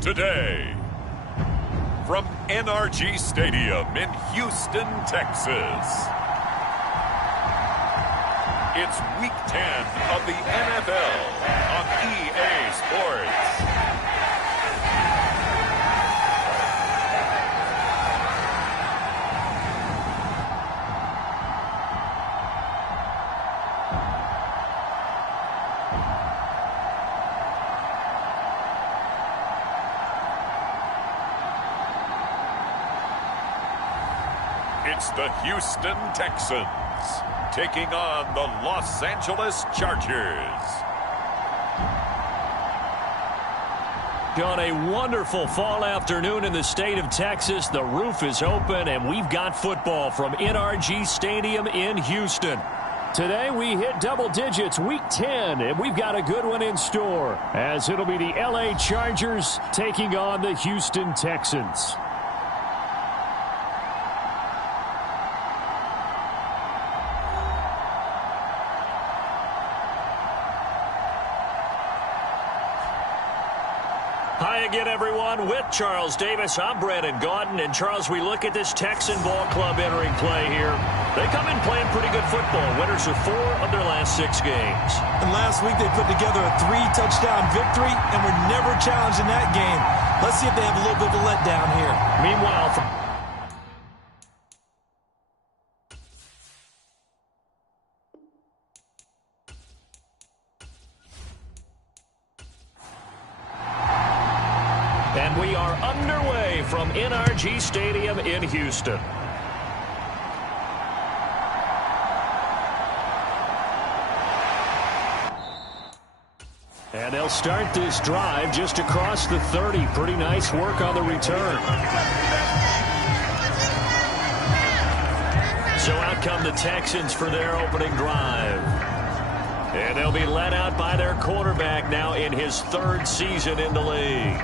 Today, from NRG Stadium in Houston, Texas, it's Week 10 of the NFL on EA Sports. It's the Houston Texans taking on the Los Angeles Chargers. On a wonderful fall afternoon in the state of Texas, the roof is open and we've got football from NRG Stadium in Houston. Today we hit double digits, Week 10, and we've got a good one in store, as it'll be the LA Chargers taking on the Houston Texans. Hi again, everyone. With Charles Davis, I'm Brandon Gaudin. And, Charles, we look at this Texan ball club entering play here. They come in playing pretty good football. Winners of 4 of their last 6 games. And last week they put together a 3-touchdown victory and were never challenged in that game. Let's see if they have a little bit of a letdown here. Meanwhile, and we are underway from NRG Stadium in Houston. And they'll start this drive just across the 30. Pretty nice work on the return. So out come the Texans for their opening drive. And they'll be led out by their quarterback now in his 3rd season in the league.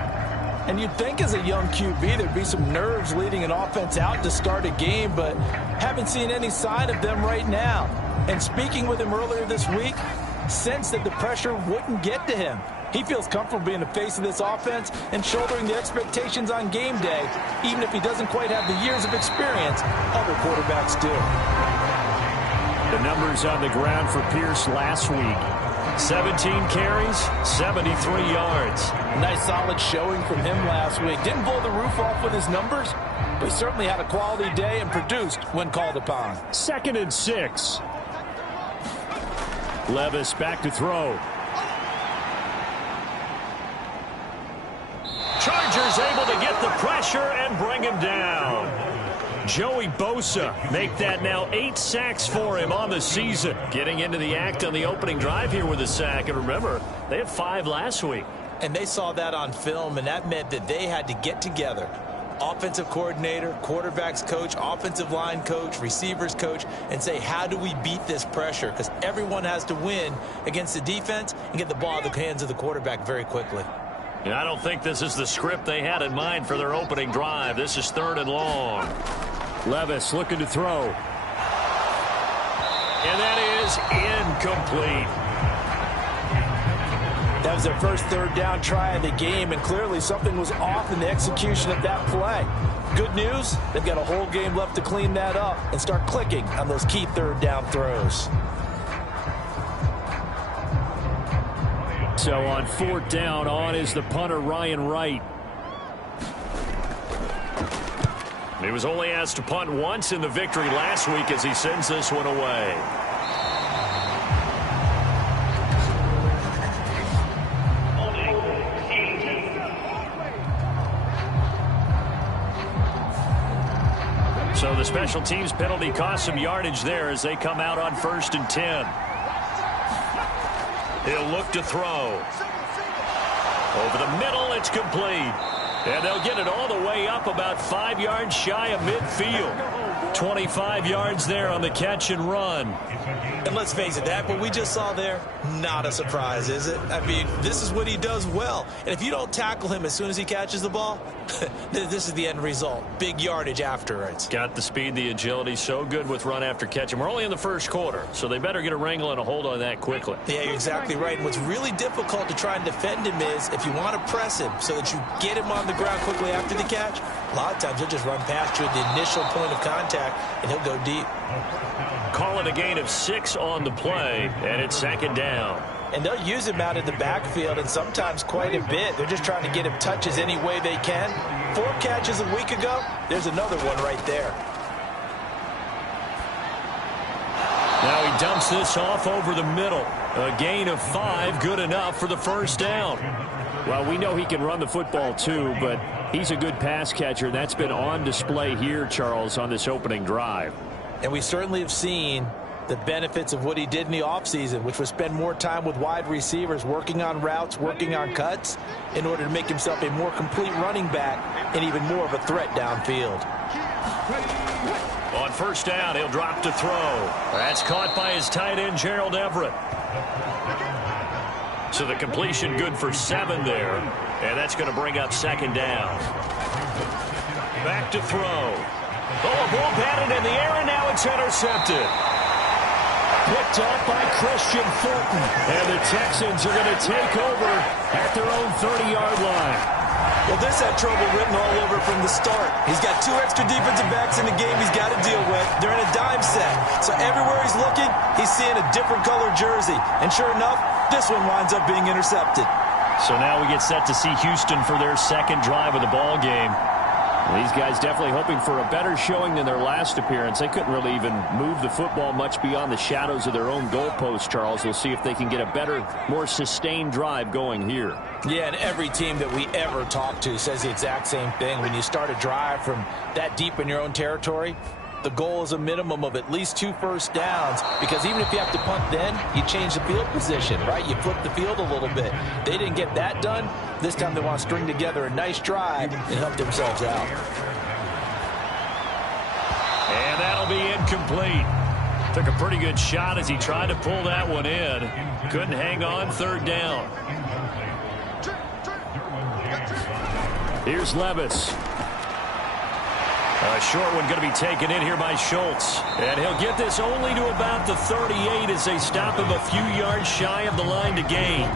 And you'd think as a young QB there'd be some nerves leading an offense out to start a game, but haven't seen any sign of them right now. And speaking with him earlier this week, sensed that the pressure wouldn't get to him. He feels comfortable being the face of this offense and shouldering the expectations on game day, even if he doesn't quite have the years of experience other quarterbacks do. The numbers on the ground for Pierce last week. 17 carries, 73 yards. A nice solid showing from him last week. Didn't blow the roof off with his numbers, but he certainly had a quality day and produced when called upon. 2nd and 6. Levis back to throw. Chargers able to get the pressure and bring him down. Joey Bosa make that now 8 sacks for him on the season. Getting into the act on the opening drive here with a sack. And remember, they had 5 last week. And they saw that on film, and that meant that they had to get together. Offensive coordinator, quarterbacks coach, offensive line coach, receivers coach, and say, how do we beat this pressure? Because everyone has to win against the defense and get the ball in the hands of the quarterback very quickly. And I don't think this is the script they had in mind for their opening drive. This is 3rd and long. Levis looking to throw. And that is incomplete. That was their first 3rd down try of the game, and clearly something was off in the execution of that play. Good news, they've got a whole game left to clean that up and start clicking on those key 3rd down throws. So on 4th down, on is the punter, Ryan Wright. He was only asked to punt once in the victory last week as he sends this one away. So the special teams penalty cost some yardage there as they come out on 1st and 10. He'll look to throw. Over the middle, it's complete. And they'll get it all the way up about 5 yards shy of midfield. 25 yards there on the catch and run. And let's face it, that what we just saw there, not a surprise, is it? I mean, this is what he does well. And if you don't tackle him as soon as he catches the ball, this is the end result. Big yardage afterwards. Got the speed, the agility, so good with run after catch. And we're only in the first quarter, so they better get a wrangle and a hold on that quickly. Yeah, you're exactly right. And what's really difficult to try and defend him is if you want to press him so that you get him on the ground quickly after the catch, a lot of times he'll just run past you at the initial point of contact, and he'll go deep. Call it a gain of 6 on the play, and it's second down. And they'll use him out in the backfield, and sometimes quite a bit. They're just trying to get him touches any way they can. 4 catches a week ago, there's another one right there. Now he dumps this off over the middle. A gain of 5, good enough for the first down. Well, we know he can run the football too, but he's a good pass catcher. That's been on display here, Charles, on this opening drive. And we certainly have seen the benefits of what he did in the offseason, which was spend more time with wide receivers, working on routes, working on cuts, in order to make himself a more complete running back and even more of a threat downfield. On first down, he'll drop to throw. That's caught by his tight end, Gerald Everett. So the completion good for 7 there, and that's going to bring up second down. Back to throw. Oh, a ball batted in the air, and now it's intercepted. Picked off by Christian Fulton. And the Texans are going to take over at their own 30-yard line. Well, this had trouble written all over from the start. He's got 2 extra defensive backs in the game he's got to deal with. They're in a dime set. So everywhere he's looking, he's seeing a different color jersey. And sure enough, this one winds up being intercepted. So now we get set to see Houston for their second drive of the ball game. These guys definitely hoping for a better showing than their last appearance. They couldn't really even move the football much beyond the shadows of their own goalpost, Charles. We'll see if they can get a better, more sustained drive going here. Yeah, and every team that we ever talk to says the exact same thing. When you start a drive from that deep in your own territory, the goal is a minimum of at least 2 first downs, because even if you have to punt then, you change the field position, right? You flip the field a little bit. They didn't get that done. This time they want to string together a nice drive and help themselves out. And that'll be incomplete. Took a pretty good shot as he tried to pull that one in. Couldn't hang on, third down. Here's Levis. A short one going to be taken in here by Schultz. And he'll get this only to about the 38 as they stop him a few yards shy of the line to gain.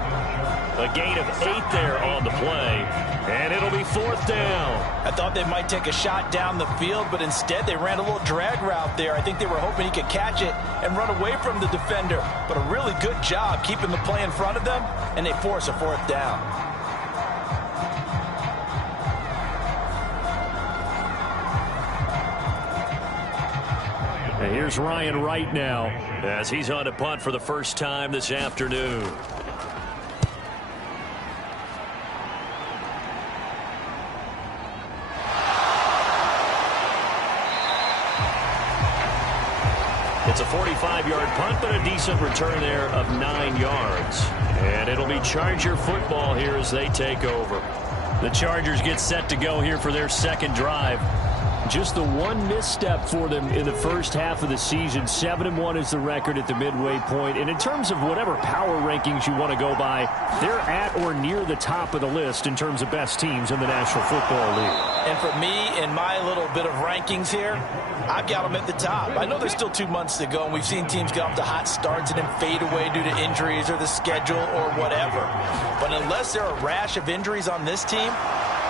A gain of 8 there on the play. And it'll be fourth down. I thought they might take a shot down the field, but instead they ran a little drag route there. I think they were hoping he could catch it and run away from the defender. But a really good job keeping the play in front of them, and they force a fourth down. And here's Ryan Wright now as he's on to punt for the first time this afternoon. It's a 45-yard punt, but a decent return there of 9 yards. And it'll be Charger football here as they take over. The Chargers get set to go here for their second drive. Just the one misstep for them in the first half of the season. 7-1 is the record at the midway point. And in terms of whatever power rankings you want to go by, they're at or near the top of the list in terms of best teams in the National Football League. And for me, in my little bit of rankings here, I've got them at the top. I know there's still 2 months to go, and we've seen teams get off to hot starts and then fade away due to injuries or the schedule or whatever. But unless there are a rash of injuries on this team,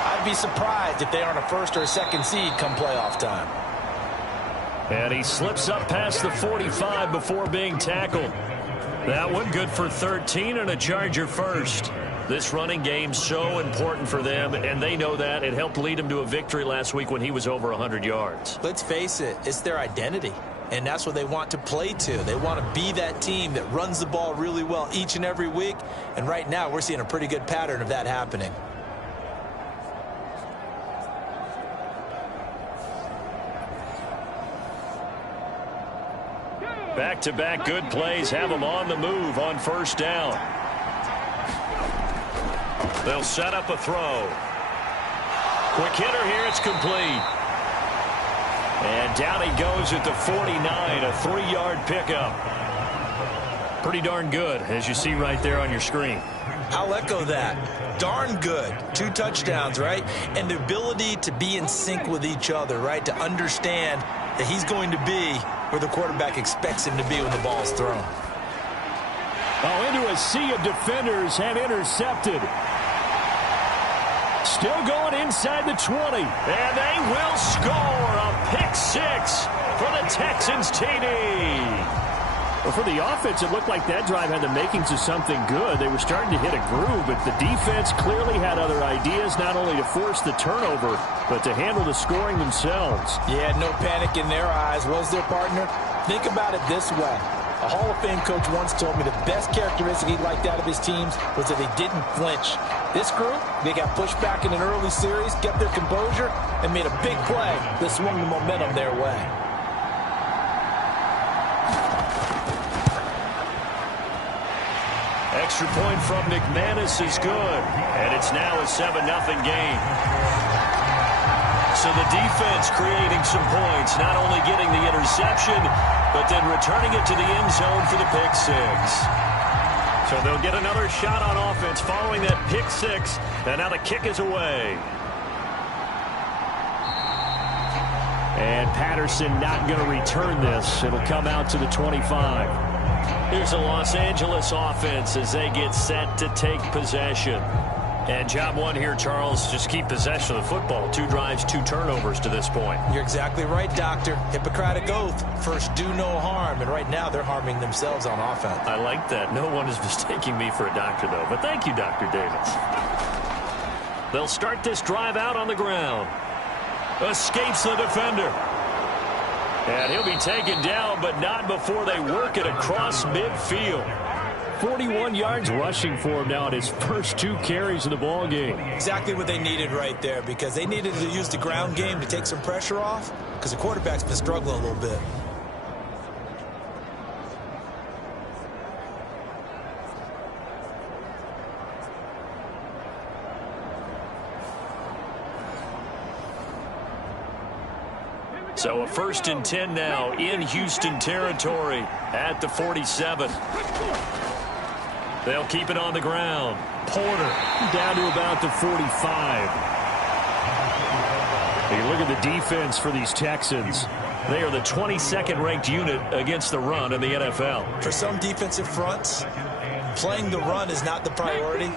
I'd be surprised if they aren't a first or a second seed come playoff time. And he slips up past the 45 before being tackled. That one good for 13 and a Charger first. This running game's so important for them, and they know that. It helped lead them to a victory last week when he was over 100 yards. Let's face it, it's their identity, and that's what they want to play to. They want to be that team that runs the ball really well each and every week, and right now we're seeing a pretty good pattern of that happening. Back-to-back good plays have them on the move on first down. They'll set up a throw. Quick hitter here. It's complete. And down he goes at the 49, a 3-yard pickup. Pretty darn good, as you see right there on your screen. I'll echo that. Darn good. 2 touchdowns, right? And the ability to be in sync with each other, right? To understand that he's going to be where the quarterback expects him to be when the ball's thrown. Oh, into a sea of defenders and intercepted. Still going inside the 20. And they will score a pick 6 for the Texans TD. Well, for the offense, it looked like that drive had the makings of something good. They were starting to hit a groove, but the defense clearly had other ideas, not only to force the turnover, but to handle the scoring themselves. Yeah, no panic in their eyes, was there, partner? Think about it this way. A Hall of Fame coach once told me the best characteristic he liked out of his teams was that they didn't flinch. This group, they got pushed back in an early series, kept their composure, and made a big play that swung the momentum their way. Extra point from McManus is good, and it's now a 7-0 game. So the defense creating some points, not only getting the interception, but then returning it to the end zone for the pick 6. So they'll get another shot on offense following that pick 6, and now the kick is away. And Patterson not going to return this. It'll come out to the 25. Here's the Los Angeles offense as they get set to take possession. And job one here, Charles, just keep possession of the football. 2 drives, 2 turnovers to this point. You're exactly right, Doctor. Hippocratic oath. First, do no harm. And right now, they're harming themselves on offense. I like that. No one is mistaking me for a doctor, though. But thank you, Dr. Davis. They'll start this drive out on the ground. Escapes the defender. And he'll be taken down, but not before they work it across midfield. 41 yards rushing for him now in his first 2 carries of the ball game. Exactly what they needed right there, because they needed to use the ground game to take some pressure off, because the quarterback's been struggling a little bit. So a 1st and 10 now in Houston territory at the 47. They'll keep it on the ground. Porter down to about the 45. You look at the defense for these Texans. They are the 22nd ranked unit against the run in the NFL. For some defensive fronts, playing the run is not the priority.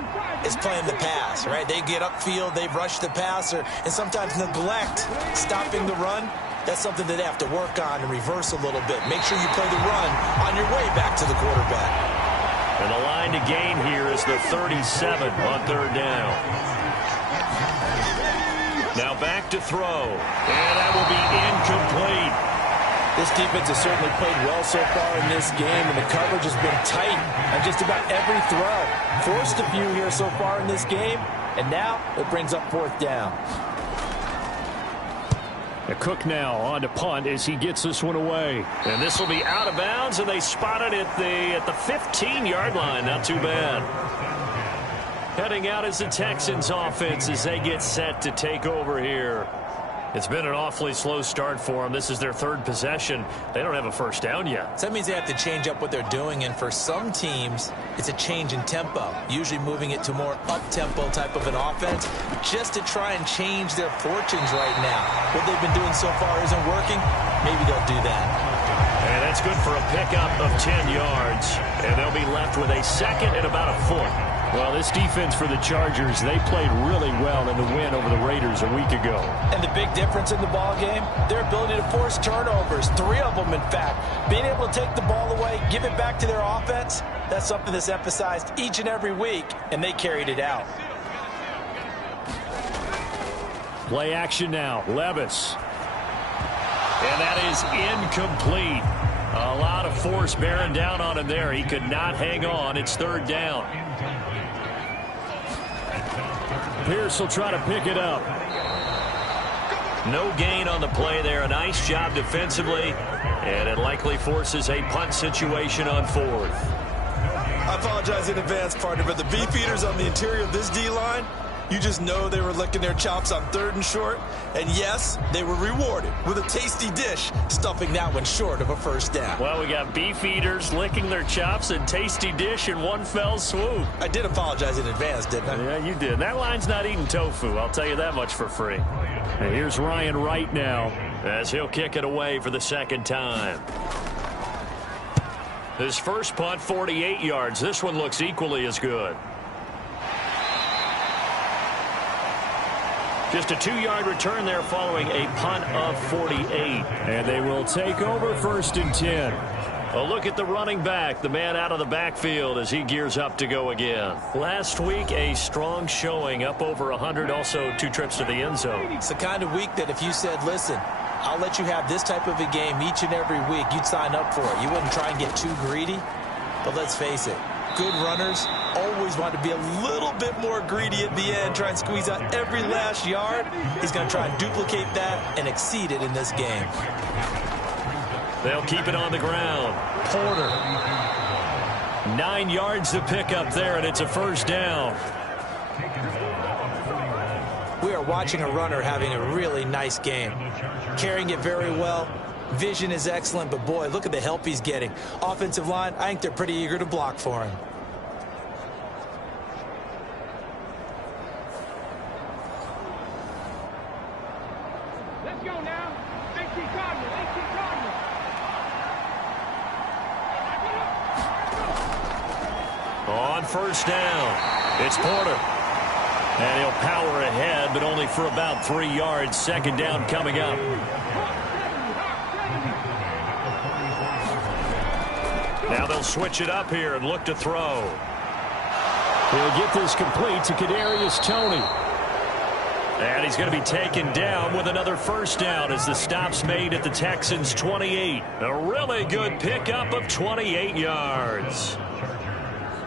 It's playing the pass, right? They get upfield, they rush the passer, and sometimes neglect stopping the run. That's something that they have to work on and reverse a little bit. Make sure you play the run on your way back to the quarterback. And the line to gain here is the 37 on 3rd down. Now back to throw. And that will be incomplete. This defense has certainly played well so far in this game, and the coverage has been tight on just about every throw. Forced a few here so far in this game, and now it brings up 4th down. Cook now on to punt as he gets this one away. And this will be out of bounds, and they spot it at the 15-yard line. Not too bad. Heading out is the Texans offense as they get set to take over here. It's been an awfully slow start for them. This is their 3rd possession. They don't have a 1st down yet. So that means they have to change up what they're doing, and for some teams, it's a change in tempo, usually moving it to more up-tempo type of an offense, just to try and change their fortunes right now. What they've been doing so far isn't working. Maybe they'll do that. And that's good for a pickup of 10 yards, and they'll be left with a 2nd and about a 4th. Well, this defense for the Chargers, they played really well in the win over the Raiders a week ago. And the big difference in the ball game, their ability to force turnovers, 3 of them, in fact. Being able to take the ball away, give it back to their offense, that's something that's emphasized each and every week, and they carried it out. Play action now, Levis. And that is incomplete. A lot of force bearing down on him there. He could not hang on. It's 3rd down. Pierce will try to pick it up. No gain on the play there. A nice job defensively. And it likely forces a punt situation on 4th. I apologize in advance, partner, but the beef eaters on the interior of this D-line, You just know they were licking their chops on 3rd and short. And yes, they were rewarded with a tasty dish, stuffing that one short of a first down. Well, we got beef eaters licking their chops and tasty dish in one fell swoop. I did apologize in advance, didn't I? Yeah, you did. That line's not eating tofu, I'll tell you that much for free. And here's Ryan Wright now as he'll kick it away for the 2nd time. His first punt, 48 yards. This one looks equally as good. Just a 2-yard return there following a punt of 48. And they will take over 1st and 10. A look at the running back, the man out of the backfield as he gears up to go again. Last week, a strong showing, up over 100, also 2 trips to the end zone. It's the kind of week that if you said, listen, I'll let you have this type of a game each and every week, you'd sign up for it. You wouldn't try and get too greedy. But let's face it, good runners always want to be a little bit more greedy at the end, try and squeeze out every last yard. He's going to try and duplicate that and exceed it in this game. They'll keep it on the ground. Porter. 9 yards to pick up there, and it's a 1st down. We are watching a runner having a really nice game. Carrying it very well. Vision is excellent, but boy, look at the help he's getting. Offensive line, I think they're pretty eager to block for him. Let's go now. They keep Cardinal. They keep Cardinal. On 1st down, it's Porter. And he'll power ahead, but only for about 3 yards. 2nd down coming up. Now they'll switch it up here and look to throw. He'll get this complete to Kadarius Toney. And he's going to be taken down with another 1st down as the stop's made at the Texans' 28. A really good pickup of 28 yards.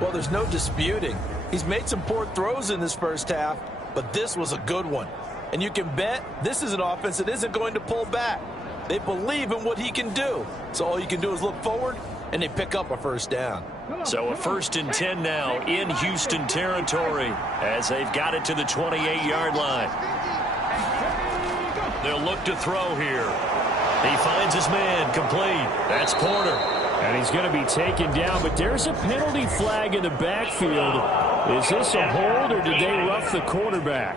Well, there's no disputing. He's made some poor throws in this first half, but this was a good one. And you can bet this is an offense that isn't going to pull back. They believe in what he can do. So all you can do is look forward, and they pick up a 1st down. So a 1st and 10 now in Houston territory as they've got it to the 28-yard line. They'll look to throw here. He finds his man complete. That's Porter. And he's going to be taken down, but there's a penalty flag in the backfield. Is this a hold, or did they rough the quarterback?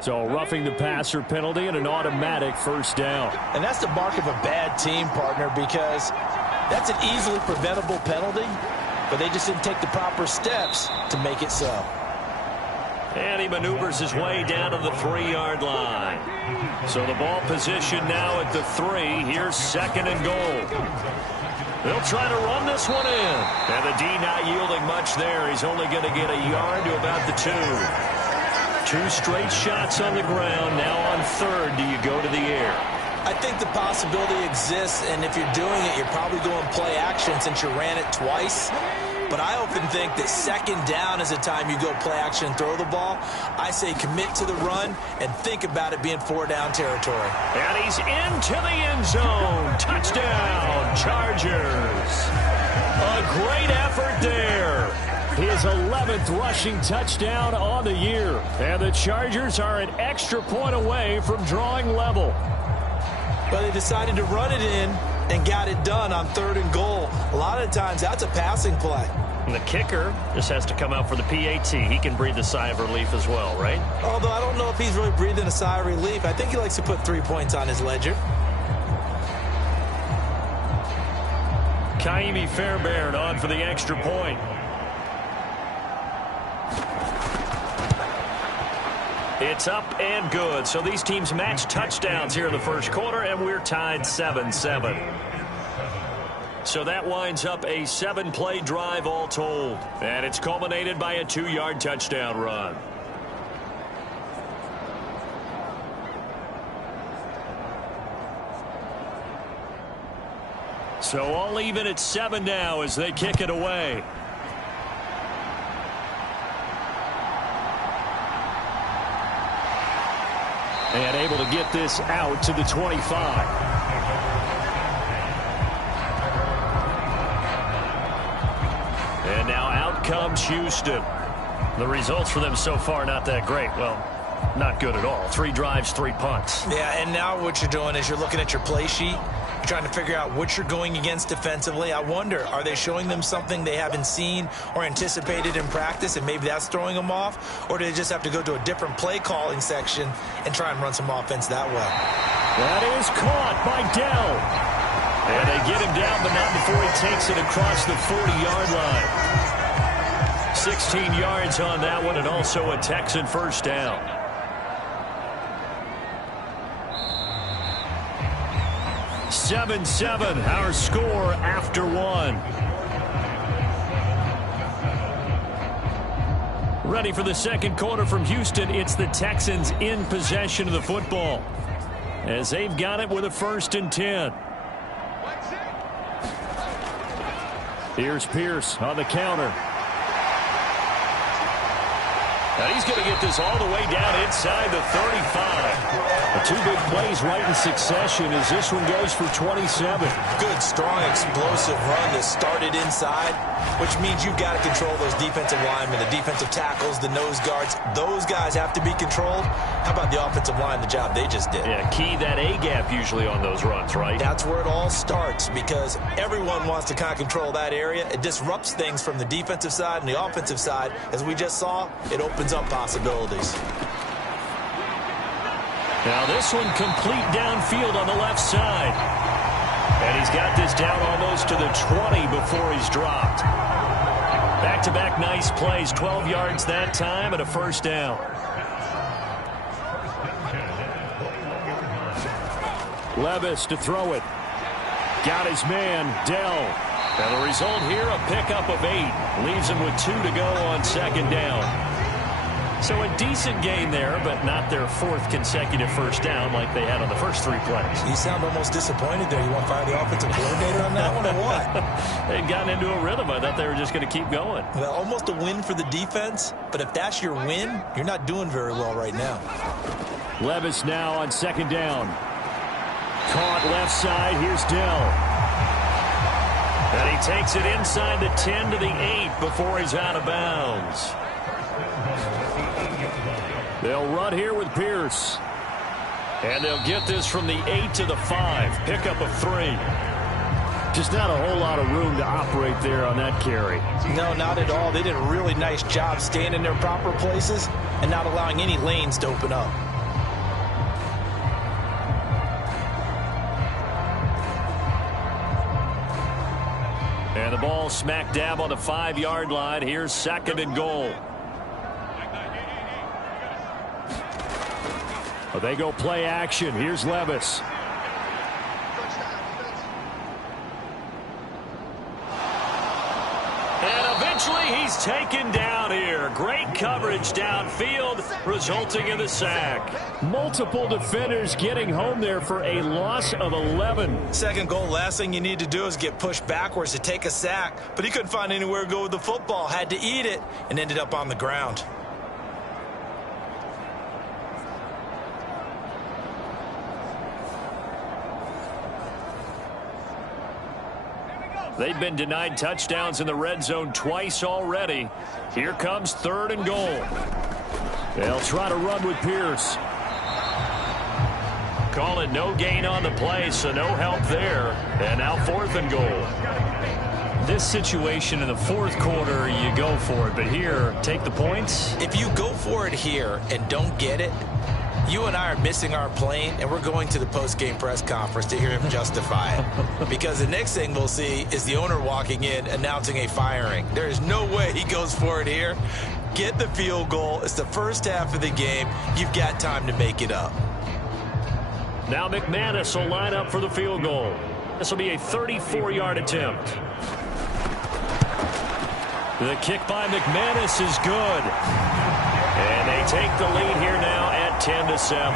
So roughing the passer penalty and an automatic 1st down. And that's the mark of a bad team, partner, because that's an easily preventable penalty, but they just didn't take the proper steps to make it so. And he maneuvers his way down to the 3-yard line. So the ball position now at the 3. Here's 2nd and goal. They'll try to run this one in. And the D not yielding much there. He's only going to get a yard to about the 2. 2 straight shots on the ground. Now on 3rd, do you go to the air? I think the possibility exists, and if you're doing it, you're probably going play action since you ran it twice. But I often think that 2nd down is the time you go play action and throw the ball. I say commit to the run and think about it being 4-down territory. And he's into the end zone. Touchdown, Chargers. A great effort there. His 11th rushing touchdown on the year. And the Chargers are an extra point away from drawing level. But they decided to run it in and got it done on 3rd and goal. A lot of times that's a passing play. And the kicker just has to come out for the PAT. He can breathe a sigh of relief as well, right? Although I don't know if he's really breathing a sigh of relief. I think he likes to put 3 points on his ledger. Kaimi Fairbairn on for the extra point. It's up and good. So these teams match touchdowns here in the first quarter, and we're tied 7-7. So that winds up a 7-play drive all told. And it's culminated by a 2-yard touchdown run. So all even at 7 now as they kick it away. And able to get this out to the 25. And now out comes Houston. The results for them so far not that great. Well, not good at all. 3 drives, 3 punts. Yeah, and now what you're doing is you're looking at your play sheet. You're trying to figure out what you're going against defensively. I wonder, are they showing them something they haven't seen or anticipated in practice, and maybe that's throwing them off? Or do they just have to go to a different play calling section and try and run some offense that way? That is caught by Dell. And they get him down, but not before he takes it across the 40-yard line. 16 yards on that one, and also a Texan first down. Seven, our score after 1. Ready for the second quarter from Houston. It's the Texans in possession of the football, as they've got it with a 1st and 10. Here's Pierce on the counter. And he's going to get this all the way down inside the 35. The 2 big plays right in succession as this one goes for 27. Good, strong, explosive run that started inside, which means you've got to control those defensive linemen, the defensive tackles, the nose guards. Those guys have to be controlled. How about the offensive line, the job they just did? Yeah, key that A-gap usually on those runs, right? That's where it all starts, because everyone wants to kind of control that area. It disrupts things from the defensive side and the offensive side. As we just saw, it opens up possibilities. Now this one complete downfield on the left side. And he's got this down almost to the 20 before he's dropped. Back-to-back nice plays, 12 yards that time and a first down. Levis to throw it. Got his man, Dell. And the result here, a pickup of 8. Leaves him with 2 to go on 2nd down. So a decent gain there, but not their 4th consecutive first down like they had on the first 3 plays. You sound almost disappointed there. You want to fire the offensive coordinator on that one or what? They'd gotten into a rhythm. I thought they were just going to keep going. Well, almost a win for the defense, but if that's your win, you're not doing very well right now. Levis now on 2nd down. Caught left side. Here's Dell. And he takes it inside the 10 to the 8 before he's out of bounds. They'll run here with Pierce. And they'll get this from the 8 to the 5. Pickup of 3. Just not a whole lot of room to operate there on that carry. No, not at all. They did a really nice job staying in their proper places and not allowing any lanes to open up. And the ball smack dab on the 5-yard line. Here's 2nd and goal. Well, they go play action. Here's Levis. And eventually he's taken down here. Great coverage downfield, resulting in the sack. Multiple defenders getting home there for a loss of 11. 2nd goal, last thing you need to do is get pushed backwards to take a sack. But he couldn't find anywhere to go with the football. Had to eat it and ended up on the ground. They've been denied touchdowns in the red zone twice already. Here comes 3rd and goal. They'll try to run with Pierce. Call it no gain on the play, so no help there. And now 4th and goal. This situation in the 4th quarter, you go for it. But here, take the points. If you go for it here and don't get it, you and I are missing our plane, and we're going to the post-game press conference to hear him justify it. Because the next thing we'll see is the owner walking in announcing a firing. There is no way he goes for it here. Get the field goal. It's the first half of the game. You've got time to make it up. Now McManus will line up for the field goal. This will be a 34-yard attempt. The kick by McManus is good. And they take the lead here now at 10-7.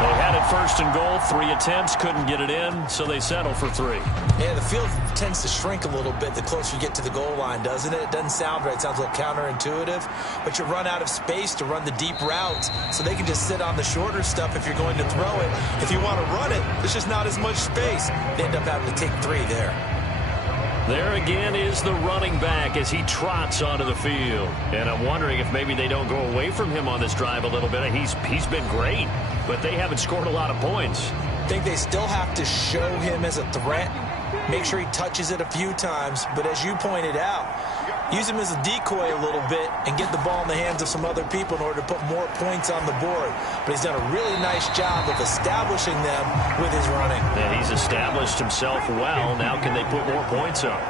They had it first and goal. 3 attempts, couldn't get it in, so they settle for 3. Yeah, the field tends to shrink a little bit the closer you get to the goal line, doesn't it? It doesn't sound right. It sounds a little counterintuitive. But you run out of space to run the deep routes, so they can just sit on the shorter stuff if you're going to throw it. If you want to run it, there's just not as much space. They end up having to take 3 there. There again is the running back as he trots onto the field. And I'm wondering if maybe they don't go away from him on this drive a little bit. He's been great, but they haven't scored a lot of points. I think they still have to show him as a threat. Make sure he touches it a few times. But as you pointed out, use him as a decoy a little bit and get the ball in the hands of some other people in order to put more points on the board. But he's done a really nice job of establishing them with his running. Yeah, he's established himself well. Now can they put more points up?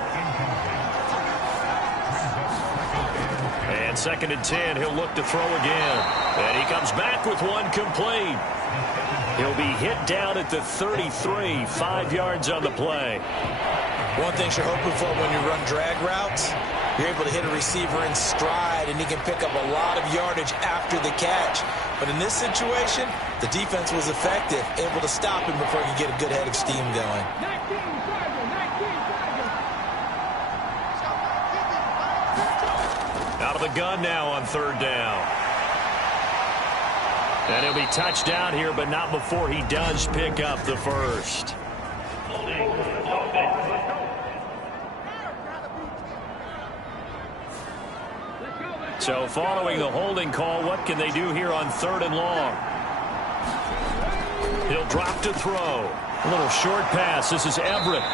And 2nd and 10, he'll look to throw again. And he comes back with one complete. He'll be hit down at the 33, 5 yards on the play. One thing you're hoping for when you run drag routes, you're able to hit a receiver in stride, and he can pick up a lot of yardage after the catch. But in this situation, the defense was effective, able to stop him before he could get a good head of steam going. Out of the gun now on 3rd down. And he'll be touched down here, but not before he does pick up the first. So following the holding call, what can they do here on 3rd and long? He'll drop to throw. A little short pass. This is Everett.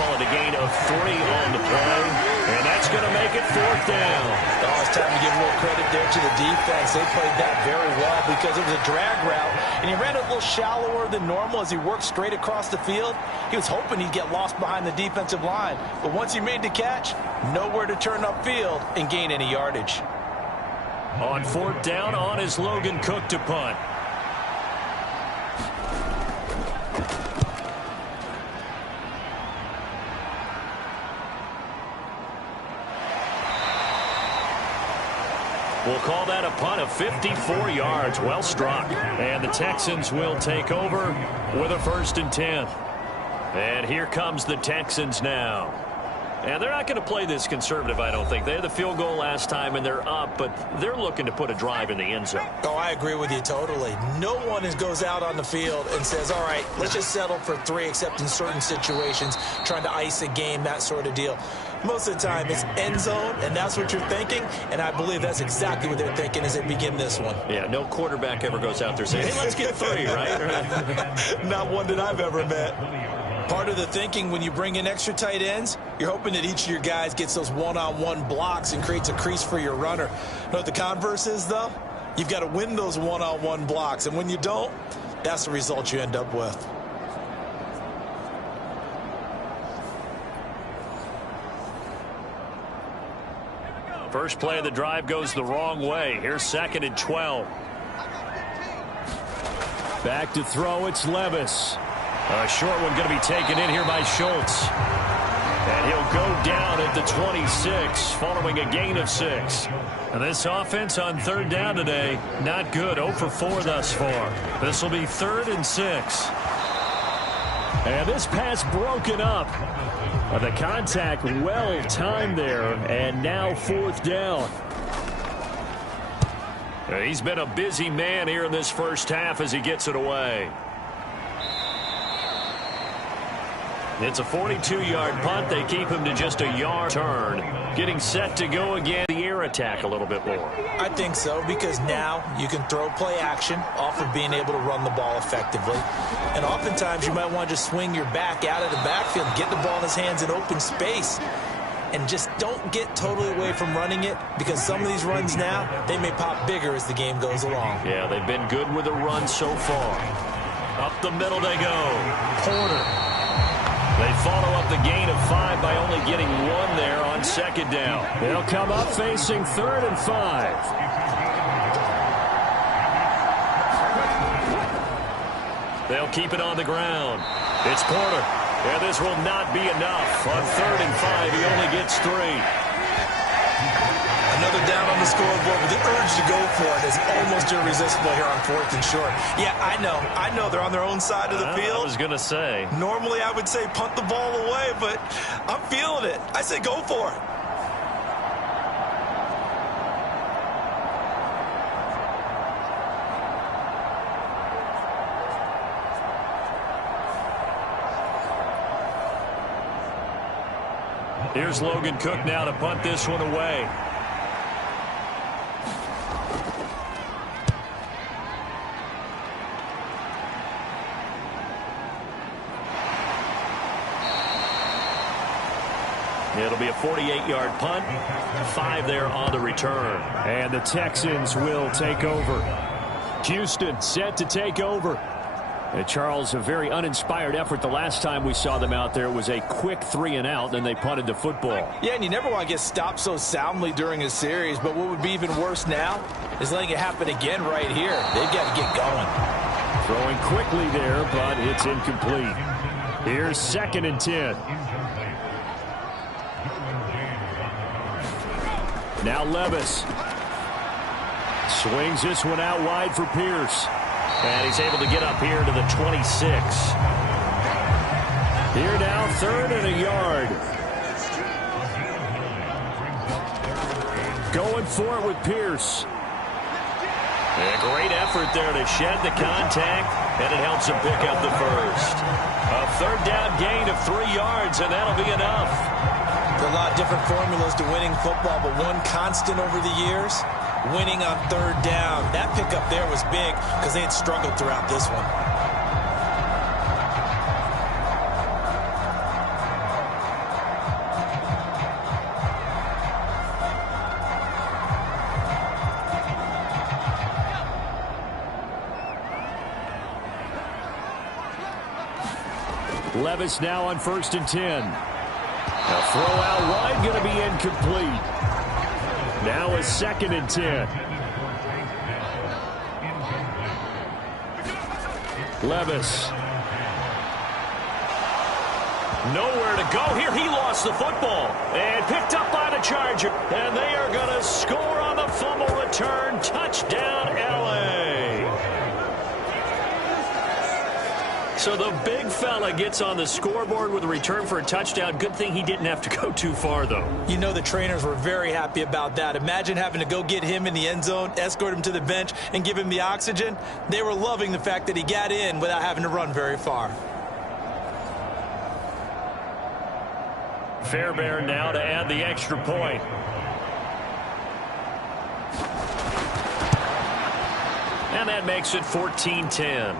Call it a gain of 3 on the play. And that's going to make it 4th down. Oh, it's time to give a little credit there to the defense. They played that very well because it was a drag route. And he ran it a little shallower than normal as he worked straight across the field. He was hoping he'd get lost behind the defensive line. But once he made the catch, nowhere to turn upfield and gain any yardage. On 4th down, on is Logan Cook to punt. We'll call that a punt of 54 yards. Well struck. And the Texans will take over with a 1st and 10. And here comes the Texans now. And they're not going to play this conservative, I don't think. They had the field goal last time, and they're up, but they're looking to put a drive in the end zone. Oh, I agree with you totally. No one goes out on the field and says, all right, let's just settle for 3, except in certain situations, trying to ice a game, that sort of deal. Most of the time, it's end zone, and that's what you're thinking, and I believe that's exactly what they're thinking as they begin this one. Yeah, no quarterback ever goes out there saying, hey, let's get 3, right? Not one that I've ever met. Part of the thinking when you bring in extra tight ends, you're hoping that each of your guys gets those one-on-one blocks and creates a crease for your runner. You know what the converse is, though? You've got to win those one-on-one blocks, and when you don't, that's the result you end up with. First play of the drive goes the wrong way. Here's 2nd and 12. Back to throw, it's Levis. A short one going to be taken in here by Schultz. And he'll go down at the 26 following a gain of 6. And this offense on 3rd down today, not good. 0 for 4 thus far. This will be 3rd and 6. And this pass broken up. The contact well timed there, and now 4th down. He's been a busy man here in this first half as he gets it away. It's a 42-yard punt. They keep him to just a yard turn. Getting set to go again. The air attack a little bit more. I think so, because now you can throw play action off of being able to run the ball effectively. And oftentimes you might want to just swing your back out of the backfield, get the ball in his hands in open space, and just don't get totally away from running it, because some of these runs now, they may pop bigger as the game goes along. Yeah, they've been good with the run so far. Up the middle they go. Porter. They follow up the gain of 5 by only getting 1 there on 2nd down. They'll come up facing 3rd and 5. They'll keep it on the ground. It's Porter. And this will not be enough. On 3rd and 5, he only gets 3. Another down on the scoreboard, but the urge to go for it is almost irresistible here on 4th and short. Yeah, I know they're on their own side of the field. I was going to say. Normally, I would say punt the ball away, but I'm feeling it. I say go for it. Here's Logan Cook now to punt this one away. It'll be a 48-yard punt. 5 there on the return. And the Texans will take over. Houston set to take over. And Charles, a very uninspired effort the last time we saw them out there. It was a quick 3-and-out, then they punted the football. Yeah, and you never want to get stopped so soundly during a series, but what would be even worse now is letting it happen again right here. They've got to get going. Throwing quickly there, but it's incomplete. Here's 2nd and 10. Now Levis. Swings this one out wide for Pierce. And he's able to get up here to the 26. Here now, 3rd and a yard. Going for it with Pierce. A great effort there to shed the contact, and it helps him pick up the first. A 3rd down gain of 3 yards, and that'll be enough. There are a lot of different formulas to winning football, but one constant over the years, winning on 3rd down. That pickup there was big because they had struggled throughout this one. Levis now on 1st and 10. A throw out wide, going to be incomplete. Now a 2nd and 10. Levis. Nowhere to go here. He lost the football and picked up by the Charger. And they are going to score on the fumble return. Touchdown, LA. So the big fella gets on the scoreboard with a return for a touchdown. Good thing he didn't have to go too far, though. You know the trainers were very happy about that. Imagine having to go get him in the end zone, escort him to the bench, and give him the oxygen. They were loving the fact that he got in without having to run very far. Fairbairn now to add the extra point. And that makes it 14-10.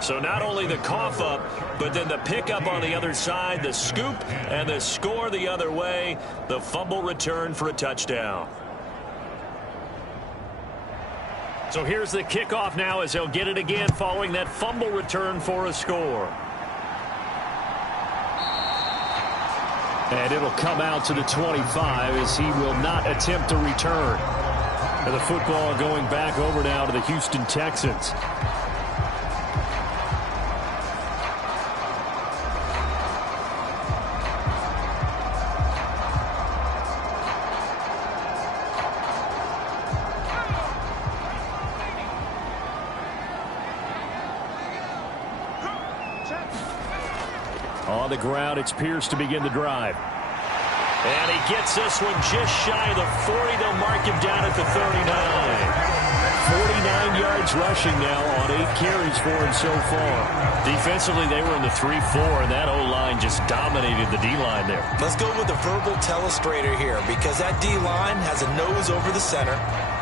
So not only the cough up, but then the pickup on the other side, the scoop, and the score the other way, the fumble return for a touchdown. So here's the kickoff now as they'll get it again following that fumble return for a score. And it'll come out to the 25 as he will not attempt to return. And the football going back over now to the Houston Texans. On the ground, it's Pierce to begin the drive. And he gets this one just shy of the 40. They'll mark him down at the 39. 49 yards rushing now on 8 carries for him so far. Defensively, they were in the 3-4, and that O-line just dominated the D-line there. Let's go with a verbal telestrator here because that D-line has a nose over the center,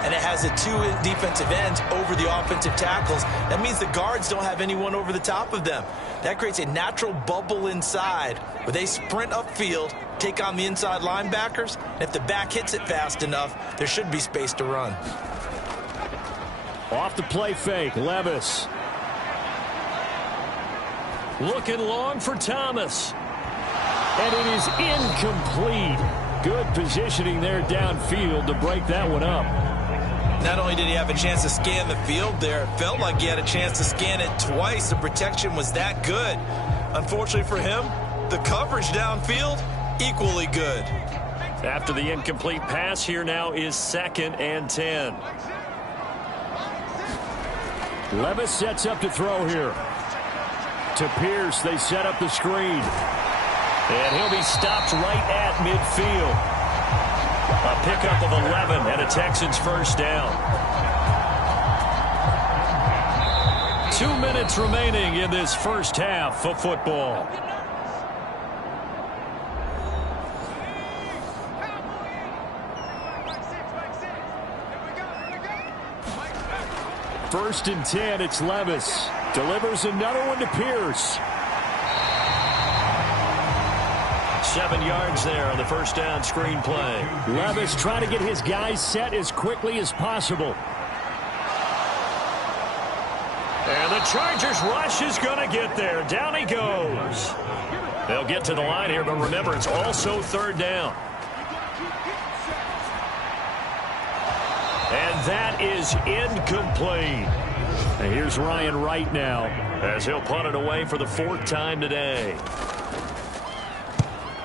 and it has the 2 defensive ends over the offensive tackles. That means the guards don't have anyone over the top of them. That creates a natural bubble inside where they sprint upfield, take on the inside linebackers, and if the back hits it fast enough, there should be space to run. Off the play fake, Levis. Looking long for Thomas. And it is incomplete. Good positioning there downfield to break that one up. Not only did he have a chance to scan the field there, it felt like he had a chance to scan it twice. The protection was that good. Unfortunately for him, the coverage downfield, equally good. After the incomplete pass, here now is 2nd and 10. Levis sets up to throw here. To Pierce, they set up the screen. And he'll be stopped right at midfield. A pickup of 11 and a Texans first down. 2 minutes remaining in this first half of football. First and 10, it's Levis. Delivers another one to Pierce. 7 yards there on the first down screen play. Levis trying to get his guys set as quickly as possible. And the Chargers rush is going to get there. Down he goes. They'll get to the line here, but remember, it's also 3rd down. And that is incomplete. And here's Ryan Wright now, as he'll punt it away for the 4th time today.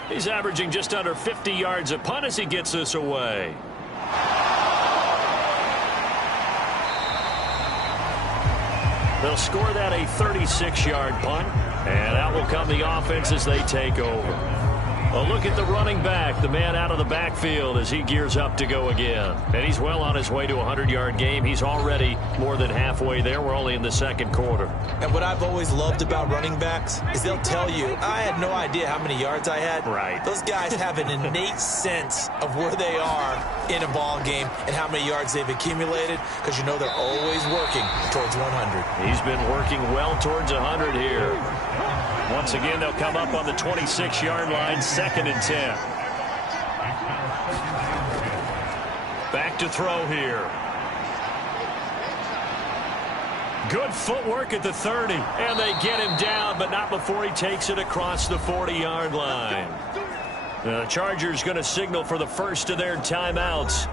He's averaging just under 50 yards a punt as he gets this away. They'll score that a 36-yard punt, and out will come the offense as they take over. A look at the running back, the man out of the backfield as he gears up to go again. And he's well on his way to a 100-yard game. He's already more than halfway there. We're only in the 2nd quarter. And what I've always loved about running backs is they'll tell you, I had no idea how many yards I had. Right. Those guys have an innate sense of where they are in a ball game and how many yards they've accumulated, because you know they're always working towards 100. He's been working well towards 100 here. Once again, they'll come up on the 26-yard line, 2nd and 10. Back to throw here. Good footwork at the 30, and they get him down, but not before he takes it across the 40-yard line. The Chargers going to signal for the first of their timeouts,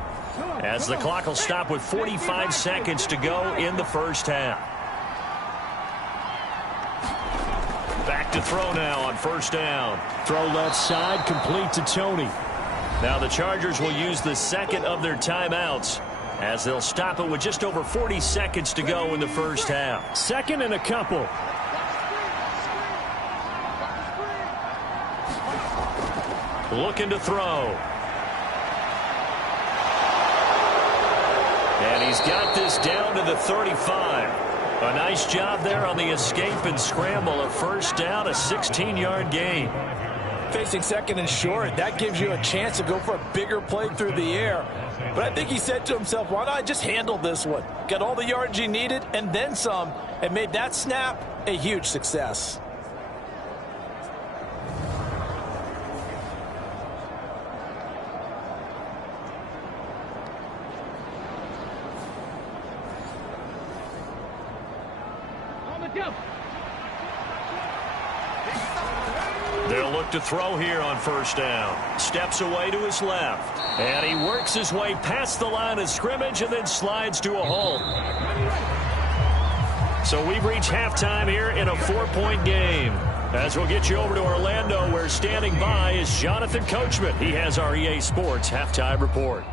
as the clock will stop with 45 seconds to go in the first half. Back to throw now on first down. Throw left side, complete to Tony. Now the Chargers will use the 2nd of their timeouts, as they'll stop it with just over 40 seconds to go in the first half. 2nd and a couple. Looking to throw. And he's got this down to the 35. A nice job there on the escape and scramble. A first down, a 16-yard gain. Facing 2nd and short, that gives you a chance to go for a bigger play through the air. But I think he said to himself, why not just handle this one? Got all the yards he needed and then some, and made that snap a huge success. They'll look to throw here on first down. Steps away to his left. And he works his way past the line of scrimmage and then slides to a halt. So we've reached halftime here in a 4-point game. As we'll get you over to Orlando, where standing by is Jonathan Coachman. He has our EA Sports halftime report.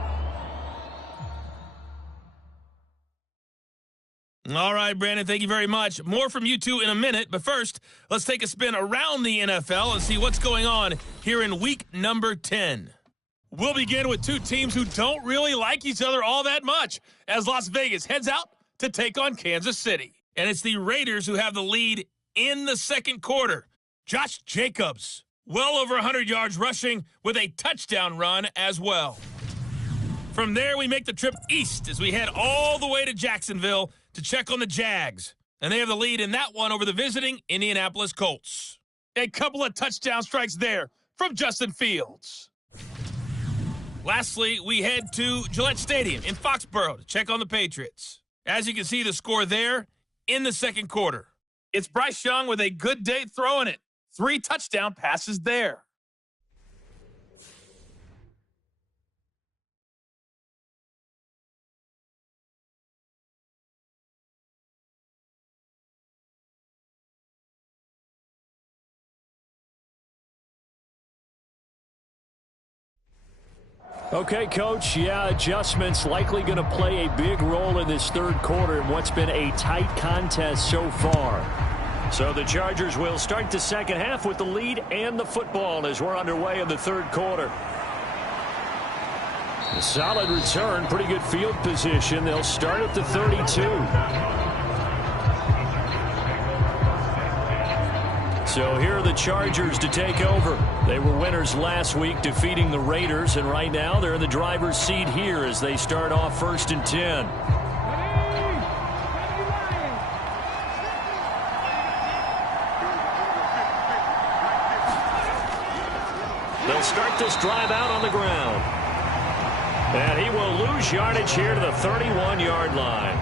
All right, Brandon, thank you very much. More from you two in a minute, but first, let's take a spin around the NFL and see what's going on here in week number 10. We'll begin with two teams who don't really like each other all that much as Las Vegas heads out to take on Kansas City. And it's the Raiders who have the lead in the 2nd quarter. Josh Jacobs, well over 100 yards rushing with a touchdown run as well. From there, we make the trip east as we head all the way to Jacksonville to check on the Jags. And they have the lead in that one over the visiting Indianapolis Colts. A couple of touchdown strikes there from Justin Fields. Lastly, we head to Gillette Stadium in Foxborough to check on the Patriots. As you can see, the score there in the 2nd quarter. It's Bryce Young with a good day throwing it. 3 touchdown passes there. Okay, Coach, yeah, adjustments likely going to play a big role in this third quarter in what's been a tight contest so far. So the Chargers will start the second half with the lead and the football as we're underway in the third quarter. A solid return, pretty good field position. They'll start at the 32. So here are the Chargers to take over. They were winners last week, defeating the Raiders, and right now they're in the driver's seat here as they start off 1st and 10. They'll start this drive out on the ground. And he will lose yardage here to the 31-yard line.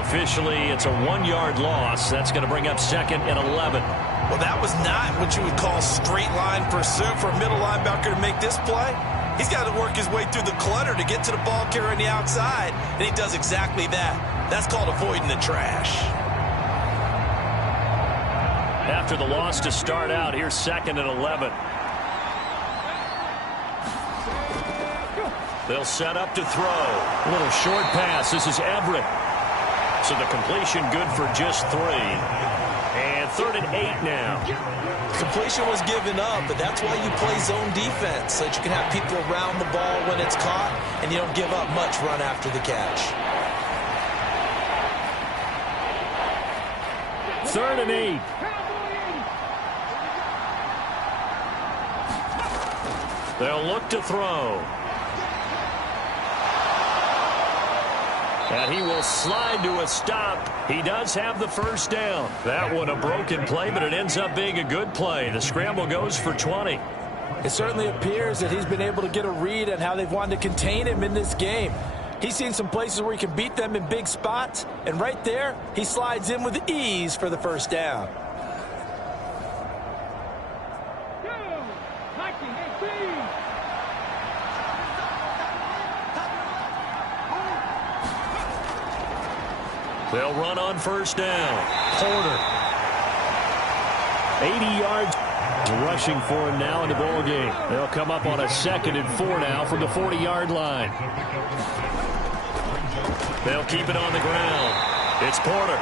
Officially, it's a 1-yard loss. That's going to bring up 2nd and 11. Well, that was not what you would call straight line pursuit for a middle linebacker to make this play. He's got to work his way through the clutter to get to the ball carrier on the outside, and he does exactly that. That's called avoiding the trash. After the loss to start out, here's 2nd and 11. They'll set up to throw. A little short pass. This is Everett. So the completion good for just 3. And 3rd and 8 now. Completion was given up, but that's why you play zone defense, so that you can have people around the ball when it's caught, and you don't give up much run after the catch. 3rd and 8. They'll look to throw. And he will slide to a stop. He does have the first down. That one a broken play, but it ends up being a good play. The scramble goes for 20. It certainly appears that he's been able to get a read on how they've wanted to contain him in this game. He's seen some places where he can beat them in big spots, and right there, he slides in with ease for the first down. They'll run on first down. Porter. 80 yards rushing for him now in the ball game. They'll come up on a 2nd and 4 now from the 40-yard line. They'll keep it on the ground. It's Porter.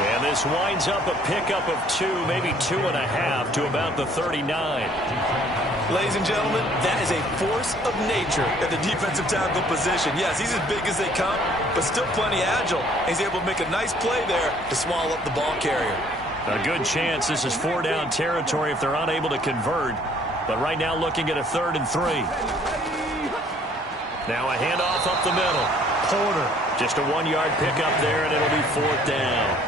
And this winds up a pickup of 2, maybe 2.5 to about the 39. Ladies and gentlemen, that is a force of nature at the defensive tackle position. Yes, he's as big as they come, but still plenty agile. He's able to make a nice play there to swallow up the ball carrier. A good chance this is 4-down territory if they're unable to convert. But right now looking at a 3rd and 3. Now a handoff up the middle. Porter. Just a 1-yard pickup there, and it'll be 4th down.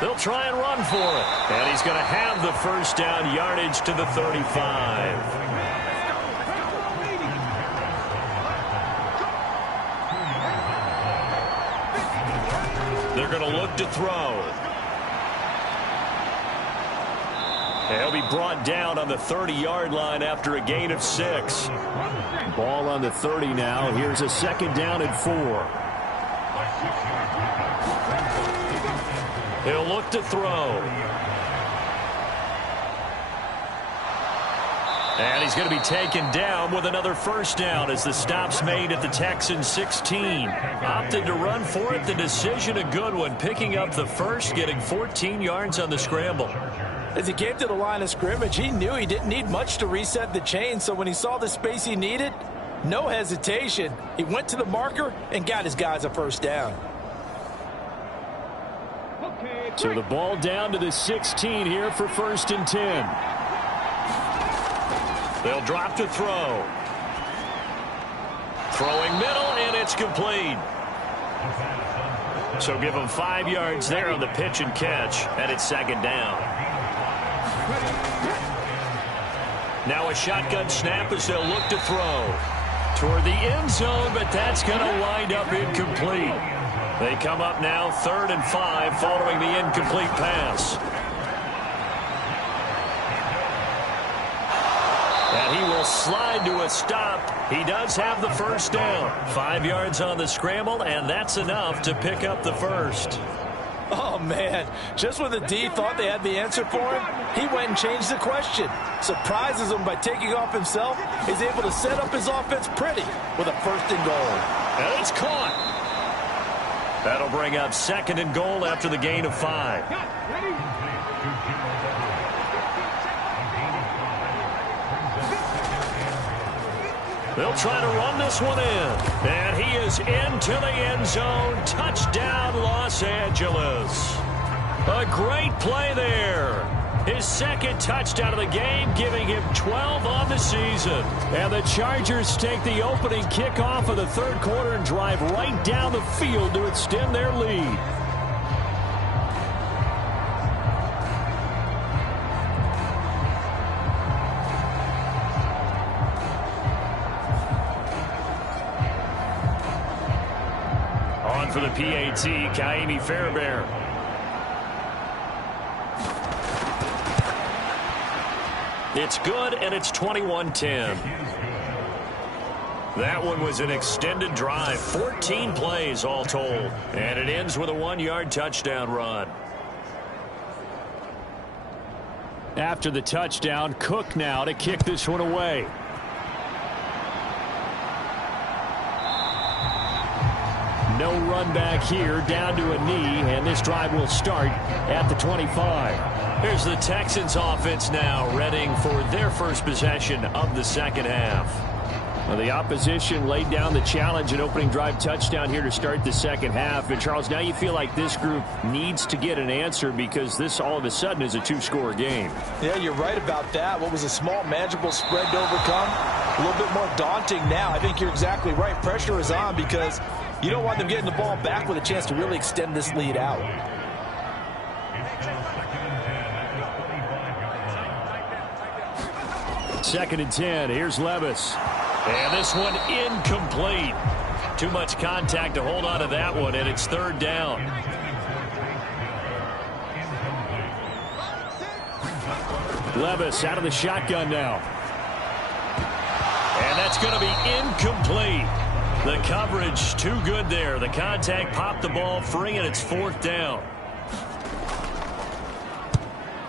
They'll try and run for it. And he's going to have the first down, yardage to the 35. They're going to look to throw. He'll be brought down on the 30-yard line after a gain of 6. Ball on the 30 now. Here's a 2nd down and 4. He'll look to throw. And he's going to be taken down with another first down as the stop's made at the Texans 16. Opted to run for it. The decision a good one. Picking up the first, getting 14 yards on the scramble. As he came to the line of scrimmage, he knew he didn't need much to reset the chain. So when he saw the space he needed, no hesitation. He went to the marker and got his guys a first down. So the ball down to the 16 here for 1st and 10. They'll drop to throw. Throwing middle, and it's complete. So give them 5 yards there on the pitch and catch, and it's 2nd down. Now a shotgun snap as they'll look to throw. Toward the end zone, but that's going to wind up incomplete. They come up now 3rd and 5 following the incomplete pass. And he will slide to a stop. He does have the first down. 5 yards on the scramble, and that's enough to pick up the first. Oh, man. Just when the D thought they had the answer for him, he went and changed the question. Surprises him by taking off himself. He's able to set up his offense pretty with a 1st and goal. And it's caught. That'll bring up 2nd and goal after the gain of 5. They'll try to run this one in. And he is into the end zone. Touchdown, Los Angeles. A great play there. His 2nd touchdown of the game, giving him 12 on the season. And the Chargers take the opening kickoff of the 3rd quarter and drive right down the field to extend their lead. On for the PAT, Kaimi Fairbairn. It's good, and it's 21-10. That one was an extended drive, 14 plays all told, and it ends with a 1-yard touchdown run. After the touchdown, Cook now to kick this one away. No run back here, down to a knee, and this drive will start at the 25. Here's the Texans offense now, readying for their first possession of the 2nd half. Well, the opposition laid down the challenge, an opening drive touchdown here to start the 2nd half. And, Charles, now you feel like this group needs to get an answer because this all of a sudden is a 2-score game. Yeah, you're right about that. What was a small, manageable spread to overcome, a little bit more daunting now. I think you're exactly right. Pressure is on because you don't want them getting the ball back with a chance to really extend this lead out. 2nd and 10. Here's Levis. And this one incomplete. Too much contact to hold on to that one, and it's 3rd down. Levis out of the shotgun now. And that's going to be incomplete. The coverage too good there. The contact popped the ball free, and it's 4th down.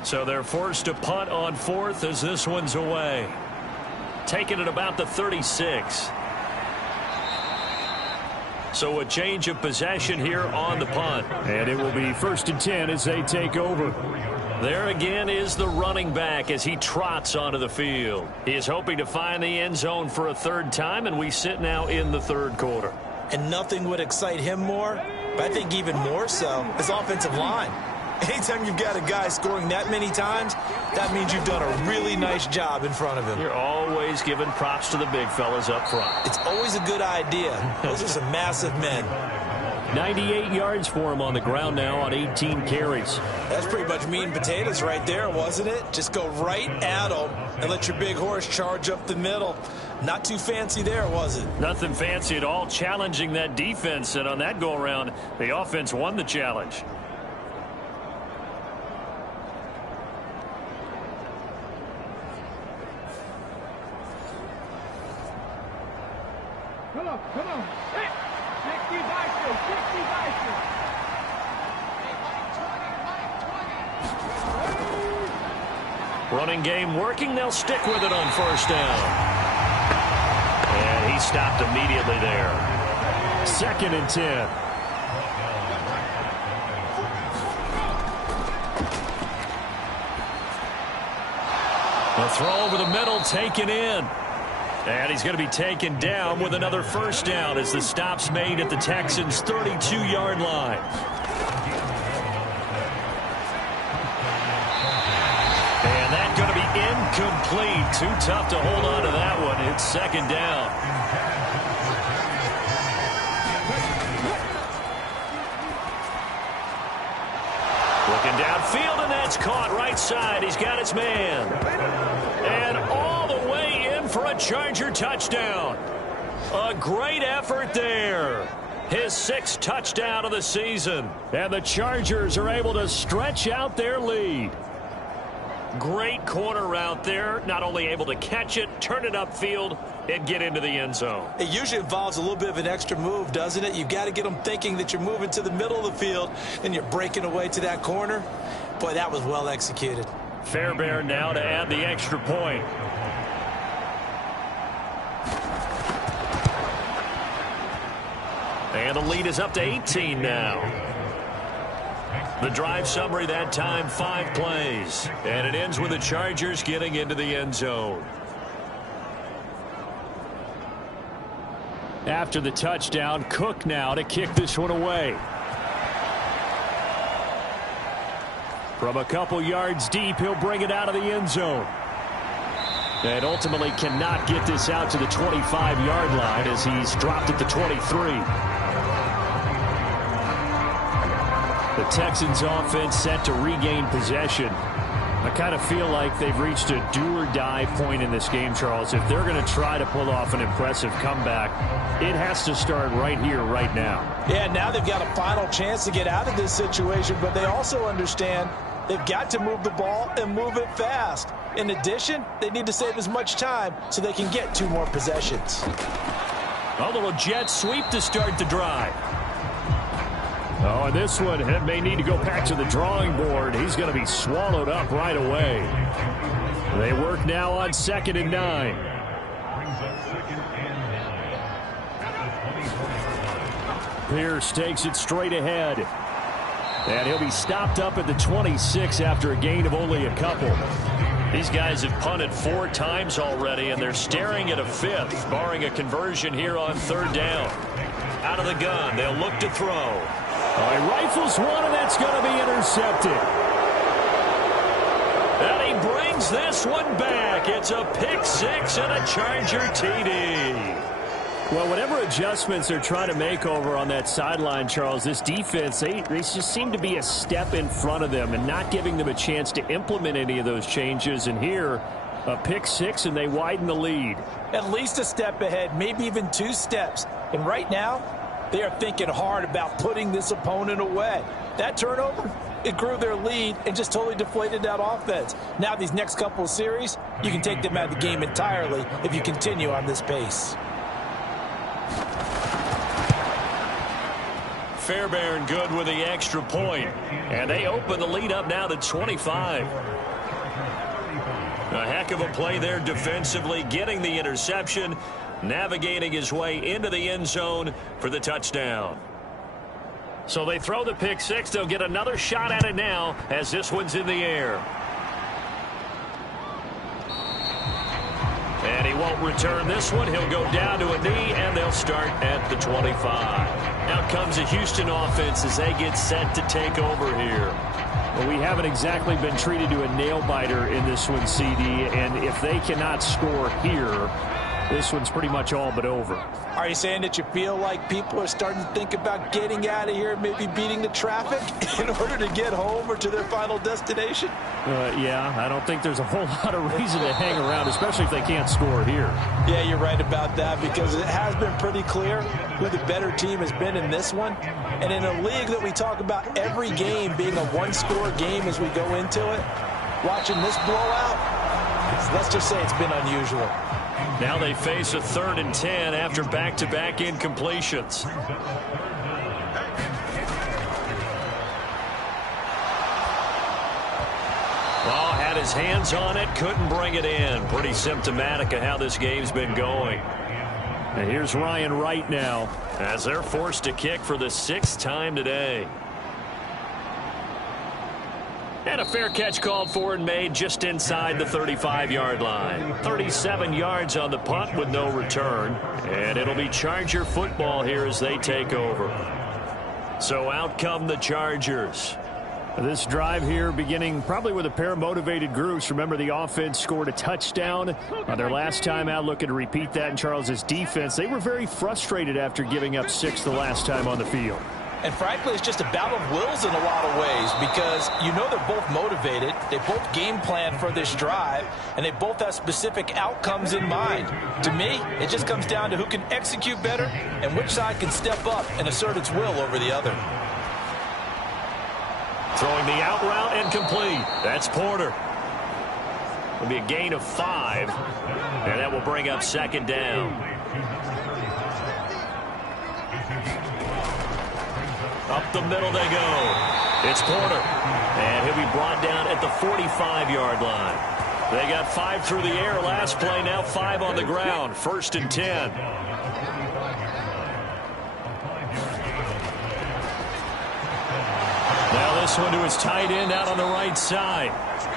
So they're forced to punt on 4th as this one's away. Taking it about the 36. So a change of possession here on the punt. And it will be 1st and 10 as they take over. There again is the running back as he trots onto the field. He is hoping to find the end zone for a 3rd time, and we sit now in the 3rd quarter. And nothing would excite him more, but I think even more so, his offensive line. Anytime you've got a guy scoring that many times, that means you've done a really nice job in front of him. You're always giving props to the big fellas up front. It's always a good idea. Those are some massive men. 98 yards for him on the ground now on 18 carries. That's pretty much meat and potatoes right there, wasn't it? Just go right at them and let your big horse charge up the middle. Not too fancy there, was it? Nothing fancy at all, challenging that defense, and on that go-around, the offense won the challenge. Come on. Hey, 60 Bison, 60 Bison. Running game working. They'll stick with it on 1st down. And he stopped immediately there. 2nd and 10. A throw over the middle taken in. And he's going to be taken down with another 1st down as the stop's made at the Texans' 32-yard line. And that's going to be incomplete. Too tough to hold on to that one. It's 2nd down. Looking downfield, and that's caught right side. He's got his man. And all the way in for a Charger touchdown. A great effort there. His 6th touchdown of the season. And the Chargers are able to stretch out their lead. Great corner route there. Not only able to catch it, turn it upfield, and get into the end zone. It usually involves a little bit of an extra move, doesn't it? You've got to get them thinking that you're moving to the middle of the field and you're breaking away to that corner. Boy, that was well executed. Fairbairn now to add the extra point. And the lead is up to 18 now. The drive summary that time, 5 plays. And it ends with the Chargers getting into the end zone. After the touchdown, Cook now to kick this one away. From a couple yards deep, he'll bring it out of the end zone. And ultimately cannot get this out to the 25-yard line as he's dropped at the 23. The Texans offense set to regain possession. I kind of feel like they've reached a do-or-die point in this game, Charles. If they're going to try to pull off an impressive comeback, it has to start right here, right now. Yeah, now they've got a final chance to get out of this situation, but they also understand they've got to move the ball and move it fast. In addition, they need to save as much time so they can get 2 more possessions. A little jet sweep to start the drive. Oh, and this one may need to go back to the drawing board. He's going to be swallowed up right away. They work now on 2nd and 9. Pierce takes it straight ahead. And he'll be stopped up at the 26 after a gain of only a couple. These guys have punted 4 times already, and they're staring at a 5th, barring a conversion here on 3rd down. Out of the gun, they'll look to throw. He rifles one, and that's going to be intercepted. And he brings this one back. It's a pick 6 and a Charger TD. Well, whatever adjustments they're trying to make over on that sideline, Charles, this defense, they just seem to be a step in front of them and not giving them a chance to implement any of those changes. And here, a pick 6, and they widen the lead. At least a step ahead, maybe even 2 steps. And right now, they are thinking hard about putting this opponent away. That turnover, it grew their lead and just totally deflated that offense. Now these next couple of series, you can take them out of the game entirely if you continue on this pace. Fairbairn good with the extra point. And they open the lead up now to 25. A heck of a play there defensively, getting the interception, navigating his way into the end zone for the touchdown. So they throw the pick 6. They'll get another shot at it now as this one's in the air. And he won't return this one. He'll go down to a knee, and they'll start at the 25. Out comes the Houston offense as they get set to take over here. Well, we haven't exactly been treated to a nail-biter in this one, CD, and if they cannot score here, this one's pretty much all but over. Are you saying that you feel like people are starting to think about getting out of here, maybe beating the traffic in order to get home or to their final destination? Yeah, I don't think there's a whole lot of reason to hang around, especially if they can't score here. Yeah, you're right about that, because it has been pretty clear who the better team has been in this one. And in a league that we talk about every game being a one-score game as we go into it, watching this blowout, let's just say it's been unusual. Now they face a 3rd and 10 after back-to-back incompletions. Ball had his hands on it, couldn't bring it in. Pretty symptomatic of how this game's been going. And here's Ryan Wright now, as they're forced to kick for the 6th time today. And a fair catch called for and made just inside the 35-yard line. 37 yards on the punt with no return. And it'll be Charger football here as they take over. So out come the Chargers. This drive here beginning probably with a pair of motivated groups. Remember, the offense scored a touchdown on their last time out, looking to repeat that in Charles's defense. They were very frustrated after giving up 6 the last time on the field. And frankly, it's just a battle of wills in a lot of ways, because you know they're both motivated, they both game plan for this drive, and they both have specific outcomes in mind. To me, it just comes down to who can execute better and which side can step up and assert its will over the other. Throwing the out route and complete. That's Porter. It'll be a gain of 5, and that will bring up second down. Up the middle they go. It's Porter, and he'll be brought down at the 45-yard line. They got 5 through the air last play, now 5 on the ground. 1st and 10. Now this one to his tight end out on the right side.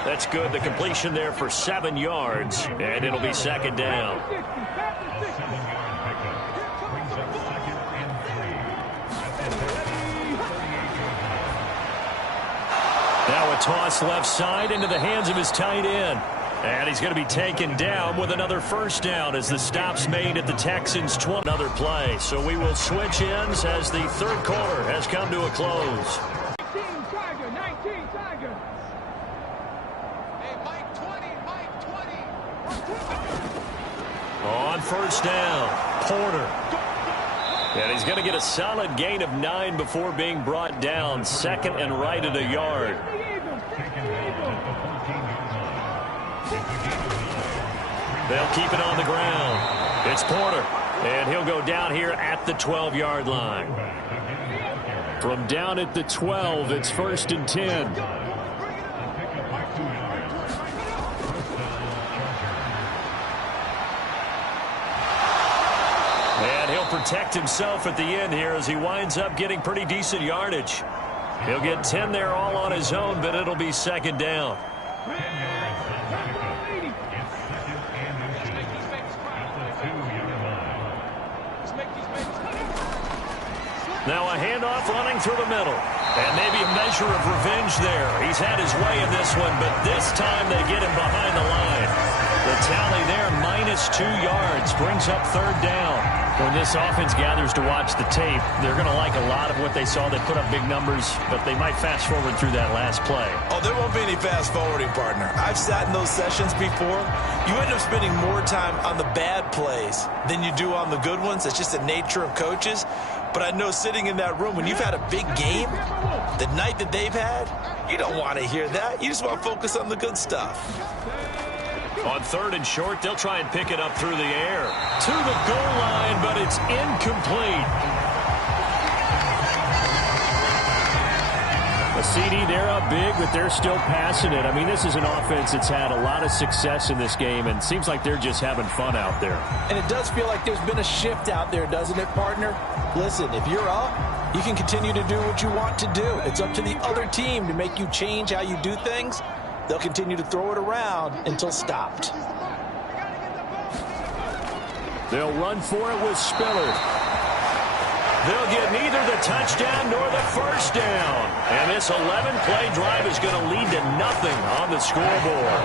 That's good. The completion there for 7 yards, and it'll be second down. Now a toss left side into the hands of his tight end. And he's going to be taken down with another first down as the stop's made at the Texans' 20. Another play. So we will switch ends as the third quarter has come to a close. 19 Tiger, 19 Tiger. Hey, Mike 20, Mike 20. On first down, Porter. And he's going to get a solid gain of 9 before being brought down. 2nd and right at a yard. They'll keep it on the ground. It's Porter, and he'll go down here at the 12-yard line. From down at the 12, it's 1st and 10. And he'll protect himself at the end here as he winds up getting pretty decent yardage. He'll get 10 there all on his own, but it'll be second down. Now a handoff running through the middle. And maybe a measure of revenge there. He's had his way in this one, but this time they get him behind the line. The tally there, -2 yards, brings up third down. When this offense gathers to watch the tape, they're going to like a lot of what they saw. They put up big numbers, but they might fast forward through that last play. Oh, there won't be any fast forwarding, partner. I've sat in those sessions before. You end up spending more time on the bad plays than you do on the good ones. It's just the nature of coaches. But I know sitting in that room, when you've had a big game, the night that they've had, you don't want to hear that. You just want to focus on the good stuff. On 3rd and short, they'll try and pick it up through the air. To the goal line, but it's incomplete. A CD, they're up big, but they're still passing it. I mean, this is an offense that's had a lot of success in this game, and seems like they're just having fun out there. And it does feel like there's been a shift out there, doesn't it, partner? Listen, if you're up, you can continue to do what you want to do. It's up to the other team to make you change how you do things. They'll continue to throw it around until stopped. They'll run for it with Spiller. They'll get neither the touchdown nor the first down. And this 11-play drive is going to lead to nothing on the scoreboard.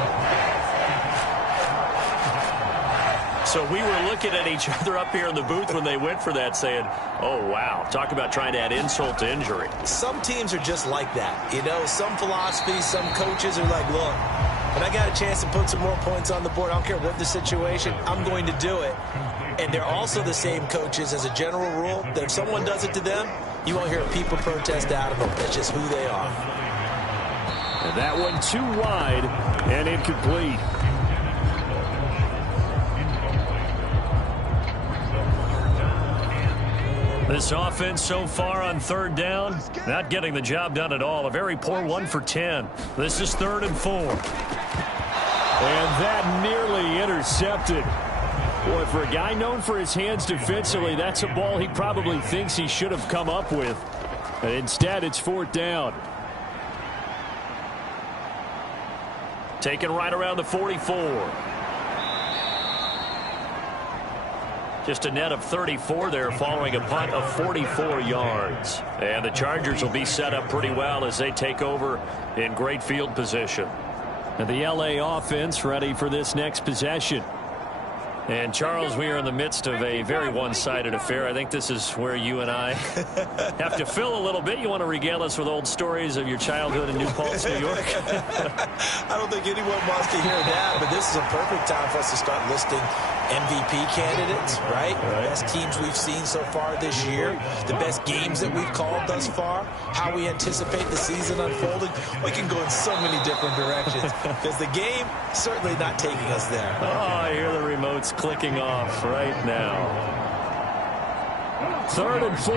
So we were looking at each other up here in the booth when they went for that saying, oh, wow, talk about trying to add insult to injury. Some teams are just like that. You know, some philosophies, some coaches are like, look, when I got a chance to put some more points on the board, I don't care what the situation, I'm going to do it. And they're also the same coaches as a general rule that if someone does it to them, you won't hear people protest out of them. That's just who they are. And that one too wide and incomplete. This offense so far on 3rd down, not getting the job done at all. A very poor 1 for 10. This is 3rd and 4. And that nearly intercepted. Boy, for a guy known for his hands defensively, that's a ball he probably thinks he should have come up with. And instead, it's 4th down. Taken right around the 44. Just a net of 34 there following a punt of 44 yards. And the Chargers will be set up pretty well as they take over in great field position. And the LA offense ready for this next possession. And, Charles, we are in the midst of a very one-sided affair. I think this is where you and I have to fill a little bit. You want to regale us with old stories of your childhood in New Paltz, New York? I don't think anyone wants to hear that, but this is a perfect time for us to start listing MVP candidates, right? Best teams we've seen so far this year, the best games that we've called thus far, how we anticipate the season unfolding. We can go in so many different directions because the game certainly not taking us there. Oh, I hear the remotes clicking off right now. 3rd and 4.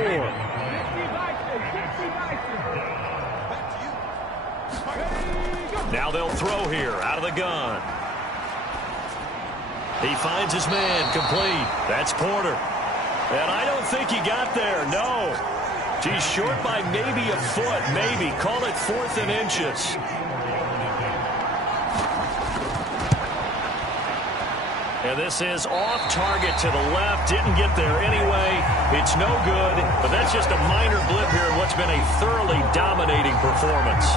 Now they'll throw here out of the gun. He finds his man, complete. That's Porter. And I don't think he got there, no. He's short by maybe a foot, maybe. Call it 4th and inches. And this is off target to the left. Didn't get there anyway. It's no good, but that's just a minor blip here in what's been a thoroughly dominating performance.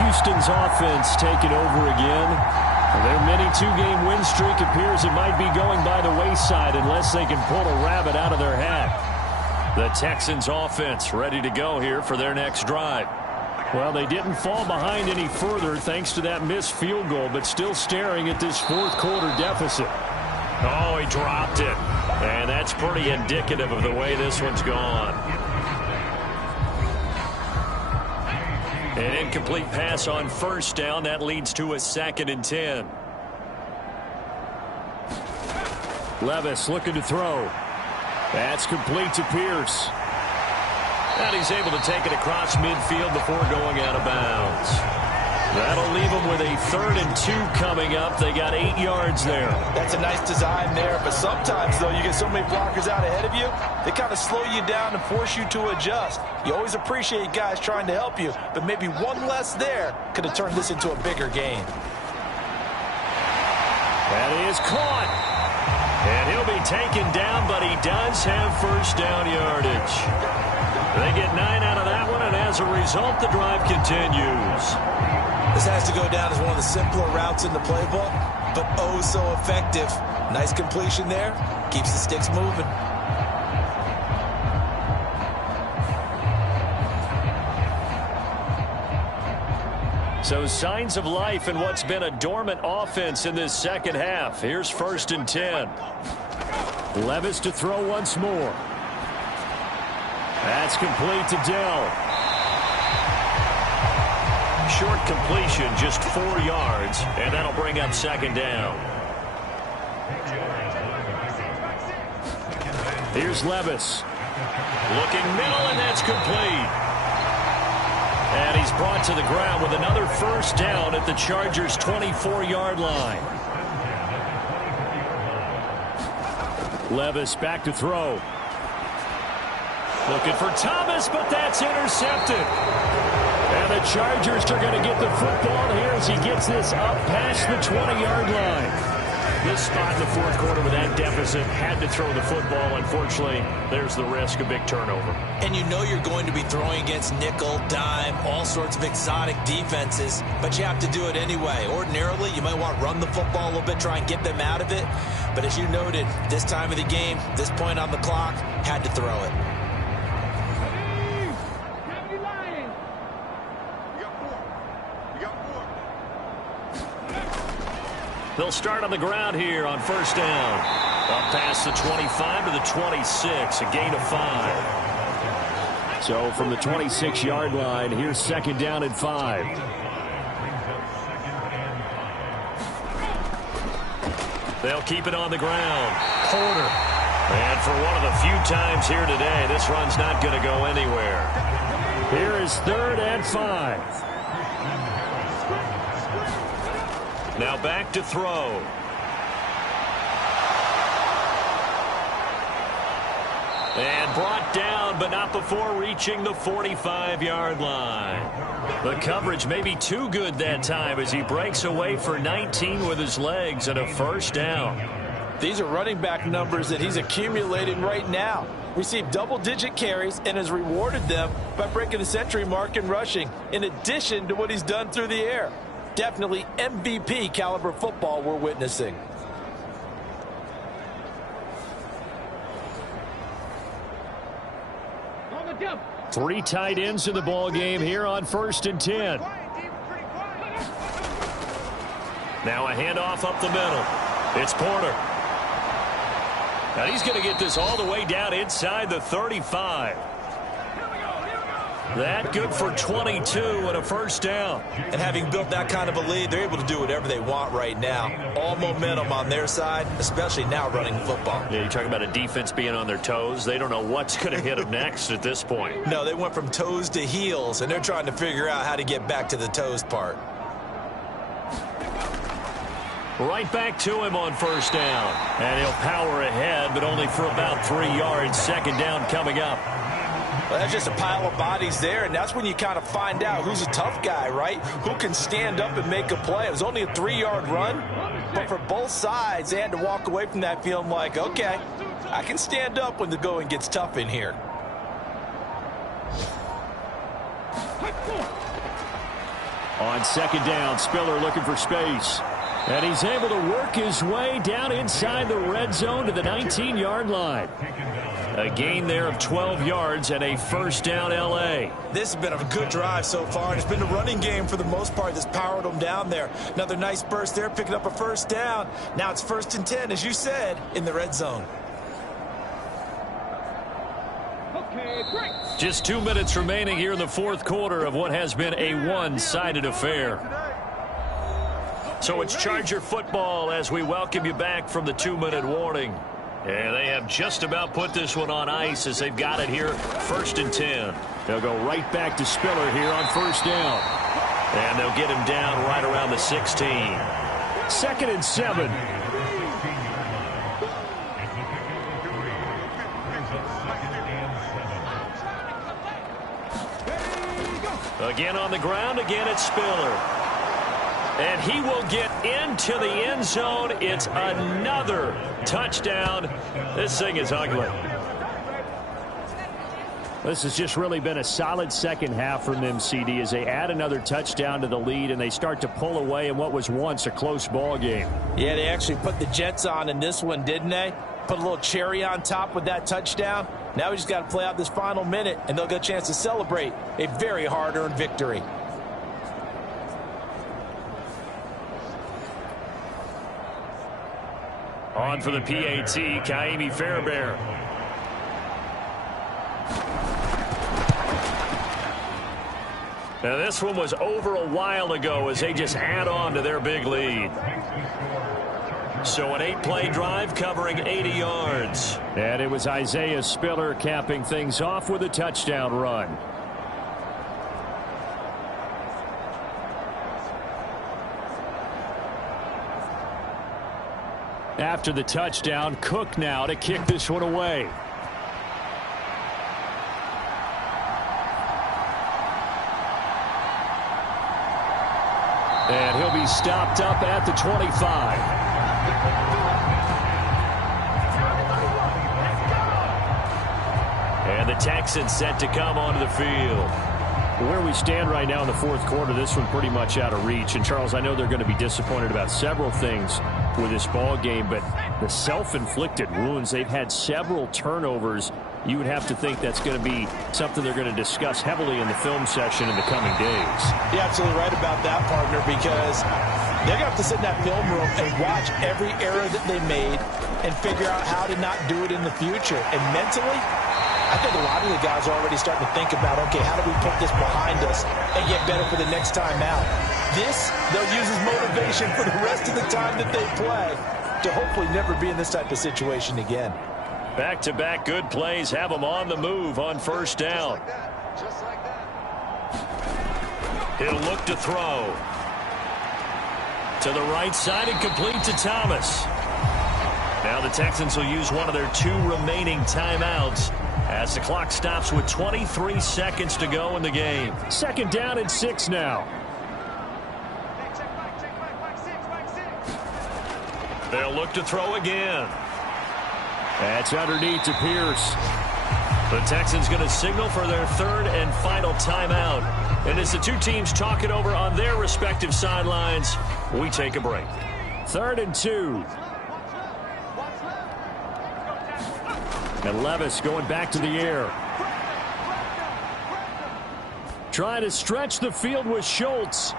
Houston's offense taking over again. Their mini 2-game win streak appears it might be going by the wayside unless they can pull a rabbit out of their hat. The Texans offense ready to go here for their next drive. Well, they didn't fall behind any further thanks to that missed field goal, but still staring at this 4th quarter deficit. Oh, he dropped it. And that's pretty indicative of the way this one's gone. An incomplete pass on 1st down. That leads to a 2nd and 10. Levis looking to throw. That's complete to Pierce. And he's able to take it across midfield before going out of bounds. That'll leave them with a 3rd and 2 coming up. They got 8 yards there. That's a nice design there, but sometimes, though, you get so many blockers out ahead of you, they kind of slow you down and force you to adjust. You always appreciate guys trying to help you, but maybe one less there could have turned this into a bigger game. That is caught. And he'll be taken down, but he does have 1st down yardage. They get 9 out of that one, and as a result, the drive continues. This has to go down as one of the simpler routes in the playbook, but oh so effective. Nice completion there. Keeps the sticks moving. So signs of life in what's been a dormant offense in this 2nd half. Here's 1st and 10. Levis to throw once more. That's complete to Dell. Short completion, just 4 yards, and that'll bring up 2nd down. Here's Levis. Looking middle, and that's complete. And he's brought to the ground with another 1st down at the Chargers' 24-yard line. Levis back to throw. Looking for Thomas, but that's intercepted. And the Chargers are going to get the football here as he gets this up past the 20-yard line. This spot in the 4th quarter with that deficit had to throw the football. Unfortunately, there's the risk of big turnover. And you know you're going to be throwing against nickel, dime, all sorts of exotic defenses, but you have to do it anyway. Ordinarily, you might want to run the football a little bit, try and get them out of it. But as you noted, this time of the game, this point on the clock, had to throw it. They'll start on the ground here on 1st down. Up past the 25 to the 26, a gain of 5. So from the 26-yard line, here's 2nd down and 5. They'll keep it on the ground. Porter. And for one of the few times here today, this run's not going to go anywhere. Here is 3rd and 5. Now back to throw. And brought down, but not before reaching the 45-yard line. The coverage may be too good that time as he breaks away for 19 with his legs and a 1st down. These are running back numbers that he's accumulating right now. Received double-digit carries and has rewarded them by breaking the century mark in rushing, in addition to what he's done through the air. Definitely MVP caliber football we're witnessing. Three tight ends in the ball game here on 1st and 10. Now a handoff up the middle. It's Porter. Now he's going to get this all the way down inside the 35. That good for 22 and a first down. And having built that kind of a lead, they're able to do whatever they want right now. All momentum on their side, especially now running football. Yeah, you're talking about a defense being on their toes. They don't know what's going to hit them next at this point. No, they went from toes to heels, and they're trying to figure out how to get back to the toes part. Right back to him on first down. And he'll power ahead, but only for about 3 yards. Second down coming up. Well, that's just a pile of bodies there, and that's when you kind of find out who's a tough guy, right? Who can stand up and make a play. It was only a 3-yard run, but for both sides, they had to walk away from that feeling like, okay, I can stand up when the going gets tough in here. On second down, Spiller looking for space. And he's able to work his way down inside the red zone to the 19-yard line. A gain there of 12 yards and a first down L.A. This has been a good drive so far. It's been a running game for the most part that's powered them down there. Another nice burst there, picking up a first down. Now it's 1st and 10, as you said, in the red zone. Just 2 minutes remaining here in the fourth quarter of what has been a one-sided affair. So it's Charger football as we welcome you back from the 2-minute warning. And they have just about put this one on ice as they've got it here, 1st and 10. They'll go right back to Spiller here on first down. And they'll get him down right around the 16. 2nd and 7. Again on the ground, again it's Spiller. And he will get into the end zone. It's another touchdown. This thing is ugly. This has just really been a solid second half from them, CD, as they add another touchdown to the lead and they start to pull away in what was once a close ball game. Yeah, they actually put the Jets on in this one, didn't they? Put a little cherry on top with that touchdown. Now we just got to play out this final minute, and they'll get a chance to celebrate a very hard-earned victory. On for the PAT, Kaimi Fairbairn. Now this one was over a while ago as they just add on to their big lead. So an 8-play drive covering 80 yards. And it was Isaiah Spiller capping things off with a touchdown run. After the touchdown, Cook now to kick this one away. And he'll be stopped up at the 25. And the Texans set to come onto the field. Where we stand right now in the fourth quarter, this one pretty much out of reach. And, Charles, I know they're going to be disappointed about several things with this ball game, but the self-inflicted wounds, they've had several turnovers. You would have to think that's going to be something they're going to discuss heavily in the film session in the coming days. You're absolutely right about that, partner, because they're going to have to sit in that film room and watch every error that they made and figure out how to not do it in the future. And mentally, I think a lot of the guys are already starting to think about, okay, how do we put this behind us and get better for the next time out? This, they'll use as motivation for the rest of the time that they play to hopefully never be in this type of situation again. Back-to-back good plays have them on the move on first down. Just like that. He'll look to throw. To the right side and complete to Thomas. Now the Texans will use one of their 2 remaining timeouts as the clock stops with 23 seconds to go in the game. 2nd down and 6 now. Check back, 6. They'll They'll look to throw again. That's underneath to Pierce. The Texans going to signal for their third and final timeout. And as the two teams talk it over on their respective sidelines, we take a break. 3rd and 2. And Levis going back to the air. Trying to stretch the field with Schultz.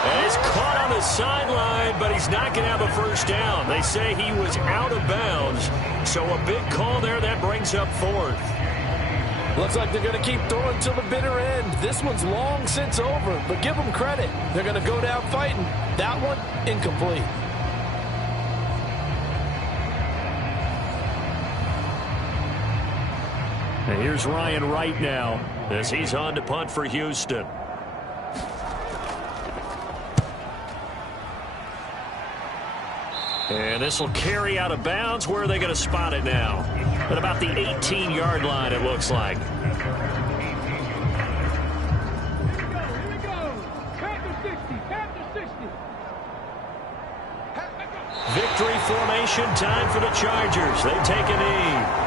And he's caught on the sideline, but he's not going to have a first down. They say he was out of bounds. So a big call there that brings up 4th. Looks like they're going to keep throwing till the bitter end. This one's long since over, but give them credit. They're going to go down fighting. That one, incomplete. And here's Ryan Wright now as he's on to punt for Houston. And this will carry out of bounds. Where are they going to spot it now? At about the 18-yard line, it looks like. Here we go. Panther 60. Panther 60. Victory formation time for the Chargers. They take a knee.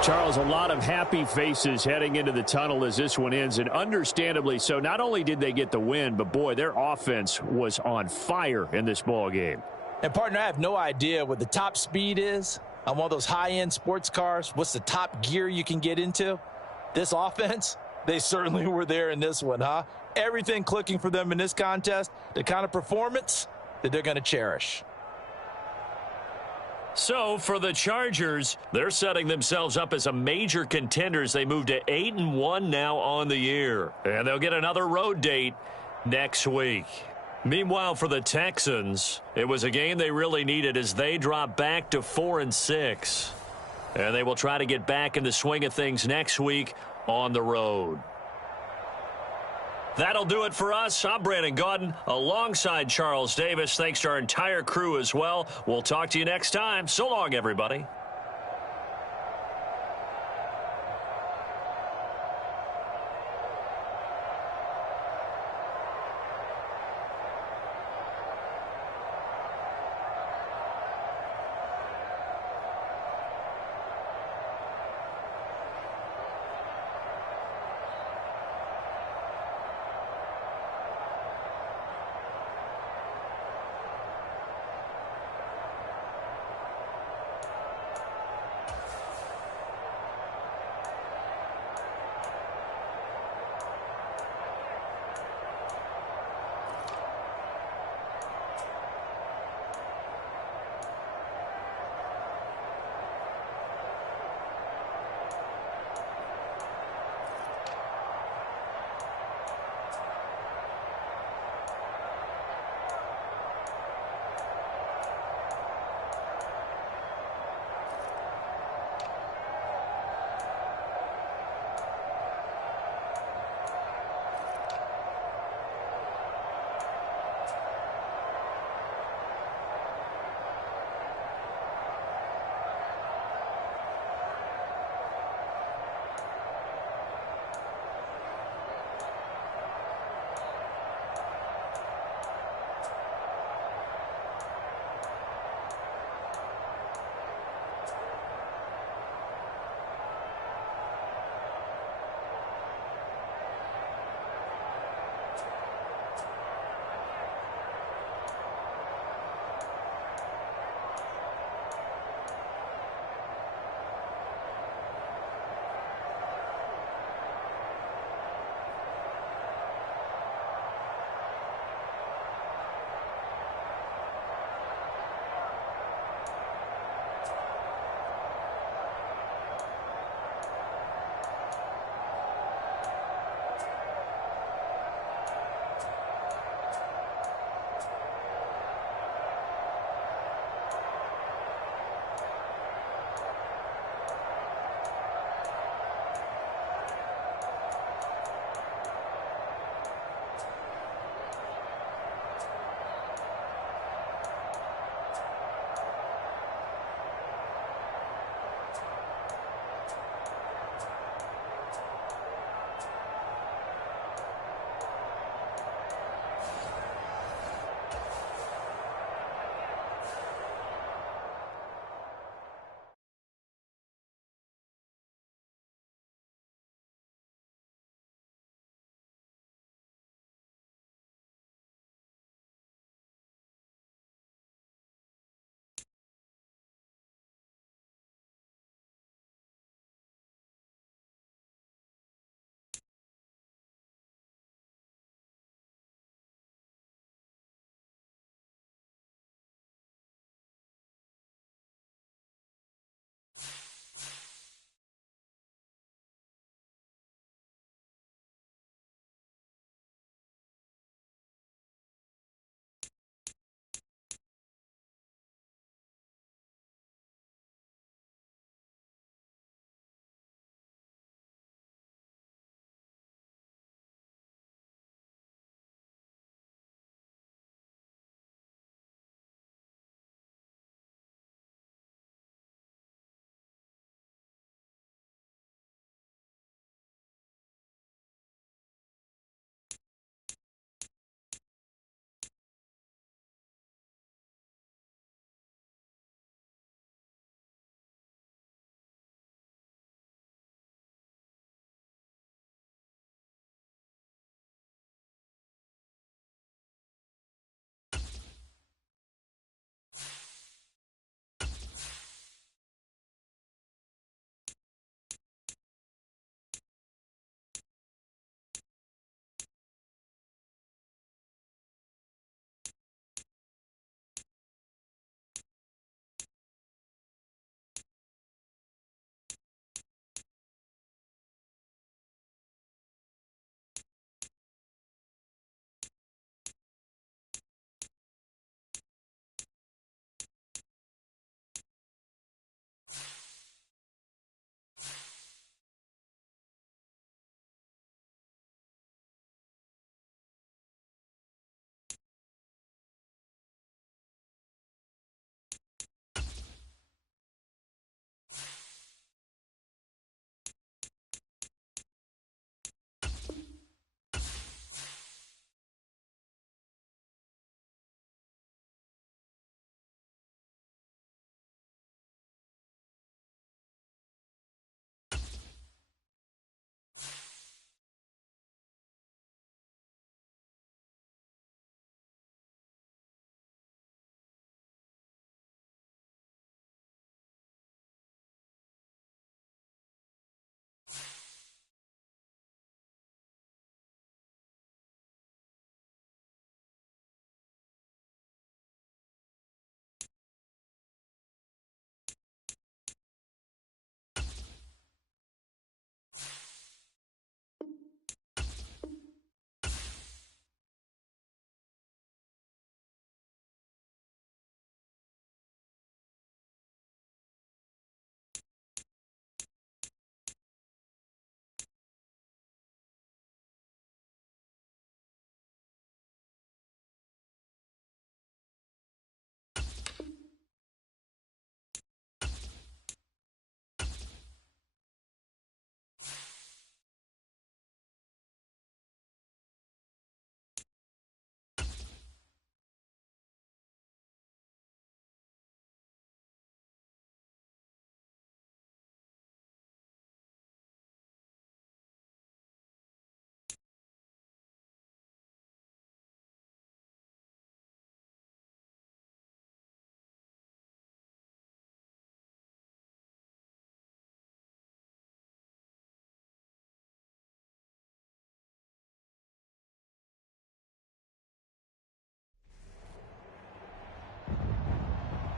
Charles, a lot of happy faces heading into the tunnel as this one ends, and understandably so. Not only did they get the win, but, boy, their offense was on fire in this ball game. And, partner, I have no idea what the top speed is on one of those high-end sports cars. What's the top gear you can get into? This offense, they certainly were there in this one, huh? Everything clicking for them in this contest, the kind of performance that they're going to cherish. So for the Chargers, they're setting themselves up as a major contender as they move to 8-1 now on the year. And they'll get another road date next week. Meanwhile, for the Texans, it was a game they really needed as they drop back to 4-6. And they will try to get back in the swing of things next week on the road. That'll do it for us. I'm Brandon Gaudin alongside Charles Davis. Thanks to our entire crew as well. We'll talk to you next time. So long, everybody.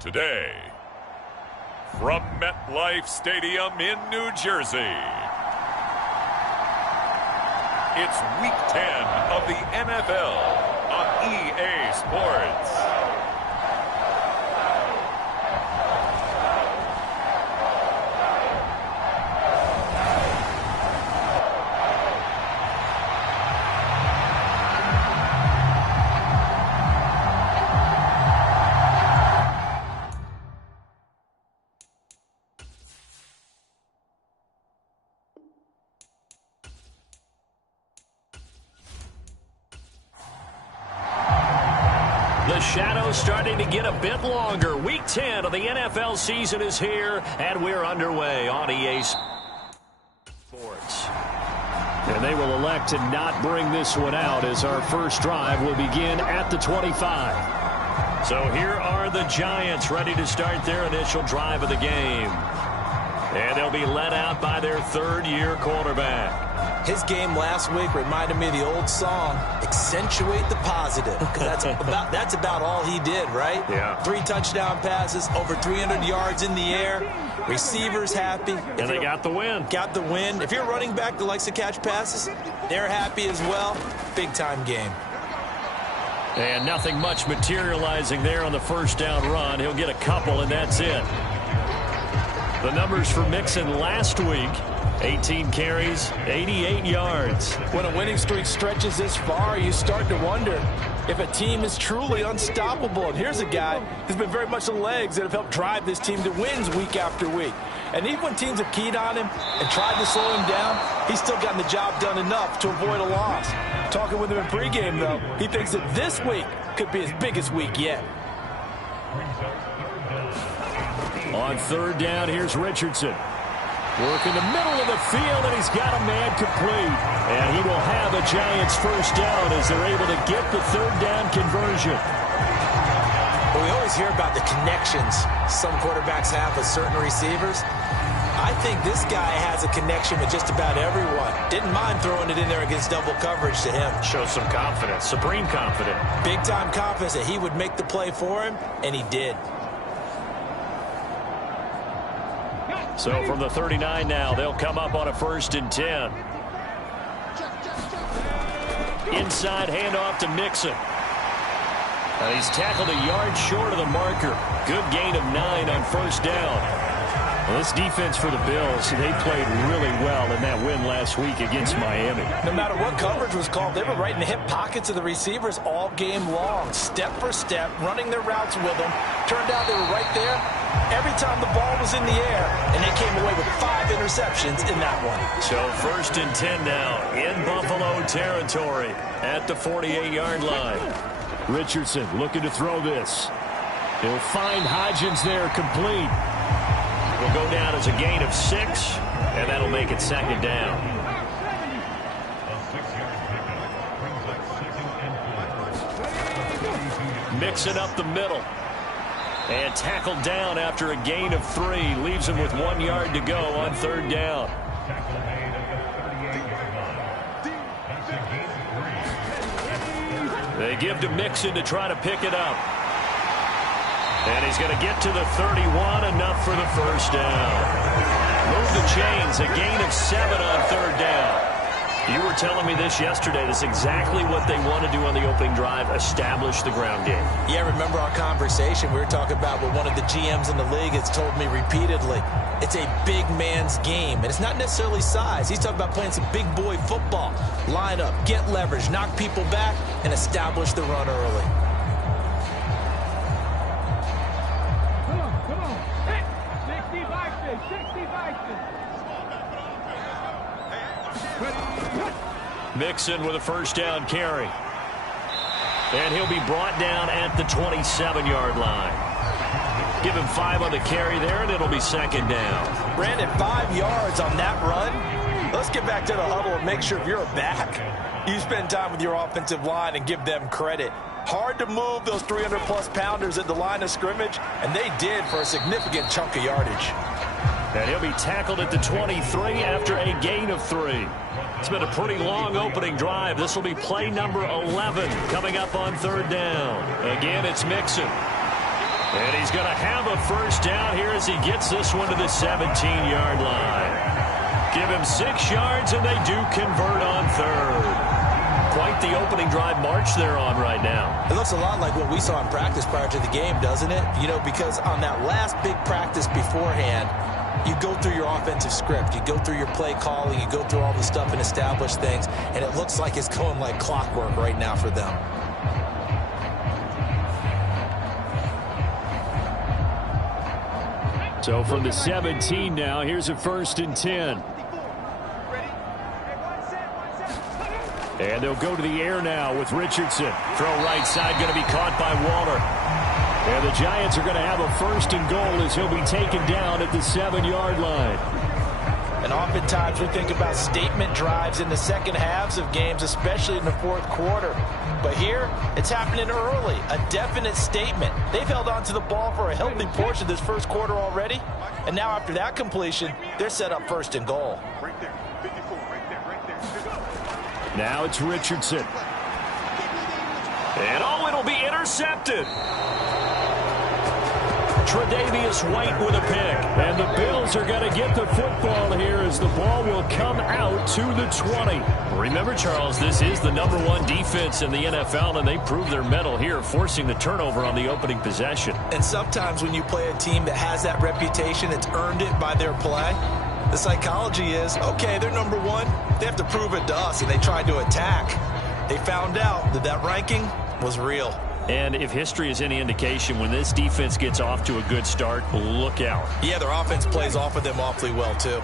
Today, from MetLife Stadium in New Jersey, it's Week 10 of the NFL on EA Sports. The shadow's starting to get a bit longer. Week 10 of the NFL season is here, and we're underway on EA Sports. And they will elect to not bring this one out as our first drive will begin at the 25. So here are the Giants ready to start their initial drive of the game. And they'll be led out by their third-year quarterback. His game last week reminded me of the old song, Accentuate the Positive, because that's about all he did, right? Yeah. 3 touchdown passes, over 300 yards in the air, receivers happy. And they got the win. Got the win. If you're a running back that likes to catch passes, they're happy as well. Big-time game. And nothing much materializing there on the first down run. He'll get a couple, and that's it. The numbers for Mixon last week, 18 carries, 88 yards. When a winning streak stretches this far, you start to wonder if a team is truly unstoppable. And here's a guy who's been very much the legs that have helped drive this team to wins week after week. And even when teams have keyed on him and tried to slow him down, he's still gotten the job done enough to avoid a loss. Talking with him in pregame, though, he thinks that this week could be his biggest week yet. On third down, here's Richardson. Work in the middle of the field, and he's got a man complete. And he will have a Giants first down as they're able to get the third down conversion. Well, we always hear about the connections some quarterbacks have with certain receivers. I think this guy has a connection with just about everyone. Didn't mind throwing it in there against double coverage to him. Shows some confidence, supreme confidence. Big-time confidence that he would make the play for him, and he did. So from the 39 now, they'll come up on a 1st and 10. Inside handoff to Mixon. And he's tackled a yard short of the marker. Good gain of 9 on first down. Well, this defense for the Bills, they played really well in that win last week against Miami. No matter what coverage was called, they were right in the hip pockets of the receivers all game long, step for step, running their routes with them. Turned out they were right there every time the ball was in the air, and they came away with 5 interceptions in that one. So 1st and 10 now in Buffalo territory at the 48-yard line. Richardson looking to throw this. He'll find Hodgins there complete. Will go down as a gain of 6, and that'll make it 2nd down. Mixing up the middle. And tackled down after a gain of 3. Leaves him with 1 yard to go on 3rd down. They give to Mixon to try to pick it up. And he's going to get to the 31, enough for the first down. Move the chains, a gain of 7 on 3rd down. You were telling me this yesterday. That's exactly what they want to do on the opening drive, establish the ground game. Yeah, remember our conversation? We were talking about what one of the GMs in the league has told me repeatedly. It's a big man's game, and it's not necessarily size. He's talking about playing some big boy football. Line up, get leverage, knock people back, and establish the run early. Come on. Hey, 60 Vikings, 60 Vikings. Mixon with a first down carry. And he'll be brought down at the 27-yard line. Give him 5 on the carry there, and it'll be 2nd down. Brandon, 5 yards on that run. Let's get back to the huddle and make sure if you're a back, you spend time with your offensive line and give them credit. Hard to move those 300-plus pounders at the line of scrimmage, and they did for a significant chunk of yardage. And he'll be tackled at the 23 after a gain of 3. It's been a pretty long opening drive. This will be play number 11 coming up on 3rd down. Again, it's Mixon. And he's going to have a first down here as he gets this one to the 17-yard line. Give him 6 yards, and they do convert on third. Quite the opening drive march they're on right now. It looks a lot like what we saw in practice prior to the game, doesn't it? You know, because on that last big practice beforehand, you go through your offensive script, you go through your play calling, you go through all the stuff and establish things, and it looks like it's going like clockwork right now for them. So from the 17 now, here's a 1st and 10. And they'll go to the air now with Richardson. Throw right side going to be caught by Waller. And the Giants are going to have a 1st and goal as he'll be taken down at the 7-yard line. And oftentimes we think about statement drives in the second halves of games, especially in the fourth quarter. But here, it's happening early, a definite statement. They've held on to the ball for a healthy portion of this first quarter already. And now after that completion, they're set up 1st and goal. Right there. 54, right there. Now it's Richardson. And it'll be intercepted. Tre'Davious White with a pick. And the Bills are going to get the football here as the ball will come out to the 20. Remember, Charles, this is the #1 defense in the NFL, and they prove their mettle here, forcing the turnover on the opening possession. And sometimes when you play a team that has that reputation, it's earned it by their play. The psychology is, okay, they're #1. They have to prove it to us, and they tried to attack. They found out that that ranking was real. And if history is any indication, when this defense gets off to a good start, look out. Yeah, their offense plays off of them awfully well, too.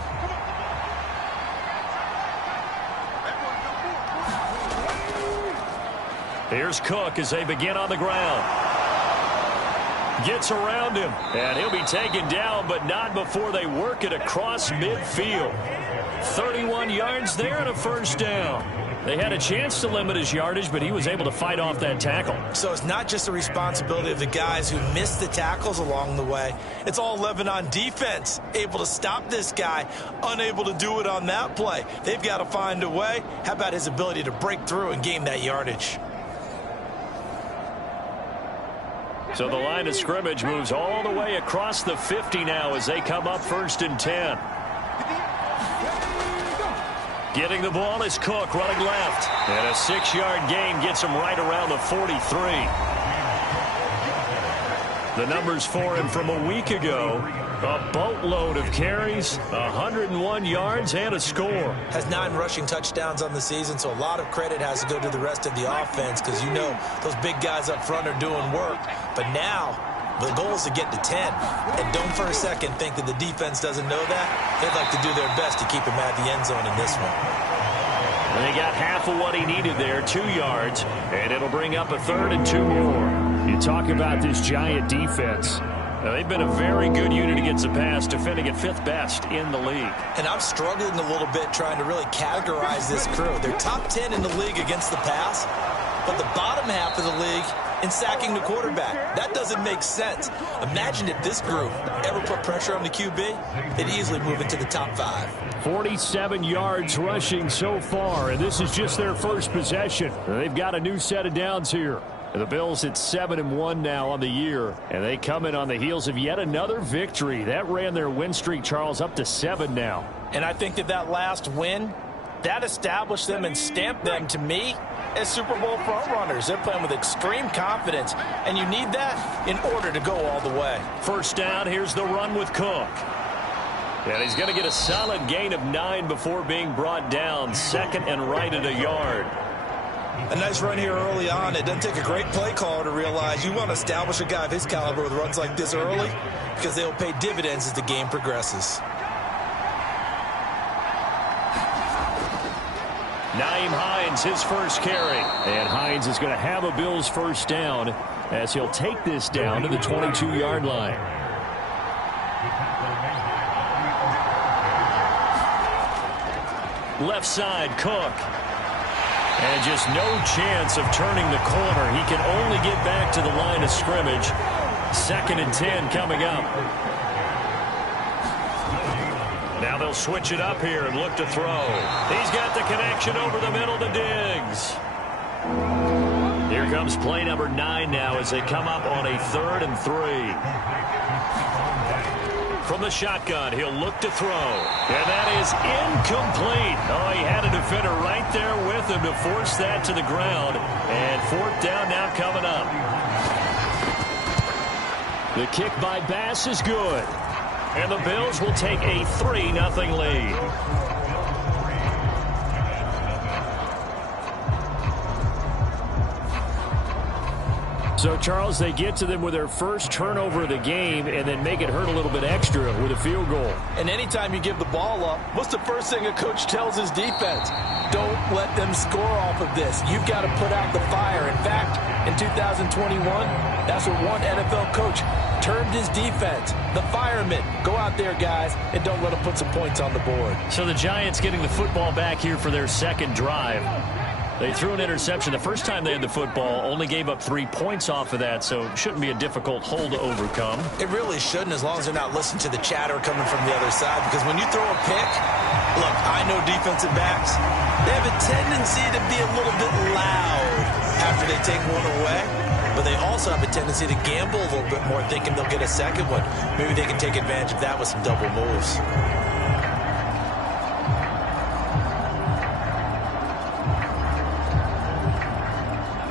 Here's Cook as they begin on the ground. Gets around him, and he'll be taken down, but not before they work it across midfield. 31 yards there and a 1st down. They had a chance to limit his yardage, but he was able to fight off that tackle. So it's not just the responsibility of the guys who missed the tackles along the way. It's all 11 on defense, able to stop this guy, unable to do it on that play. They've got to find a way. How about his ability to break through and gain that yardage? So the line of scrimmage moves all the way across the 50 now as they come up 1st and 10. Getting the ball is Cook running left. And a 6-yard gain gets him right around the 43. The numbers for him from a week ago. A boatload of carries, 101 yards, and a score. Has 9 rushing touchdowns on the season, so a lot of credit has to go to the rest of the offense because, you know, those big guys up front are doing work. But now, the goal is to get to 10. And don't for a second think that the defense doesn't know that. They'd like to do their best to keep him out of the end zone in this one. And they got half of what he needed there, 2 yards, and it'll bring up a 3rd and 2 more. You talk about this Giant defense. Now, they've been a very good unit against the pass, defending at 5th best in the league. And I'm struggling a little bit trying to really categorize this crew. They're top 10 in the league against the pass, but the bottom half of the league in sacking the quarterback. That doesn't make sense. Imagine if this group ever put pressure on the QB, they'd easily move into the top 5. 47 yards rushing so far, and this is just their first possession. They've got a new set of downs here. The Bills at 7-1 now on the year, and they come in on the heels of yet another victory. That ran their win streak, Charles, up to 7 now. And I think that last win, that established them and stamped them, to me, as Super Bowl frontrunners. They're playing with extreme confidence, and you need that in order to go all the way. 1st down, here's the run with Cook. And he's going to get a solid gain of 9 before being brought down. 2nd and right at a yard. A nice run here early on. It doesn't take a great play caller to realize you want to establish a guy of his caliber with runs like this early because they'll pay dividends as the game progresses. Nyheim Hines, his first carry. And Hines is going to have a Bills 1st down as he'll take this down to the 22-yard line. Left side, Cook. And just no chance of turning the corner. He can only get back to the line of scrimmage. 2nd and 10 coming up. Now they'll switch it up here and look to throw. He's got the connection over the middle to Diggs. Here comes play number 9 now as they come up on a 3rd and 3. From the shotgun, he'll look to throw. And that is incomplete. Oh, he had a defender right there with him to force that to the ground. And 4th down now coming up. The kick by Bass is good. And the Bills will take a 3-0 lead. So, Charles, they get to them with their first turnover of the game and then make it hurt a little bit extra with a field goal. And anytime you give the ball up, what's the first thing a coach tells his defense? Don't let them score off of this. You've got to put out the fire. In fact, in 2021, that's what one NFL coach termed his defense, the firemen. Go out there, guys, and don't let them put some points on the board. So the Giants getting the football back here for their second drive. They threw an interception the first time they had the football, only gave up 3 points off of that, so it shouldn't be a difficult hole to overcome. It really shouldn't, as long as they're not listening to the chatter coming from the other side, because when you throw a pick, look, I know defensive backs, they have a tendency to be a little bit loud after they take one away, but they also have a tendency to gamble a little bit more, thinking they'll get a second one. Maybe they can take advantage of that with some double moves.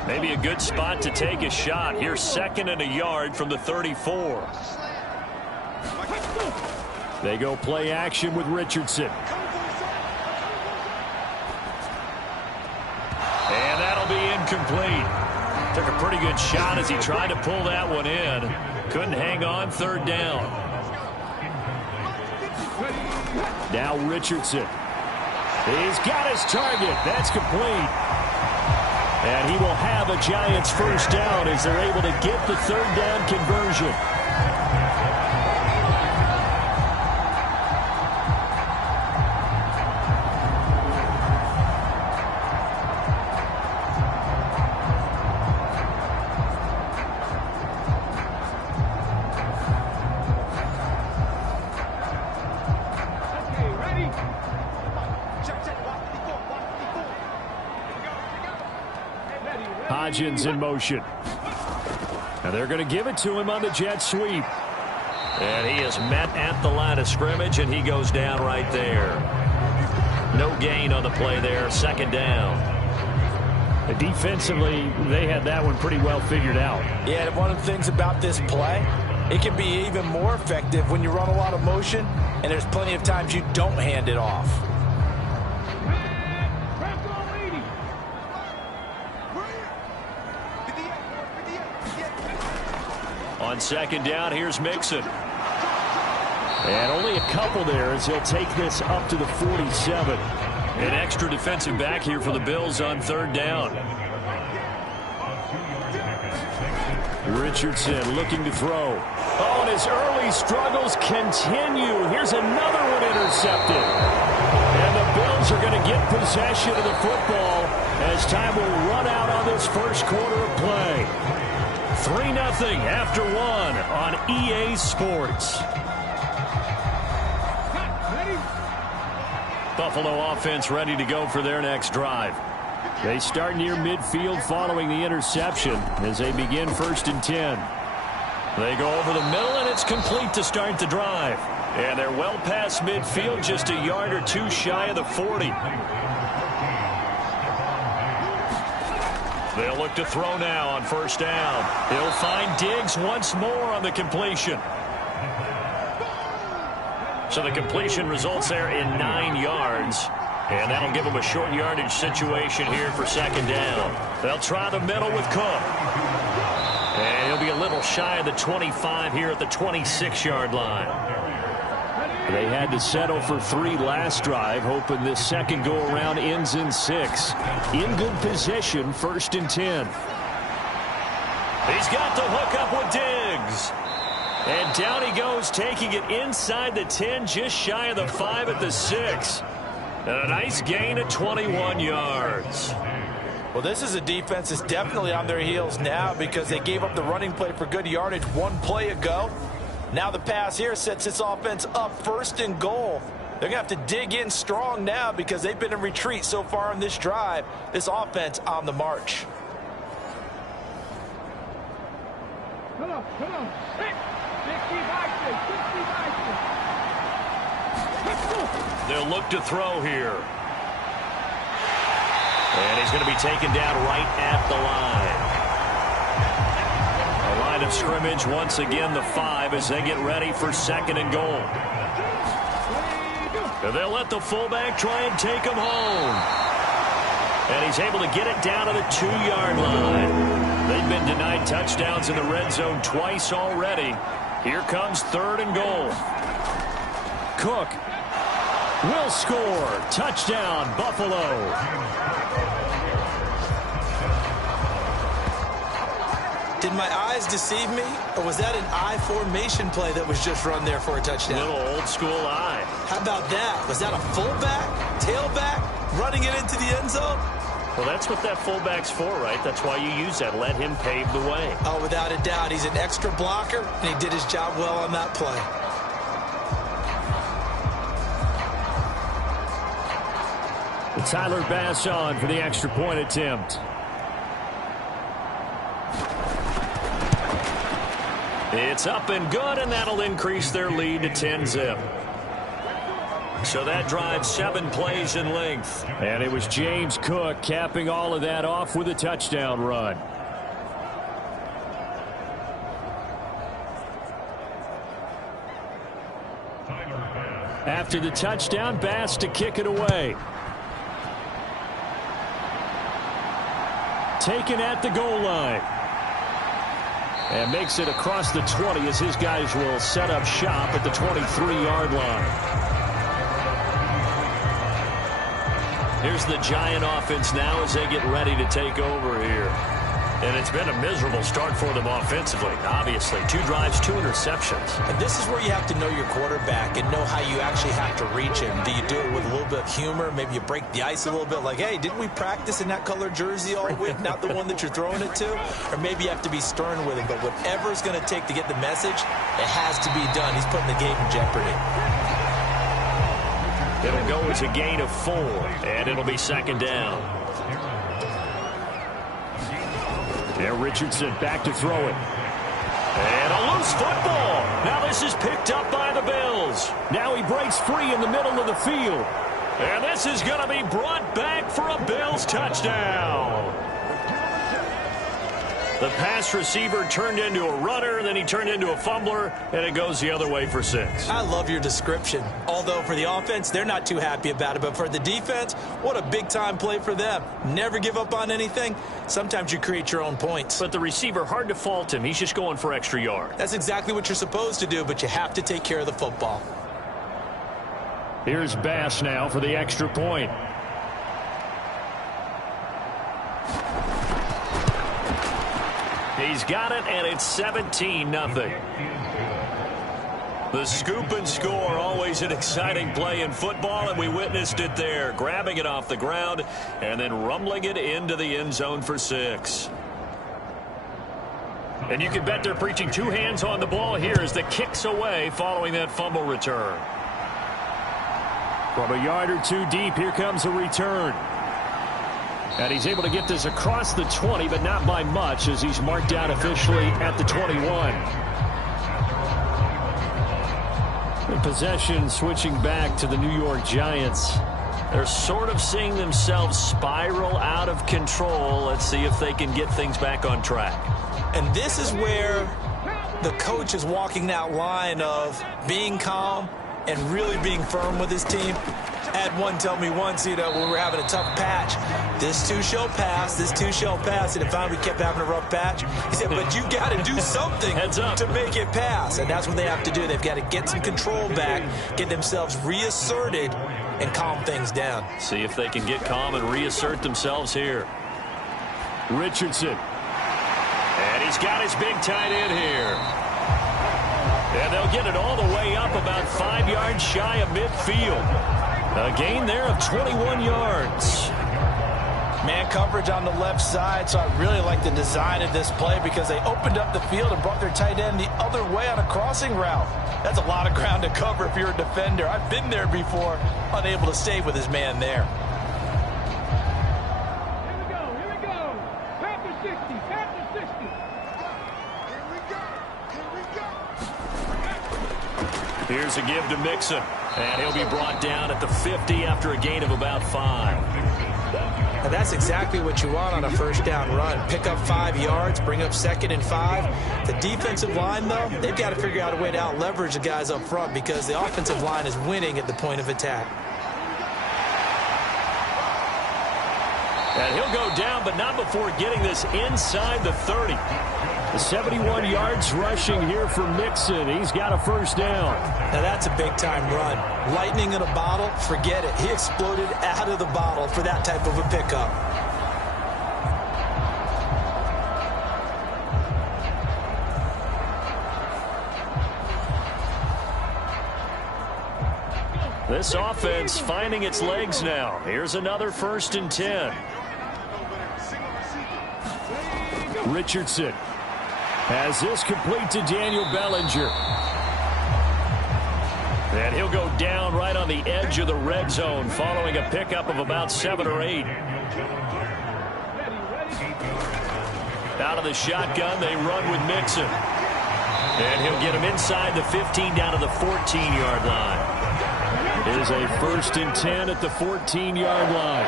Maybe a good spot to take a shot. Here's 2nd and a yard from the 34. They go play action with Richardson. And that'll be incomplete. Took a pretty good shot as he tried to pull that one in. Couldn't hang on, 3rd down. Now Richardson. He's got his target. That's complete. And he will have a Giants first down as they're able to get the 3rd down conversion. Hodgins in motion. And they're going to give it to him on the jet sweep. And he is met at the line of scrimmage, and he goes down right there. No gain on the play there, 2nd down. Defensively, they had that one pretty well figured out. Yeah, and one of the things about this play, it can be even more effective when you run a lot of motion, and there's plenty of times you don't hand it off. On 2nd down, here's Mixon. And only a couple there as he'll take this up to the 47. An extra defensive back here for the Bills on 3rd down. Richardson looking to throw. Oh, and his early struggles continue. Here's another one intercepted. And the Bills are going to get possession of the football as time will run out on this first quarter of play. 3-0 after 1 on EA Sports. Buffalo offense ready to go for their next drive. They start near midfield following the interception as they begin 1st and 10. They go over the middle, and it's complete to start the drive. And they're well past midfield, just a yard or 2 shy of the 40. They'll look to throw now on 1st down. He'll find Diggs once more on the completion. So the completion results there in 9 yards. And that'll give them a short yardage situation here for 2nd down. They'll try the middle with Cook. And he'll be a little shy of the 25 here at the 26-yard line. They had to settle for 3 last drive, hoping this second go-around ends in 6. In good position, 1st and 10. He's got the hook up with Diggs. And down he goes, taking it inside the 10, just shy of the 5 at the 6. And a nice gain of 21 yards. Well, this is a defense that's definitely on their heels now because they gave up the running play for good yardage 1 play ago. Now the pass here sets this offense up 1st and goal. They're going to have to dig in strong now because they've been in retreat so far in this drive. This offense on the march. Come on. 60 Vikings. 60 Vikings. They'll look to throw here. And he's going to be taken down right at the line. A line of scrimmage once again, the 5 as they get ready for 2nd and goal. And they'll let the fullback try and take him home. And he's able to get it down to the 2-yard line. They've been denied touchdowns in the red zone twice already. Here comes 3rd and goal. Cook will score. Touchdown, Buffalo. Did my eyes deceive me, or was that an I formation play that was just run there for a touchdown? Little old school eye. How about that? Was that a fullback, tailback, running it into the end zone? Well, that's what that fullback's for, right? That's why you use that. Let him pave the way. Oh, without a doubt. He's an extra blocker, and he did his job well on that play. Tyler Bass on for the extra point attempt. It's up and good, and that'll increase their lead to 10-zip. So that drives 7 plays in length. And it was James Cook capping all of that off with a touchdown run. After the touchdown, Bass to kick it away. Taken at the goal line. And makes it across the 20 as his guys will set up shop at the 23-yard line. Here's the Giant offense now as they get ready to take over here. And it's been a miserable start for them offensively, obviously. 2 drives, 2 interceptions. And this is where you have to know your quarterback and know how you actually have to reach him. Do you do it with a little bit of humor? Maybe you break the ice a little bit like, hey, didn't we practice in that color jersey all week, not the one that you're throwing it to? Or maybe you have to be stern with him. But whatever it's going to take to get the message, it has to be done. He's putting the game in jeopardy. It'll go as a gain of 4, and it'll be 2nd down. There, Richardson back to throw it. And a loose football. Now this is picked up by the Bills. Now he breaks free in the middle of the field. And this is going to be brought back for a Bills touchdown. The pass receiver turned into a runner, then he turned into a fumbler, and it goes the other way for 6. I love your description. Although for the offense, they're not too happy about it. But for the defense, what a big-time play for them. Never give up on anything. Sometimes you create your own points. But the receiver, hard to fault him. He's just going for extra yard. That's exactly what you're supposed to do, but you have to take care of the football. Here's Bass now for the extra point. He's got it, and it's 17-0. The scoop and score, always an exciting play in football, and we witnessed it there, grabbing it off the ground and then rumbling it into the end zone for 6. And you can bet they're preaching 2 hands on the ball here as the kick's away following that fumble return. From a yard or 2 deep, here comes a return. And he's able to get this across the 20, but not by much as he's marked out officially at the 21. The possession switching back to the New York Giants. They're sort of seeing themselves spiral out of control. Let's see if they can get things back on track. And this is where the coach is walking that line of being calm and really being firm with his team. I had one tell me once, when we were having a tough patch, this too shall pass, this too shall pass, and if finally we kept having a rough patch, he said, but you got to do something to make it pass, and that's what they have to do. They've got to get some control back, get themselves reasserted, and calm things down. See if they can get calm and reassert themselves here. Richardson. And he's got his big tight end here. And they'll get it all the way up about 5 yards shy of midfield. A gain there of 21 yards. Man coverage on the left side, so I really like the design of this play because they opened up the field and brought their tight end the other way on a crossing route. That's a lot of ground to cover if you're a defender. I've been there before, unable to stay with his man there. Here we go. Panther 60. Panther 60. Here we go. Here's a give to Mixon, and he'll be brought down at the 50 after a gain of about 5. And that's exactly what you want on a first down run. Pick up 5 yards, bring up 2nd and 5. The defensive line, though, they've got to figure out a way to out-leverage the guys up front because the offensive line is winning at the point of attack. And he'll go down, but not before getting this inside the 30. The 71 yards rushing here for Mixon. He's got a first down. Now that's a big-time run. Lightning in a bottle, forget it. He exploded out of the bottle for that type of a pickup. This offense finding its legs now. Here's another 1st and 10. Richardson has this complete to Daniel Bellinger. And he'll go down right on the edge of the red zone following a pickup of about 7 or 8. Out of the shotgun, they run with Mixon. And he'll get him inside the 15 down to the 14-yard line. It is a 1st and 10 at the 14-yard line.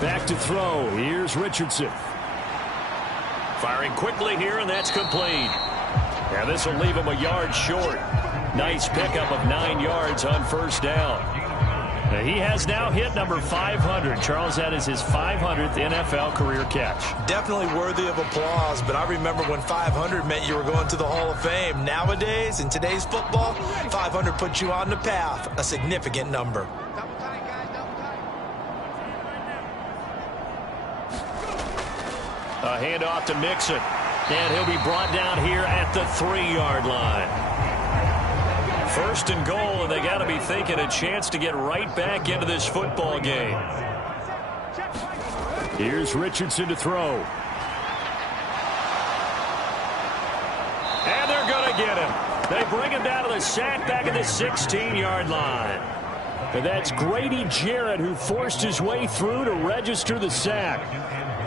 Back to throw. Here's Richardson. Firing quickly here, and that's complete. Now this will leave him a yard short. Nice pickup of 9 yards on first down. Now he has now hit number 500. Charles, that is his 500th NFL career catch. Definitely worthy of applause, but I remember when 500 meant you were going to the Hall of Fame. Nowadays, in today's football, 500 puts you on the path, a significant number. A handoff to Mixon, and he'll be brought down here at the 3-yard line. 1st and goal, and they got to be thinking a chance to get right back into this football game. Here's Richardson to throw. And they're going to get him. They bring him down to the sack back at the 16-yard line. And that's Grady Jarrett who forced his way through to register the sack.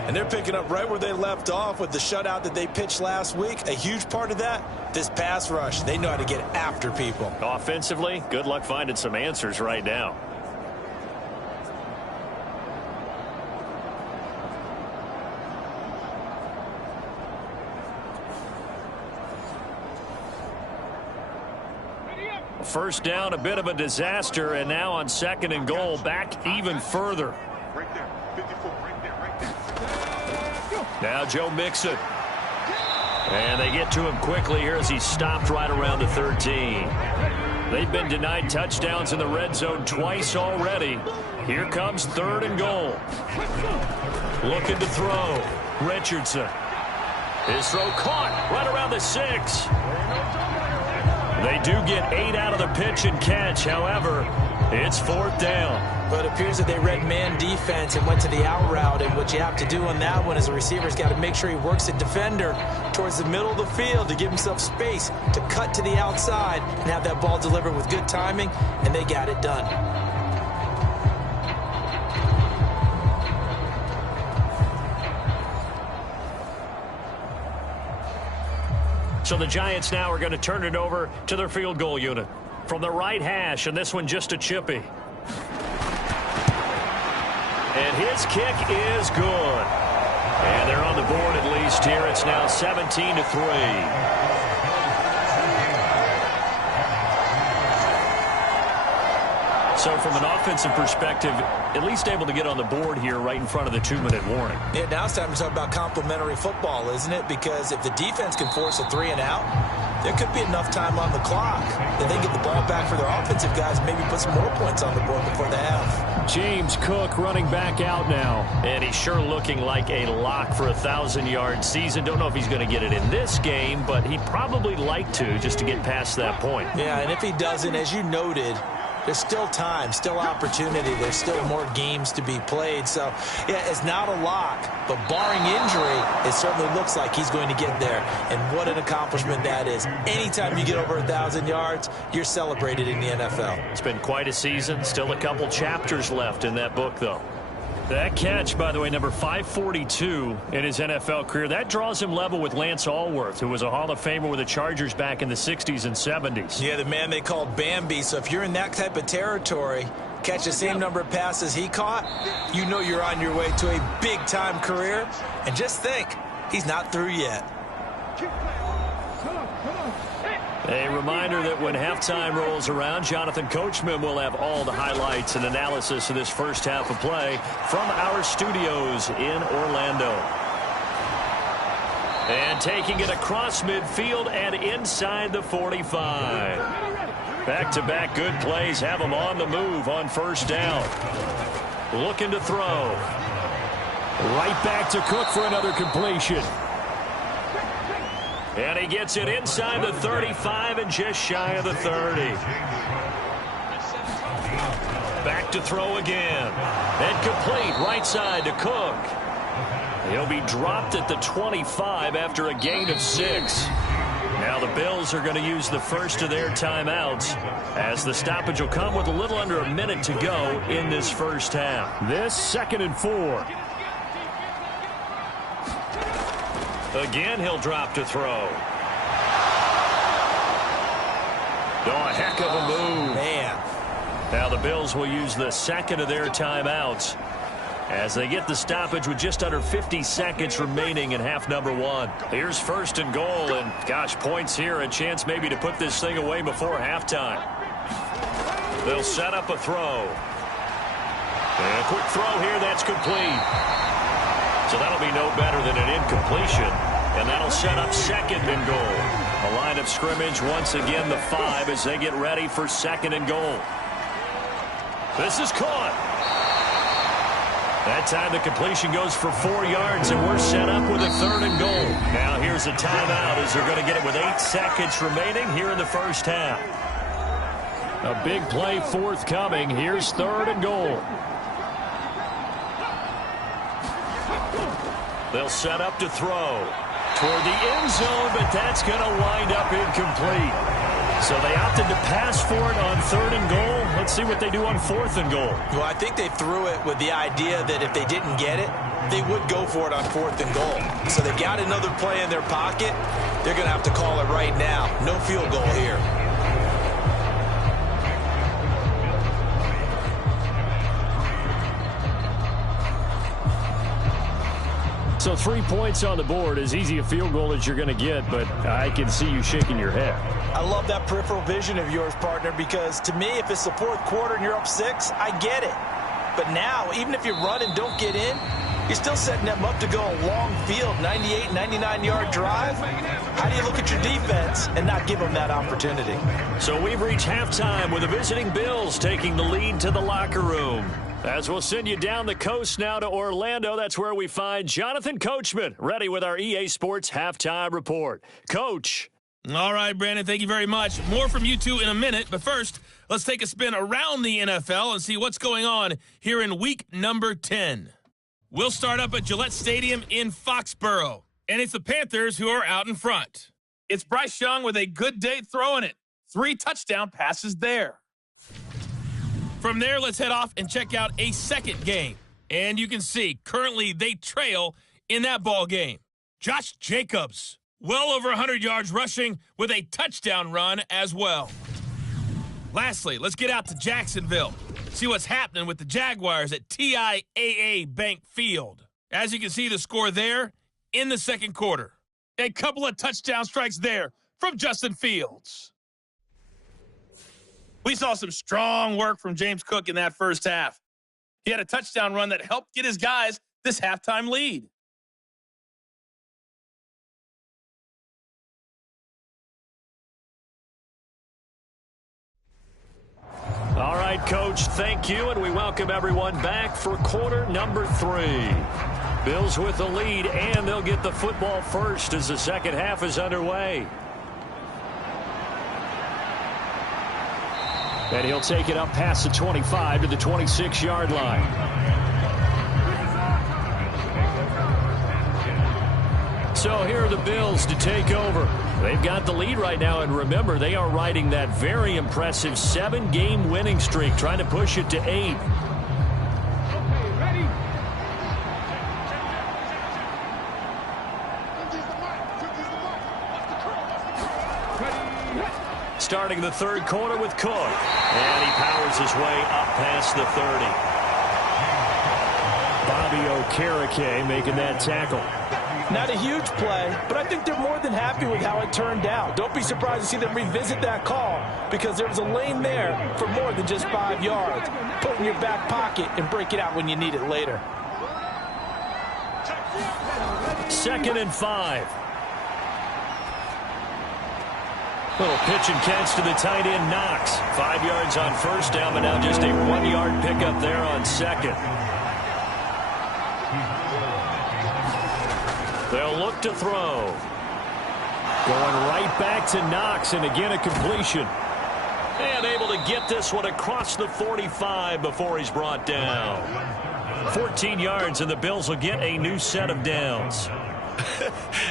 And they're picking up right where they left off with the shutout that they pitched last week. A huge part of that, this pass rush. They know how to get after people. Offensively, good luck finding some answers right now. First down, a bit of a disaster, and now on 2nd and goal, back even further. Right there. 54, right there, right there. Now Joe Mixon. And they get to him quickly here as he stopped right around the 13. They've been denied touchdowns in the red zone twice already. Here comes 3rd and goal. Looking to throw. Richardson. His throw caught right around the 6. They do get 8 out of the pitch and catch. However, it's 4th down. But it appears that they read man defense and went to the out route. And what you have to do on that one is the receiver's got to make sure he works the defender towards the middle of the field to give himself space to cut to the outside and have that ball delivered with good timing, and they got it done. So the Giants now are going to turn it over to their field goal unit. From the right hash, and this one just a chippy. And his kick is good. And they're on the board at least here. It's now 17-3. So from an offensive perspective, at least able to get on the board here right in front of the 2-minute warning. Yeah, now it's time to talk about complementary football, isn't it? Because if the defense can force a 3 and out, there could be enough time on the clock that they get the ball back for their offensive guys and maybe put some more points on the board before the half. James Cook running back out now. And he's sure looking like a lock for a 1,000-yard season. Don't know if he's going to get it in this game, but he'd probably like to just to get past that point. Yeah, and if he doesn't, as you noted, there's still time, still opportunity. There's still more games to be played. So, yeah, it's not a lock, but barring injury, it certainly looks like he's going to get there. And what an accomplishment that is. Anytime you get over 1,000 yards, you're celebrated in the NFL. It's been quite a season. Still a couple chapters left in that book, though. That catch, by the way, number 542 in his NFL career. That draws him level with Lance Allworth, who was a Hall of Famer with the Chargers back in the 60s and 70s. Yeah, the man they called Bambi. So if you're in that type of territory, catch the same number of passes he caught, you know you're on your way to a big-time career. And just think, he's not through yet. A reminder that when halftime rolls around, Jonathan Coachman will have all the highlights and analysis of this first half of play from our studios in Orlando. And taking it across midfield and inside the 45. Back-to-back good plays have him on the move on first down. Looking to throw. Right back to Cook for another completion. And he gets it inside the 35 and just shy of the 30. Back to throw again. And complete right side to Cook. He'll be dropped at the 25 after a gain of 6. Now the Bills are going to use the first of their timeouts as the stoppage will come with a little under a minute to go in this first half. This 2nd and 4. Again, he'll drop to throw. Oh, a heck of a move. Man. Now the Bills will use the 2nd of their timeouts as they get the stoppage with just under 50 seconds remaining in half number 1. Here's 1st and goal, and gosh, points here, a chance maybe to put this thing away before halftime. They'll set up a throw. And a quick throw here, that's complete. So that'll be no better than an incompletion, and that'll set up 2nd and goal. A line of scrimmage once again the 5 as they get ready for 2nd and goal. This is caught. That time the completion goes for 4 yards, and we're set up with a 3rd and goal. Now here's a timeout as they're going to get it with 8 seconds remaining here in the first half. A big play forthcoming. Here's 3rd and goal. They'll set up to throw toward the end zone, but that's going to wind up incomplete. So they opted to pass for it on 3rd and goal. Let's see what they do on 4th and goal. Well, I think they threw it with the idea that if they didn't get it, they would go for it on 4th and goal. So they've got another play in their pocket. They're going to have to call it right now. No field goal here. So 3 points on the board, as easy a field goal as you're going to get, but I can see you shaking your head. I love that peripheral vision of yours, partner, because to me, if it's the 4th quarter and you're up 6, I get it. But now, even if you run and don't get in, you're still setting them up to go a long field, 98, 99-yard drive. How do you look at your defense and not give them that opportunity? So we've reached halftime with the visiting Bills taking the lead to the locker room. As we'll send you down the coast now to Orlando, that's where we find Jonathan Coachman, ready with our EA Sports Halftime Report. Coach. All right, Brandon, thank you very much. More from you two in a minute, but first, let's take a spin around the NFL and see what's going on here in week number 10. We'll start up at Gillette Stadium in Foxborough, and it's the Panthers who are out in front. It's Bryce Young with a good day throwing it. 3 touchdown passes there. From there, let's head off and check out a second game. And you can see, currently they trail in that ball game. Josh Jacobs, well over 100 yards rushing with a touchdown run as well. Lastly, let's get out to Jacksonville. See what's happening with the Jaguars at TIAA Bank Field. As you can see, the score there in the second quarter. A couple of touchdown strikes there from Justin Fields. We saw some strong work from James Cook in that first half. He had a touchdown run that helped get his guys this halftime lead. All right, Coach, thank you, and we welcome everyone back for quarter number 3. Bills with the lead, and they'll get the football first as the second half is underway. And he'll take it up past the 25 to the 26-yard line. So here are the Bills to take over. They've got the lead right now, and remember, they are riding that very impressive 7-game winning streak, trying to push it to 8. Okay, ready? starting the third quarter with Cook. And he powers his way up past the 30. Bobby Okereke making that tackle. Not a huge play, but I think they're more than happy with how it turned out. Don't be surprised to see them revisit that call because there was a lane there for more than just 5 yards. Put it in your back pocket and break it out when you need it later. 2nd and 5. Little pitch and catch to the tight end, Knox. 5 yards on first down, but now just a 1-yard pickup there on second. They'll look to throw. Going right back to Knox, and again a completion. And able to get this one across the 45 before he's brought down. 14 yards, and the Bills will get a new set of downs.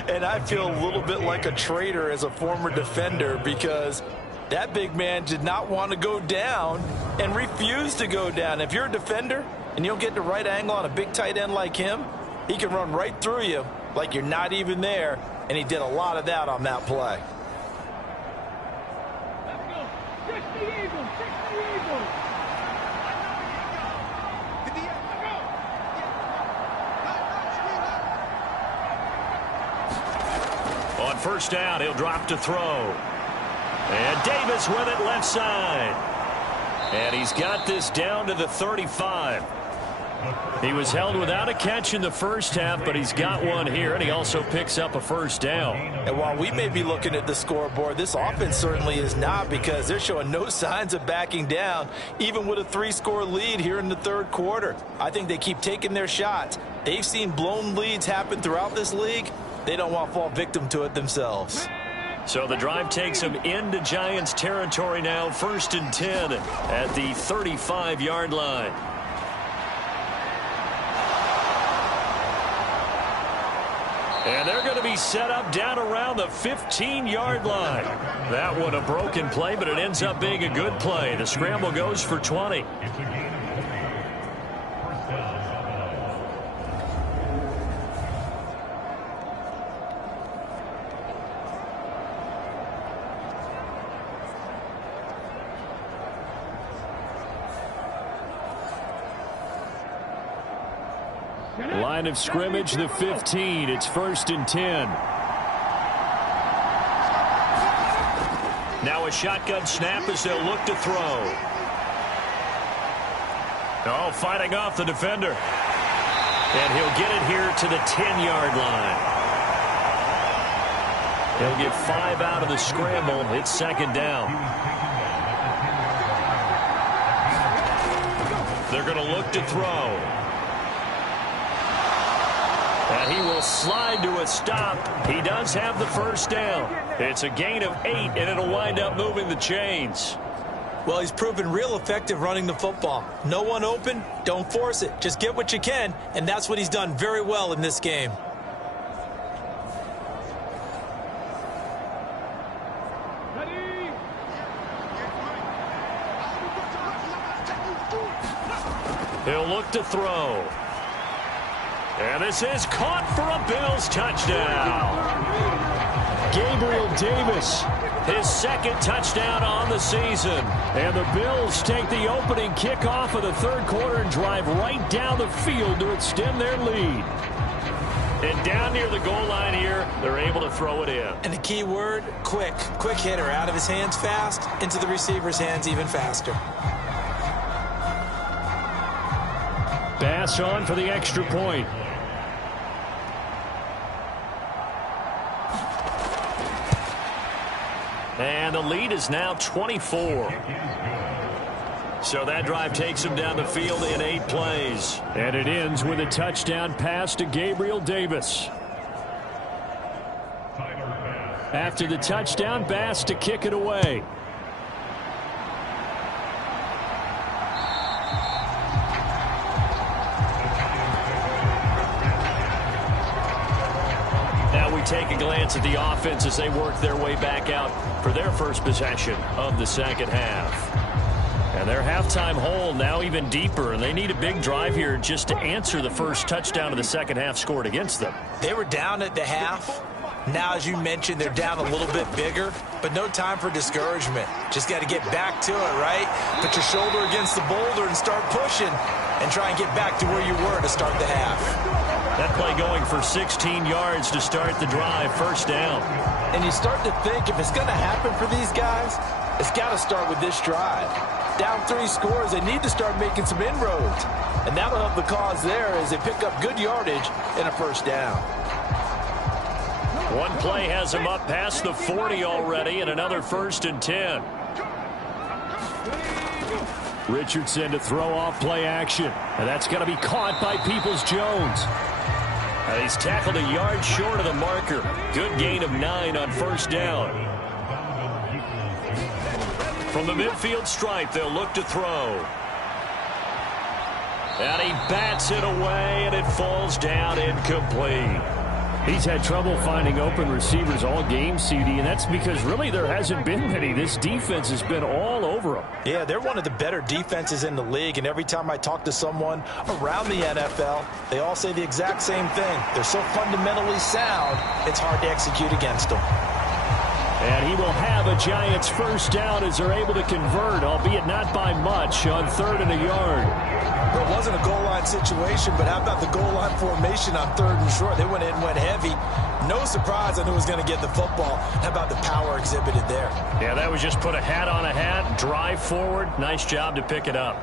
And I feel a little bit like a traitor as a former defender because that big man did not want to go down and refused to go down. If you're a defender and you don't get the right angle on a big tight end like him, he can run right through you like you're not even there, and he did a lot of that on that play. Let's go. Fix the Eagles. Fix the Eagles. On first down, he'll drop to throw. And Davis with it left side. And he's got this down to the 35. He was held without a catch in the first half, but he's got one here, and he also picks up a first down. And while we may be looking at the scoreboard, this offense certainly is not because they're showing no signs of backing down, even with a 3-score lead here in the third quarter. I think they keep taking their shots. They've seen blown leads happen throughout this league. They don't want to fall victim to it themselves. So the drive takes them into Giants territory now, 1st and 10 at the 35-yard line. And they're going to be set up down around the 15-yard line. That one a broken play, but it ends up being a good play. The scramble goes for 20. Line of scrimmage, the 15. It's 1st and 10. Now a shotgun snap as they'll look to throw. Oh, fighting off the defender. And he'll get it here to the 10-yard line. He'll get 5 out of the scramble. It's 2nd down. They're going to look to throw. And he will slide to a stop. He does have the first down. It's a gain of 8, and it'll wind up moving the chains. Well, he's proven real effective running the football. No one open, don't force it. Just get what you can, and that's what he's done very well in this game. He'll look to throw. And this is caught for a Bills touchdown. Gabriel Davis, his 2nd touchdown on the season. And the Bills take the opening kickoff of the third quarter and drive right down the field to extend their lead. And down near the goal line here, they're able to throw it in. And the key word, quick. Quick hitter, out of his hands fast, into the receiver's hands even faster. Bass on for the extra point. And the lead is now 24. So that drive takes him down the field in 8 plays. And it ends with a touchdown pass to Gabriel Davis. After the touchdown, Bass to kick it away. Take a glance at the offense as they work their way back out for their first possession of the second half. And their halftime hole now even deeper, and they need a big drive here just to answer the first touchdown of the second half scored against them. They were down at the half, Now, as you mentioned, they're down a little bit bigger, but no time for discouragement. Just got to get back to it, right? Put your shoulder against the boulder and start pushing and try and get back to where you were to start the half. That play going for 16 yards to start the drive, first down. And you start to think if it's going to happen for these guys, it's got to start with this drive. Down 3 scores, they need to start making some inroads. And that'll help the cause there as they pick up good yardage and a first down. One play has him up past the 40 already, and another 1st and 10. Richardson to throw off play action. And that's going to be caught by Peoples-Jones. And he's tackled a yard short of the marker. Good gain of 9 on first down. From the midfield stripe, they'll look to throw. And he bats it away, and it falls down incomplete. He's had trouble finding open receivers all game, CD, and that's because really there hasn't been many. This defense has been all over him. Yeah, they're one of the better defenses in the league, and every time I talk to someone around the NFL, they all say the exact same thing. They're so fundamentally sound, it's hard to execute against them. And he will have a Giants first down as they're able to convert, albeit not by much, on 3rd and a yard. Well, it wasn't a goal line situation, but how about the goal line formation on 3rd and short? They went in and went heavy. No surprise on who was going to get the football. How about the power exhibited there? Yeah, that was just put a hat on a hat, drive forward. Nice job to pick it up.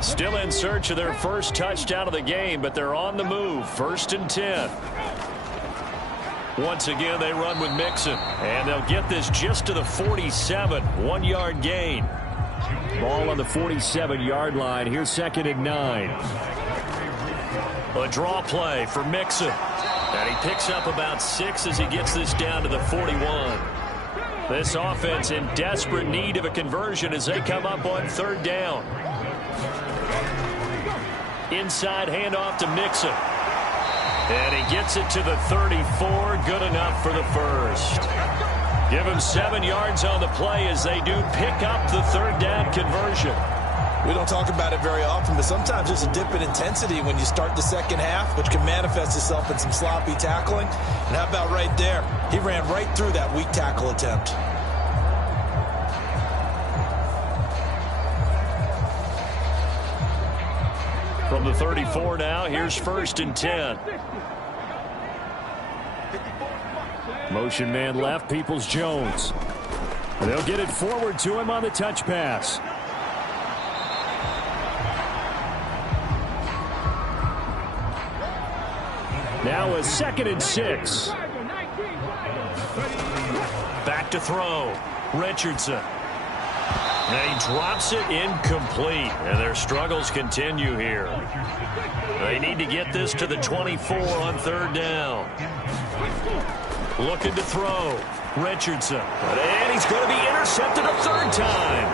Still in search of their first touchdown of the game, but they're on the move. 1st and 10. Once again, they run with Mixon, and they'll get this just to the 47. 1-yard gain. Ball on the 47-yard line. Here's 2nd and 9. A draw play for Mixon. And he picks up about 6 as he gets this down to the 41. This offense in desperate need of a conversion as they come up on 3rd down. Inside handoff to Mixon. And he gets it to the 34. Good enough for the first. Give him 7 yards on the play as they do pick up the 3rd down conversion. We don't talk about it very often, but sometimes there's a dip in intensity when you start the second half, which can manifest itself in some sloppy tackling. And how about right there? He ran right through that weak tackle attempt. From the 34 now, here's 1st and 10. Motion man left, Peoples-Jones. They'll get it forward to him on the touch pass. Now a 2nd and 6. Back to throw. Richardson. And he drops it incomplete. And their struggles continue here. They need to get this to the 24 on 3rd down. Looking to throw. Richardson. And he's going to be intercepted a 3rd time.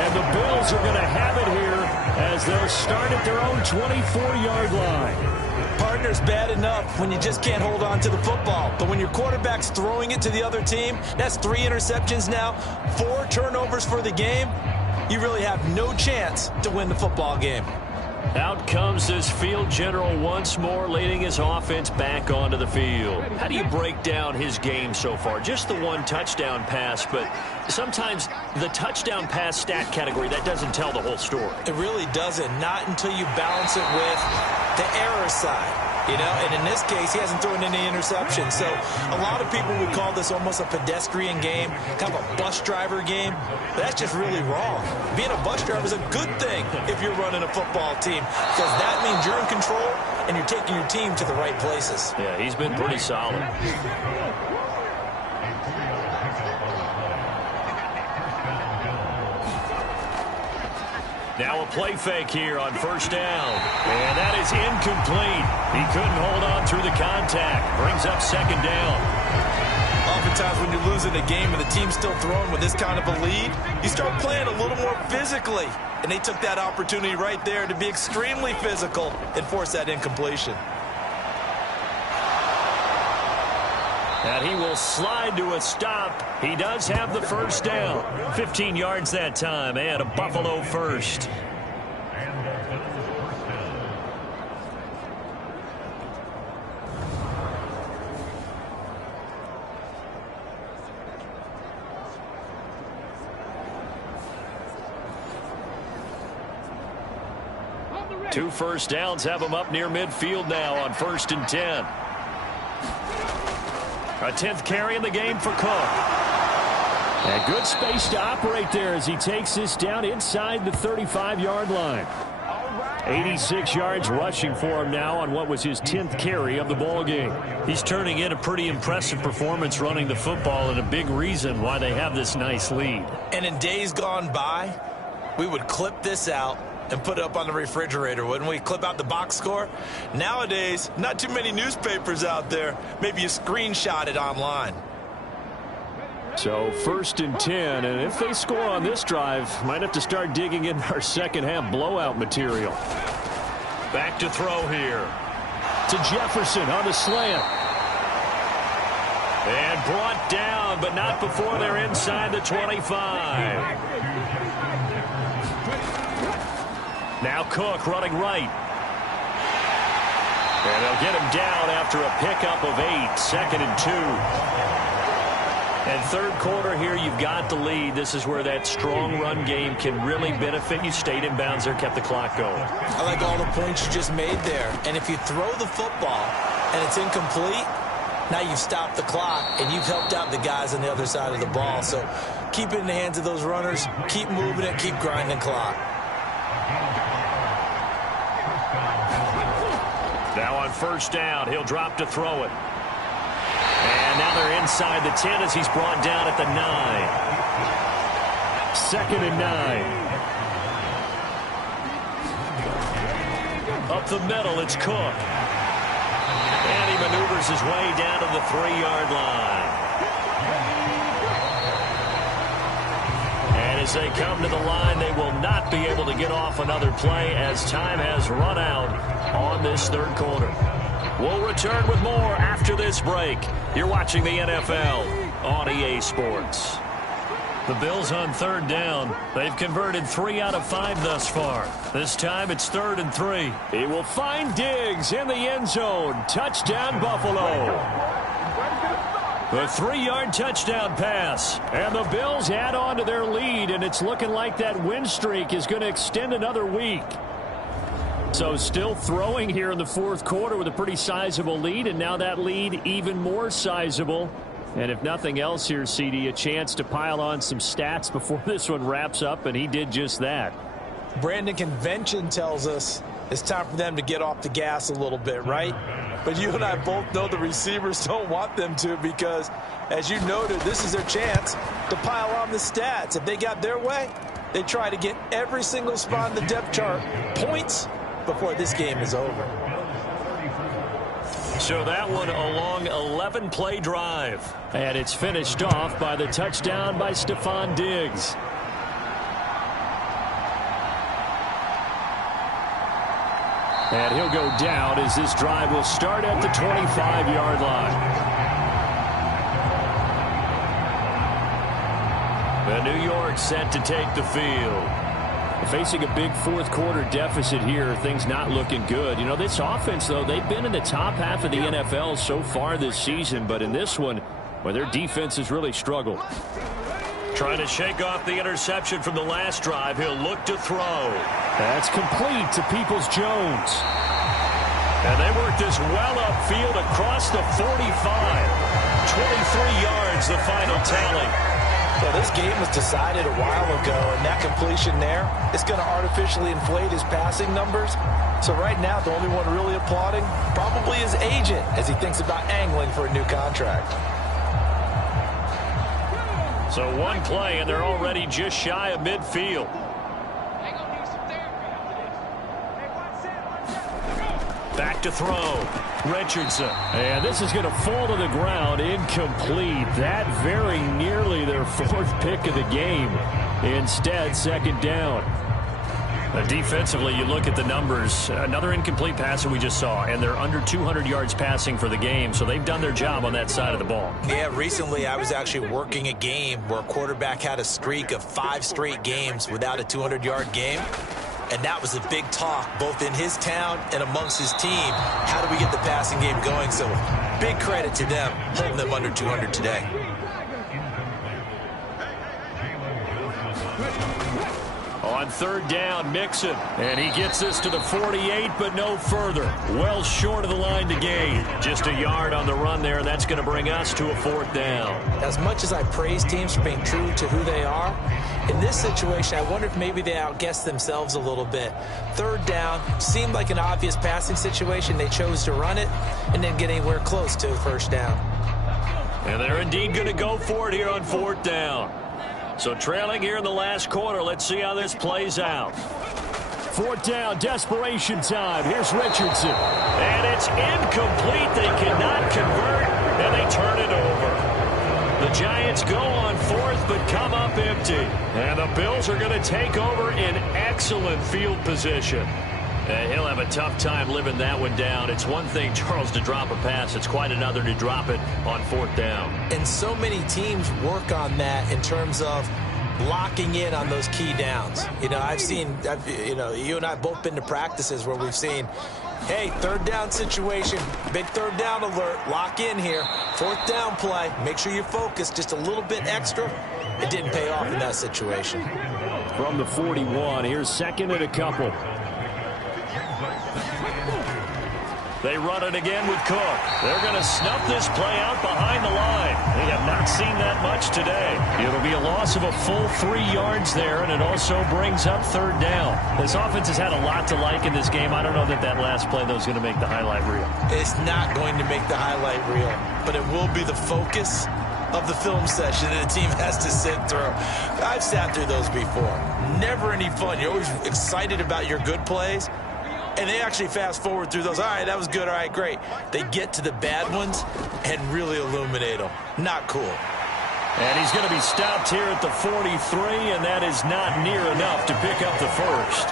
And the Bills are going to have it here as they'll start at their own 24-yard line. Partner's bad enough when you just can't hold on to the football. But when your quarterback's throwing it to the other team, that's 3 interceptions now, 4 turnovers for the game. You really have no chance to win the football game. Out comes this field general once more, leading his offense back onto the field. How do you break down his game so far? Just the 1 touchdown pass, but sometimes the touchdown pass stat category, that doesn't tell the whole story. It really doesn't, not until you balance it with the error side. You know, and in this case, he hasn't thrown any interceptions. So a lot of people would call this almost a pedestrian game, kind of a bus driver game. But that's just really wrong. Being a bus driver is a good thing if you're running a football team, because that means you're in control and you're taking your team to the right places. Yeah, he's been pretty solid. Now a play fake here on 1st down. And that is incomplete. He couldn't hold on through the contact. Brings up 2nd down. Oftentimes when you're losing a game and the team's still throwing with this kind of a lead, you start playing a little more physically. And they took that opportunity right there to be extremely physical and force that incompletion. And he will slide to a stop. He does have the 1st down. 15 yards that time, and a Buffalo first. 2 first downs have them up near midfield now on 1st and 10. A 10th carry in the game for Cook. And good space to operate there as he takes this down inside the 35-yard line. 86 yards rushing for him now on what was his 10th carry of the ball game. He's turning in a pretty impressive performance running the football, and a big reason why they have this nice lead. And in days gone by, we would clip this out and put it up on the refrigerator, wouldn't we? Clip out the box score. Nowadays, not too many newspapers out there. Maybe you screenshot it online. So 1st and 10, and if they score on this drive, might have to start digging in our second half blowout material. Back to throw here to Jefferson on the slant. And brought down, but not before they're inside the 25. Now Cook running right. And they'll get him down after a pickup of 8, 2nd and 2. And third quarter here, you've got the lead. This is where that strong run game can really benefit you. Stayed in bounds there, kept the clock going. I like all the points you just made there. And if you throw the football and it's incomplete, now you've stopped the clock and you've helped out the guys on the other side of the ball. So keep it in the hands of those runners. Keep moving it. Keep grinding the clock. Now on 1st down, he'll drop to throw it. And now they're inside the 10 as he's brought down at the 9. 2nd and 9. Up the middle, it's Cook. And he maneuvers his way down to the 3-yard line. And as they come to the line, they will not be able to get off another play as time has run out on this third quarter. We'll return with more after this break. You're watching the NFL on EA Sports. The Bills on 3rd down. They've converted 3 out of 5 thus far. This time it's 3rd and 3. He will find Diggs in the end zone. Touchdown, Buffalo. The 3-yard touchdown pass. And the Bills add on to their lead, and it's looking like that win streak is going to extend another week. So still throwing here in the 4th quarter with a pretty sizable lead, and now that lead even more sizable. And if nothing else here, CD, a chance to pile on some stats before this one wraps up, and he did just that. Brandon, convention tells us it's time for them to get off the gas a little bit, right? But you and I both know the receivers don't want them to because, as you noted, this is their chance to pile on the stats. If they got their way, they try to get every single spot in the depth chart points before this game is over. So that one a long 11-play drive. And it's finished off by the touchdown by Stephon Diggs. And he'll go down as this drive will start at the 25-yard line. The New York set to take the field. Facing a big 4th quarter deficit here, things not looking good. You know, this offense, though, they've been in the top half of the NFL so far this season, but in this one, well, their defense has really struggled. Trying to shake off the interception from the last drive. He'll look to throw. That's complete to Peoples-Jones. And they work this well upfield across the 45. 23 yards, the final tally. Well, this game was decided a while ago, and that completion there is going to artificially inflate his passing numbers. So right now, the only one really applauding probably his agent as he thinks about angling for a new contract. So one play, and they're already just shy of midfield. Back to throw. Richardson. And this is going to fall to the ground incomplete. That very nearly their 4th pick of the game. Instead, 2nd down. Defensively, you look at the numbers. Another incomplete pass that we just saw, and they're under 200 yards passing for the game, so they've done their job on that side of the ball. Yeah, recently I was actually working a game where a quarterback had a streak of 5 straight games without a 200-yard game. And that was a big talk, both in his town and amongst his team. How do we get the passing game going? So big credit to them, holding them under 200 today. On On third down, Mixon. And he gets this to the 48, but no further. Well short of the line to gain. Just a yard on the run there. That's going to bring us to a fourth down. As much as I praise teams for being true to who they are, in this situation, I wonder if maybe they outguessed themselves a little bit. Third down seemed like an obvious passing situation. They chose to run it and didn't get anywhere close to first down. And they're indeed going to go for it here on fourth down. So trailing here in the last quarter. Let's see how this plays out. Fourth down, desperation time. Here's Richardson. And it's incomplete. They cannot convert, and they turn it over. The Giants go on fourth, but come up empty. And the Bills are going to take over in excellent field position. He'll have a tough time living that one down. It's one thing, Charles, to drop a pass. It's quite another to drop it on fourth down. And so many teams work on that in terms of locking in on those key downs. You know, you and I have both been to practices where we've seen, hey, third down situation, big third down alert, lock in here, fourth down play, make sure you focus just a little bit extra. It didn't pay off in that situation. From the 41, here's second and a couple. They run it again with Cook. They're going to snuff this play out behind the line. They have not seen that much today. It'll be a loss of a full 3 yards there, and it also brings up third down. This offense has had a lot to like in this game. I don't know that last play, though, is going to make the highlight reel. It's not going to make the highlight reel, but it will be the focus of the film session that the team has to sit through. I've sat through those before. Never any fun. You're always excited about your good plays. And they actually fast forward through those. All right, that was good. All right, great. They get to the bad ones and really illuminate them. Not cool. And he's going to be stopped here at the 43, and that is not near enough to pick up the first.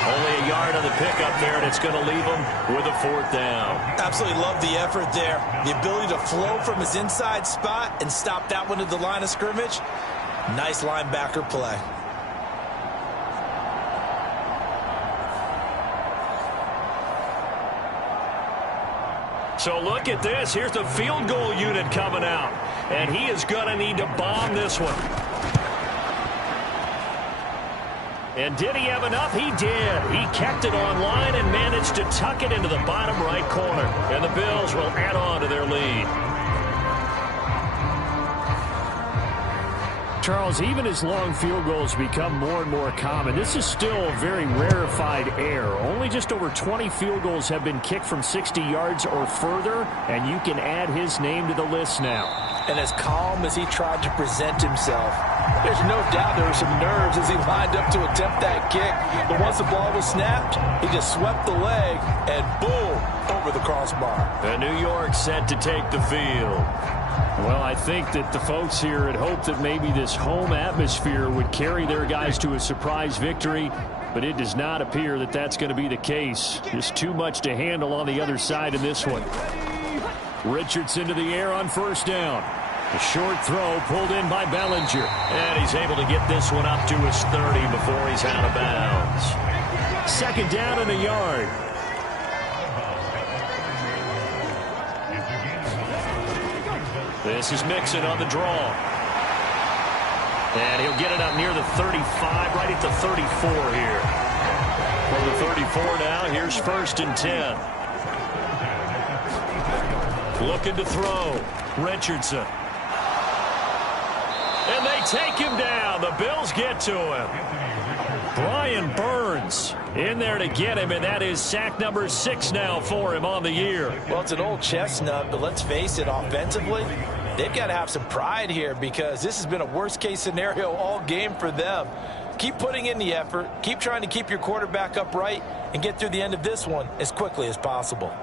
Only a yard on the pickup there, and it's going to leave him with a fourth down. Absolutely love the effort there. The ability to flow from his inside spot and stop that one at the line of scrimmage. Nice linebacker play. So look at this. Here's the field goal unit coming out. And he is going to need to bomb this one. And did he have enough? He did. He kept it on line and managed to tuck it into the bottom right corner. And the Bills will add on to their lead. Charles, even as long field goals become more and more common, this is still a very rarefied air. Only just over 20 field goals have been kicked from 60 yards or further, and you can add his name to the list now. And as calm as he tried to present himself, there's no doubt there were some nerves as he lined up to attempt that kick. But once the ball was snapped, he just swept the leg and boom, over the crossbar. And New York set to take the field. Well, I think that the folks here had hoped that maybe this home atmosphere would carry their guys to a surprise victory, but it does not appear that that's going to be the case. Just too much to handle on the other side in this one. Richardson to the air on first down. A short throw pulled in by Bellinger. And he's able to get this one up to his 30 before he's out of bounds. Second down and a yard. This is Mixon on the draw. And he'll get it up near the 35, right at the 34 here. From the 34 now, here's first and 10. Looking to throw. Richardson. And they take him down. The Bills get to him. Brian Burns in there to get him, and that is sack number 6 now for him on the year. Well, it's an old chestnut, but let's face it, offensively, they've got to have some pride here because this has been a worst-case scenario all game for them. Keep putting in the effort. Keep trying to keep your quarterback upright and get through the end of this one as quickly as possible.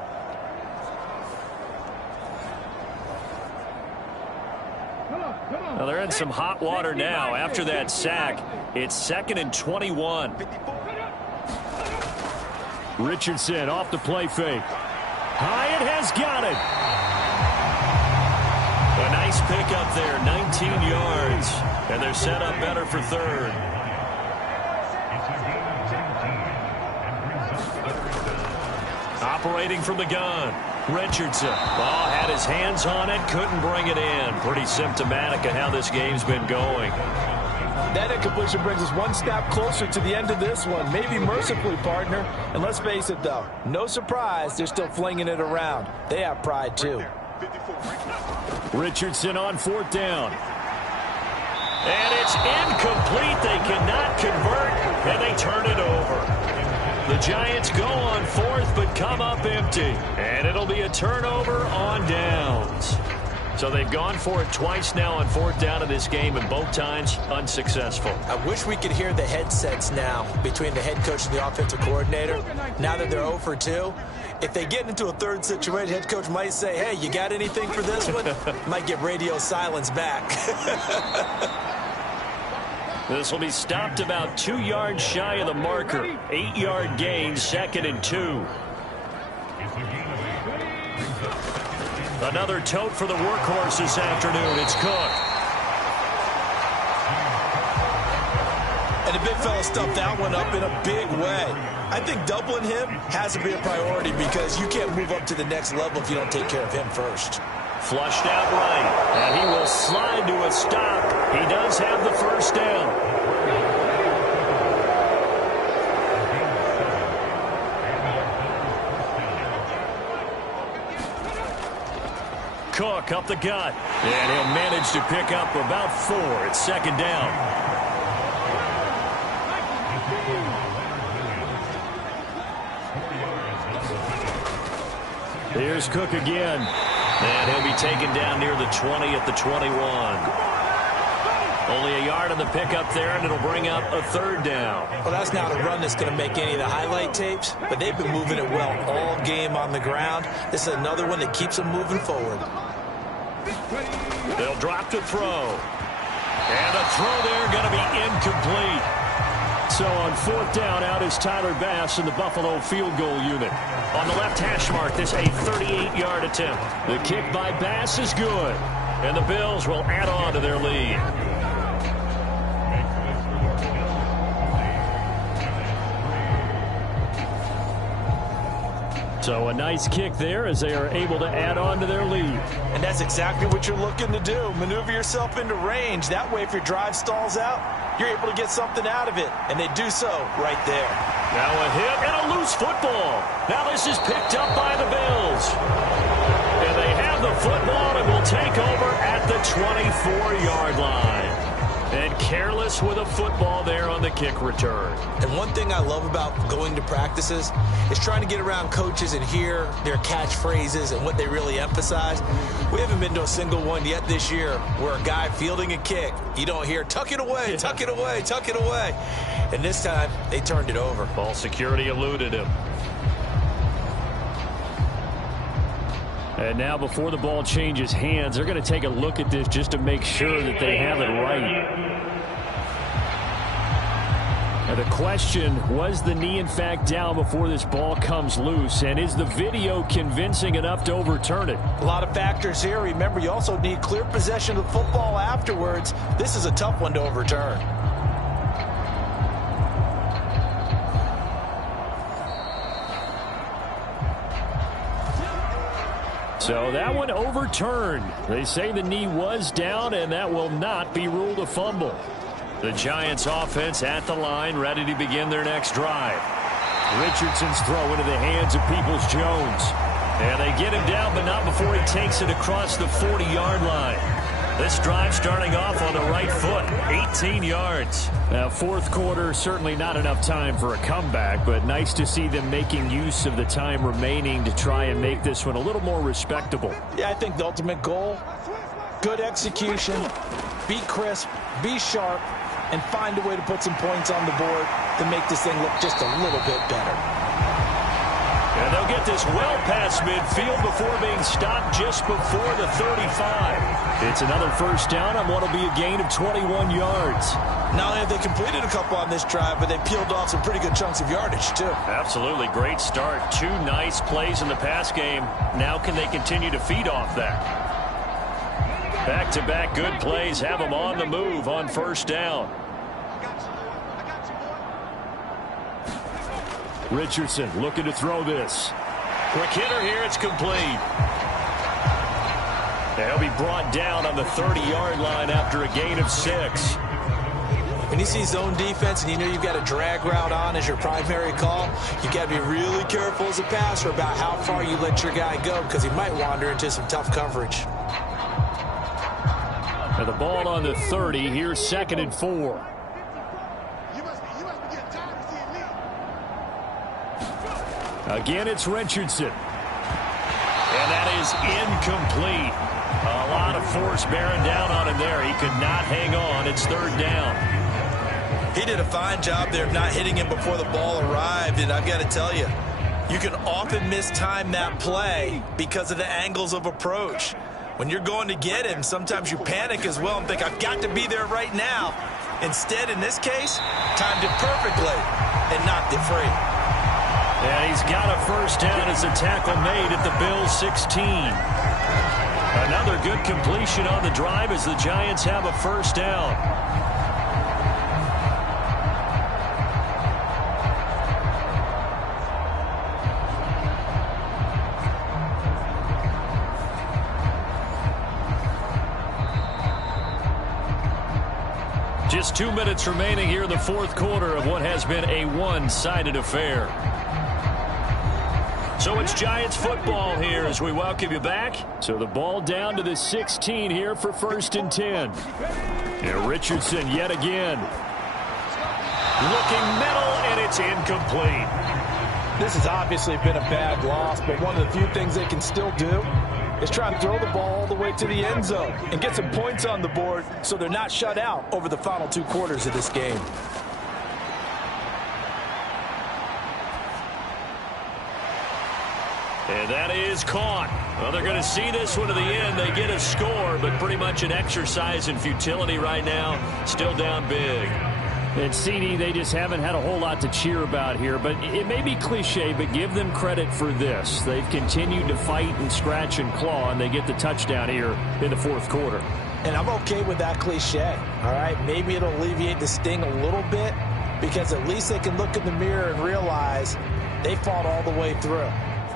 Well, they're in some hot water now. After that sack, it's 2nd and 21. Richardson off the play fake. Hyatt has got it. A nice pickup there, 19 yards. And they're set up better for third. Operating from the gun. Richardson. Well, had his hands on it, couldn't bring it in. Pretty symptomatic of how this game's been going. That incompletion brings us one snap closer to the end of this one. Maybe mercifully, partner. And let's face it, though, no surprise, they're still flinging it around. They have pride, too. Richardson on 4th down. And it's incomplete. They cannot convert, and they turn it over. The Giants go on 4th, but come up empty. And it'll be a turnover on downs. So they've gone for it twice now on 4th down in this game, and both times unsuccessful. I wish we could hear the headsets now between the head coach and the offensive coordinator. Now that they're 0 for 2, if they get into a third situation, head coach might say, hey, you got anything for this one? Might get radio silence back. This will be stopped about 2 yards shy of the marker. 8-yard gain, 2nd and 2. Another tote for the workhorse this afternoon. It's Cook. And the big fella stuffed that one up in a big way. I think doubling him has to be a priority because you can't move up to the next level if you don't take care of him first. Flushed out right, and he will slide to a stop. He does have the first down. Cook up the gut, and he'll manage to pick up about 4. It's 2nd down. Here's Cook again, and he'll be taken down near the 20 at the 21. Only a yard on the pickup there, and it'll bring up a 3rd down. Well, that's not a run that's going to make any of the highlight tapes, but they've been moving it well all game on the ground. This is another one that keeps them moving forward. They'll drop to throw. And the throw there going to be incomplete. So on 4th down, out is Tyler Bass in the Buffalo field goal unit. On the left hash mark, this a 38-yard attempt. The kick by Bass is good. And the Bills will add on to their lead. So a nice kick there as they are able to add on to their lead. And that's exactly what you're looking to do. Maneuver yourself into range. That way, if your drive stalls out, you're able to get something out of it. And they do so right there. Now a hit and a loose football. Now this is picked up by the Bills. And they have the football and will take over at the 24-yard line. And careless with a football there on the kick return. And one thing I love about going to practices is trying to get around coaches and hear their catchphrases and what they really emphasize. We haven't been to a single one yet this year where a guy fielding a kick, you don't hear, tuck it away, tuck it away, tuck it away. And this time, they turned it over. Ball security eluded him. And now before the ball changes hands, they're going to take a look at this just to make sure that they have it right. And the question, was the knee in fact down before this ball comes loose? And is the video convincing enough to overturn it? A lot of factors here. Remember, you also need clear possession of the football afterwards. This is a tough one to overturn. So that one overturned. They say the knee was down, and that will not be ruled a fumble. The Giants offense at the line, ready to begin their next drive. Richardson's throw into the hands of Peoples-Jones. And they get him down, but not before he takes it across the 40-yard line. This drive starting off on the right foot, 18 yards. Now, 4th quarter, certainly not enough time for a comeback, but nice to see them making use of the time remaining to try and make this one a little more respectable. Yeah, I think the ultimate goal, good execution, be crisp, be sharp, and find a way to put some points on the board to make this thing look just a little bit better. And they'll get this well past midfield before being stopped just before the 35. It's another first down on what will be a gain of 21 yards. Not only have they completed a couple on this drive, but they peeled off some pretty good chunks of yardage, too. Absolutely. Great start. 2 nice plays in the pass game. Now can they continue to feed off that? Back-to-back good plays have them on the move on first down. Richardson looking to throw this. Quick hitter here. It's complete. They'll be brought down on the 30-yard line after a gain of 6. when you see zone defense and you know you've got a drag route on as your primary call, you got to be really careful as a passer about how far you let your guy go because he might wander into some tough coverage. Now the ball on the 30. Here's 2nd and 4. Again, it's Richardson. And that is incomplete. A lot of force bearing down on him there. He could not hang on. It's 3rd down. He did a fine job there of not hitting him before the ball arrived. And I've got to tell you, you can often mistime that play because of the angles of approach. When you're going to get him, sometimes you panic as well and think, I've got to be there right now. Instead, in this case, timed it perfectly and knocked it free. And he's got a 1st down as a tackle made at the Bills' 16. Another good completion on the drive as the Giants have a 1st down. Just 2 minutes remaining here in the 4th quarter of what has been a one-sided affair. So it's Giants football here as we welcome you back. So the ball down to the 16 here for 1st and 10. And Richardson yet again. Looking middle, and it's incomplete. This has obviously been a bad loss, but one of the few things they can still do is try and throw the ball all the way to the end zone and get some points on the board so they're not shut out over the final 2 quarters of this game. And that is caught. Well, they're going to see this one to the end. They get a score, but pretty much an exercise in futility right now. Still down big. And CD, they just haven't had a whole lot to cheer about here. But it may be cliche, but give them credit for this. They've continued to fight and scratch and claw, and they get the touchdown here in the 4th quarter. And I'm okay with that cliche, all right? Maybe it'll alleviate the sting a little bit because at least they can look in the mirror and realize they fought all the way through.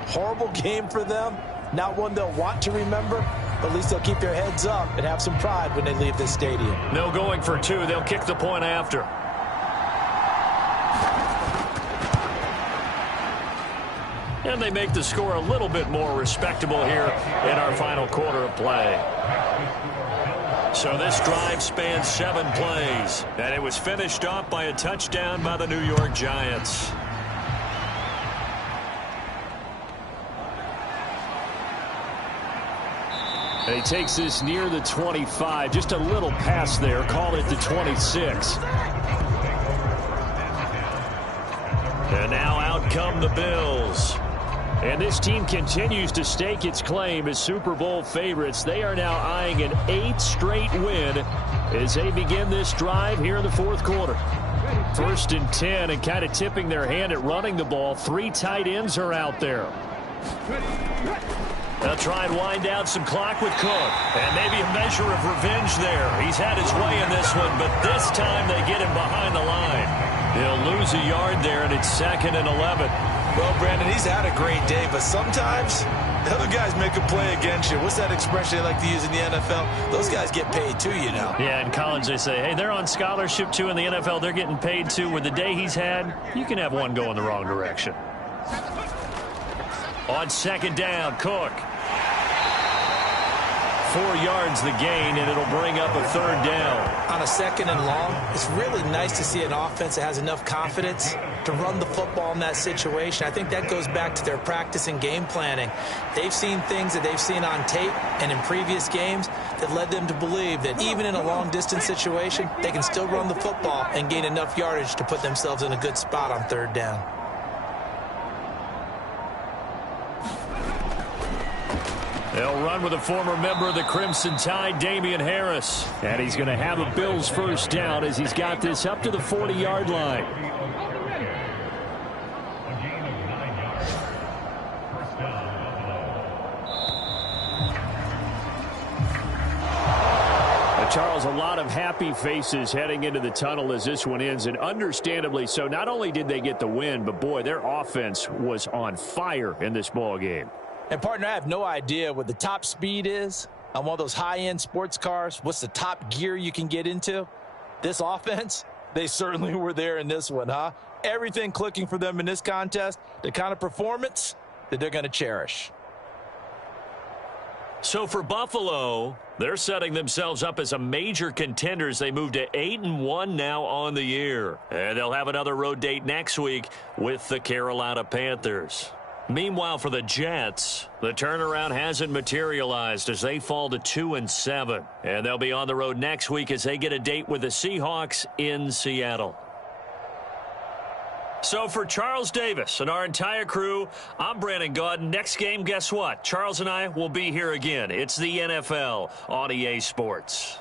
Horrible game for them, not one they'll want to remember, but at least they'll keep their heads up and have some pride when they leave this stadium. No going for 2. They'll kick the point after. And they make the score a little bit more respectable here in our final quarter of play. So this drive spans 7 plays, and it was finished off by a touchdown by the New York Giants. And he takes this near the 25. Just a little pass there. Call it the 26. And now out come the Bills. And this team continues to stake its claim as Super Bowl favorites. They are now eyeing an 8th straight win as they begin this drive here in the 4th quarter. 1st and 10, and kind of tipping their hand at running the ball. 3 tight ends are out there. They'll try and wind down some clock with Cook. And maybe a measure of revenge there. He's had his way in this one, but this time they get him behind the line. He'll lose a yard there, and it's 2nd and 11. Well, Brandon, he's had a great day, but sometimes the other guys make a play against you. What's that expression they like to use in the NFL? Those guys get paid too, you know. Yeah, in college they say, hey, they're on scholarship too. In the NFL, they're getting paid too. With the day he's had, you can have one go in the wrong direction. On 2nd down, Cook. 4 yards the gain, and it'll bring up a 3rd down. On a 2nd and long, it's really nice to see an offense that has enough confidence to run the football in that situation. I think that goes back to their practice and game planning. They've seen things that they've seen on tape and in previous games that led them to believe that even in a long-distance situation, they can still run the football and gain enough yardage to put themselves in a good spot on 3rd down. They'll run with a former member of the Crimson Tide, Damian Harris. And he's going to have a Bills 1st down as he's got this up to the 40-yard line. Charles, a lot of happy faces heading into the tunnel as this one ends, and understandably so. Not only did they get the win, but, boy, their offense was on fire in this ball game. And, partner, I have no idea what the top speed is on one of those high-end sports cars. What's the top gear you can get into? This offense, They certainly were there in this one, huh? Everything clicking for them in this contest, the kind of performance that they're going to cherish. So for Buffalo, they're setting themselves up as a major contender as they move to 8-1 now on the year. And they'll have another road date next week with the Carolina Panthers. Meanwhile, for the Jets, the turnaround hasn't materialized as they fall to 2-7. And they'll be on the road next week as they get a date with the Seahawks in Seattle. So for Charles Davis and our entire crew, I'm Brandon Gaudin. Next game, guess what? Charles and I will be here again. It's the NFL on EA Sports.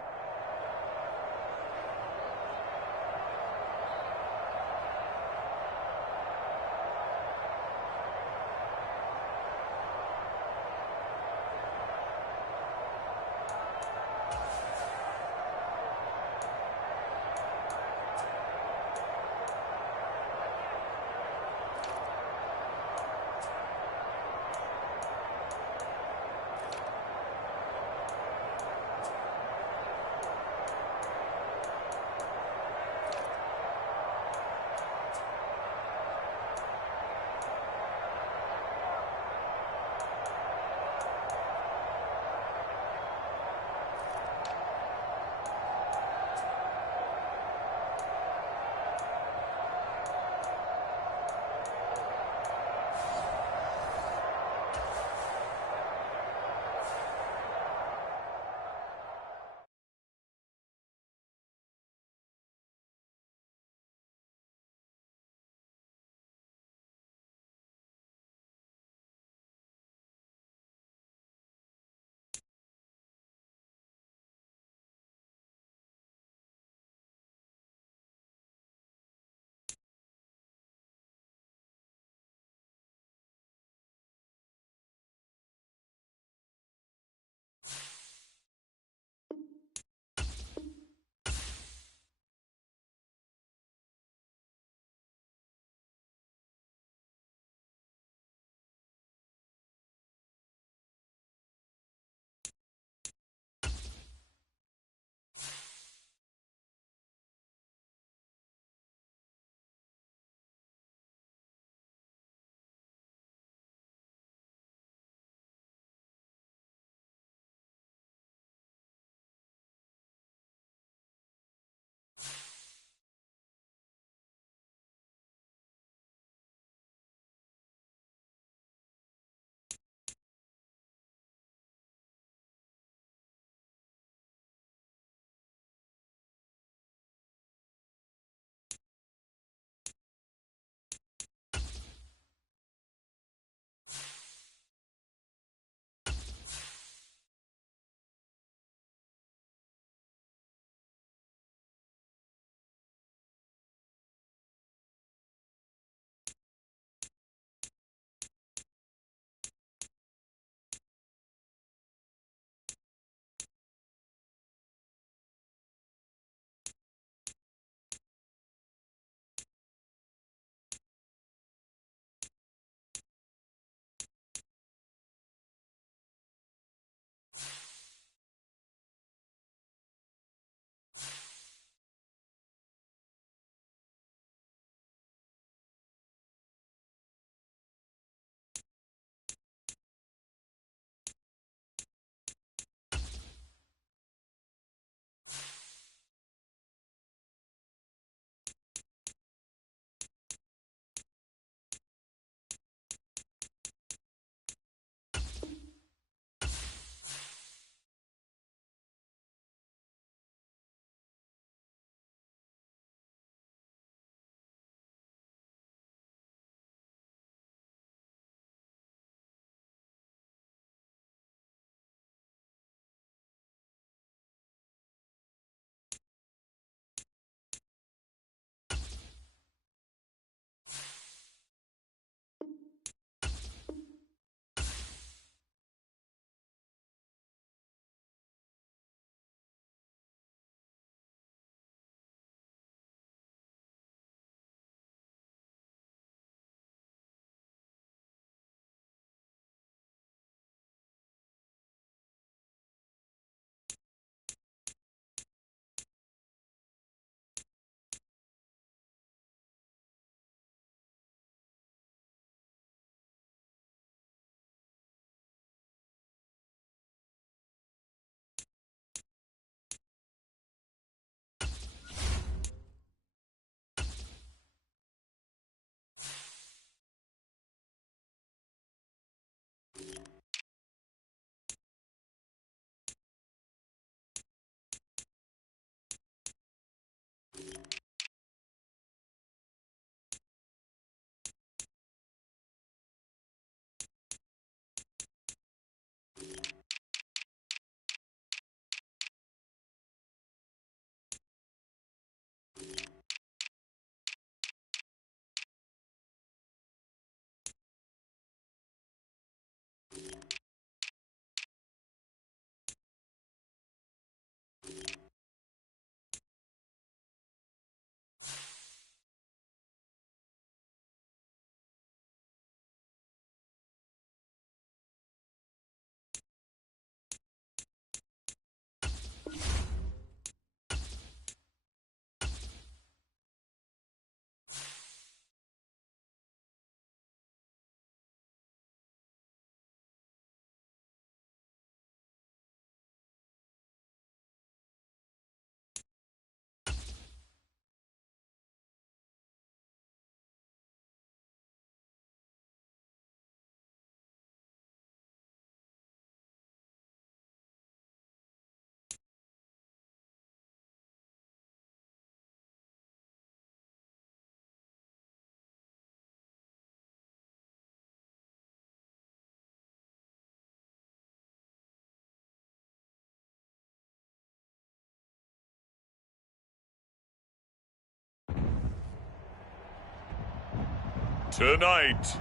Tonight,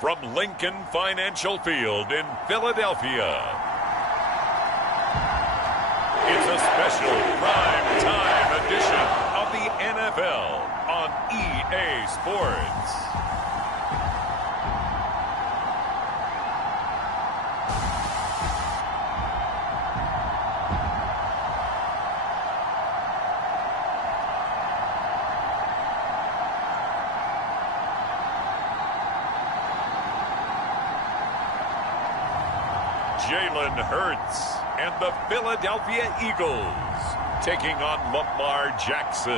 from Lincoln Financial Field in Philadelphia, it's a special prime time edition of the NFL on EA Sports. Jalen Hurts and the Philadelphia Eagles taking on Lamar Jackson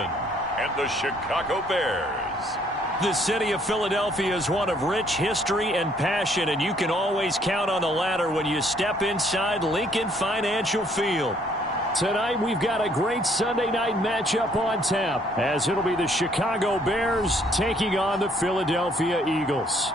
and the Chicago Bears. The city of Philadelphia is one of rich history and passion, and you can always count on the latter when you step inside Lincoln Financial Field. Tonight, we've got a great Sunday night matchup on tap, as it'll be the Chicago Bears taking on the Philadelphia Eagles.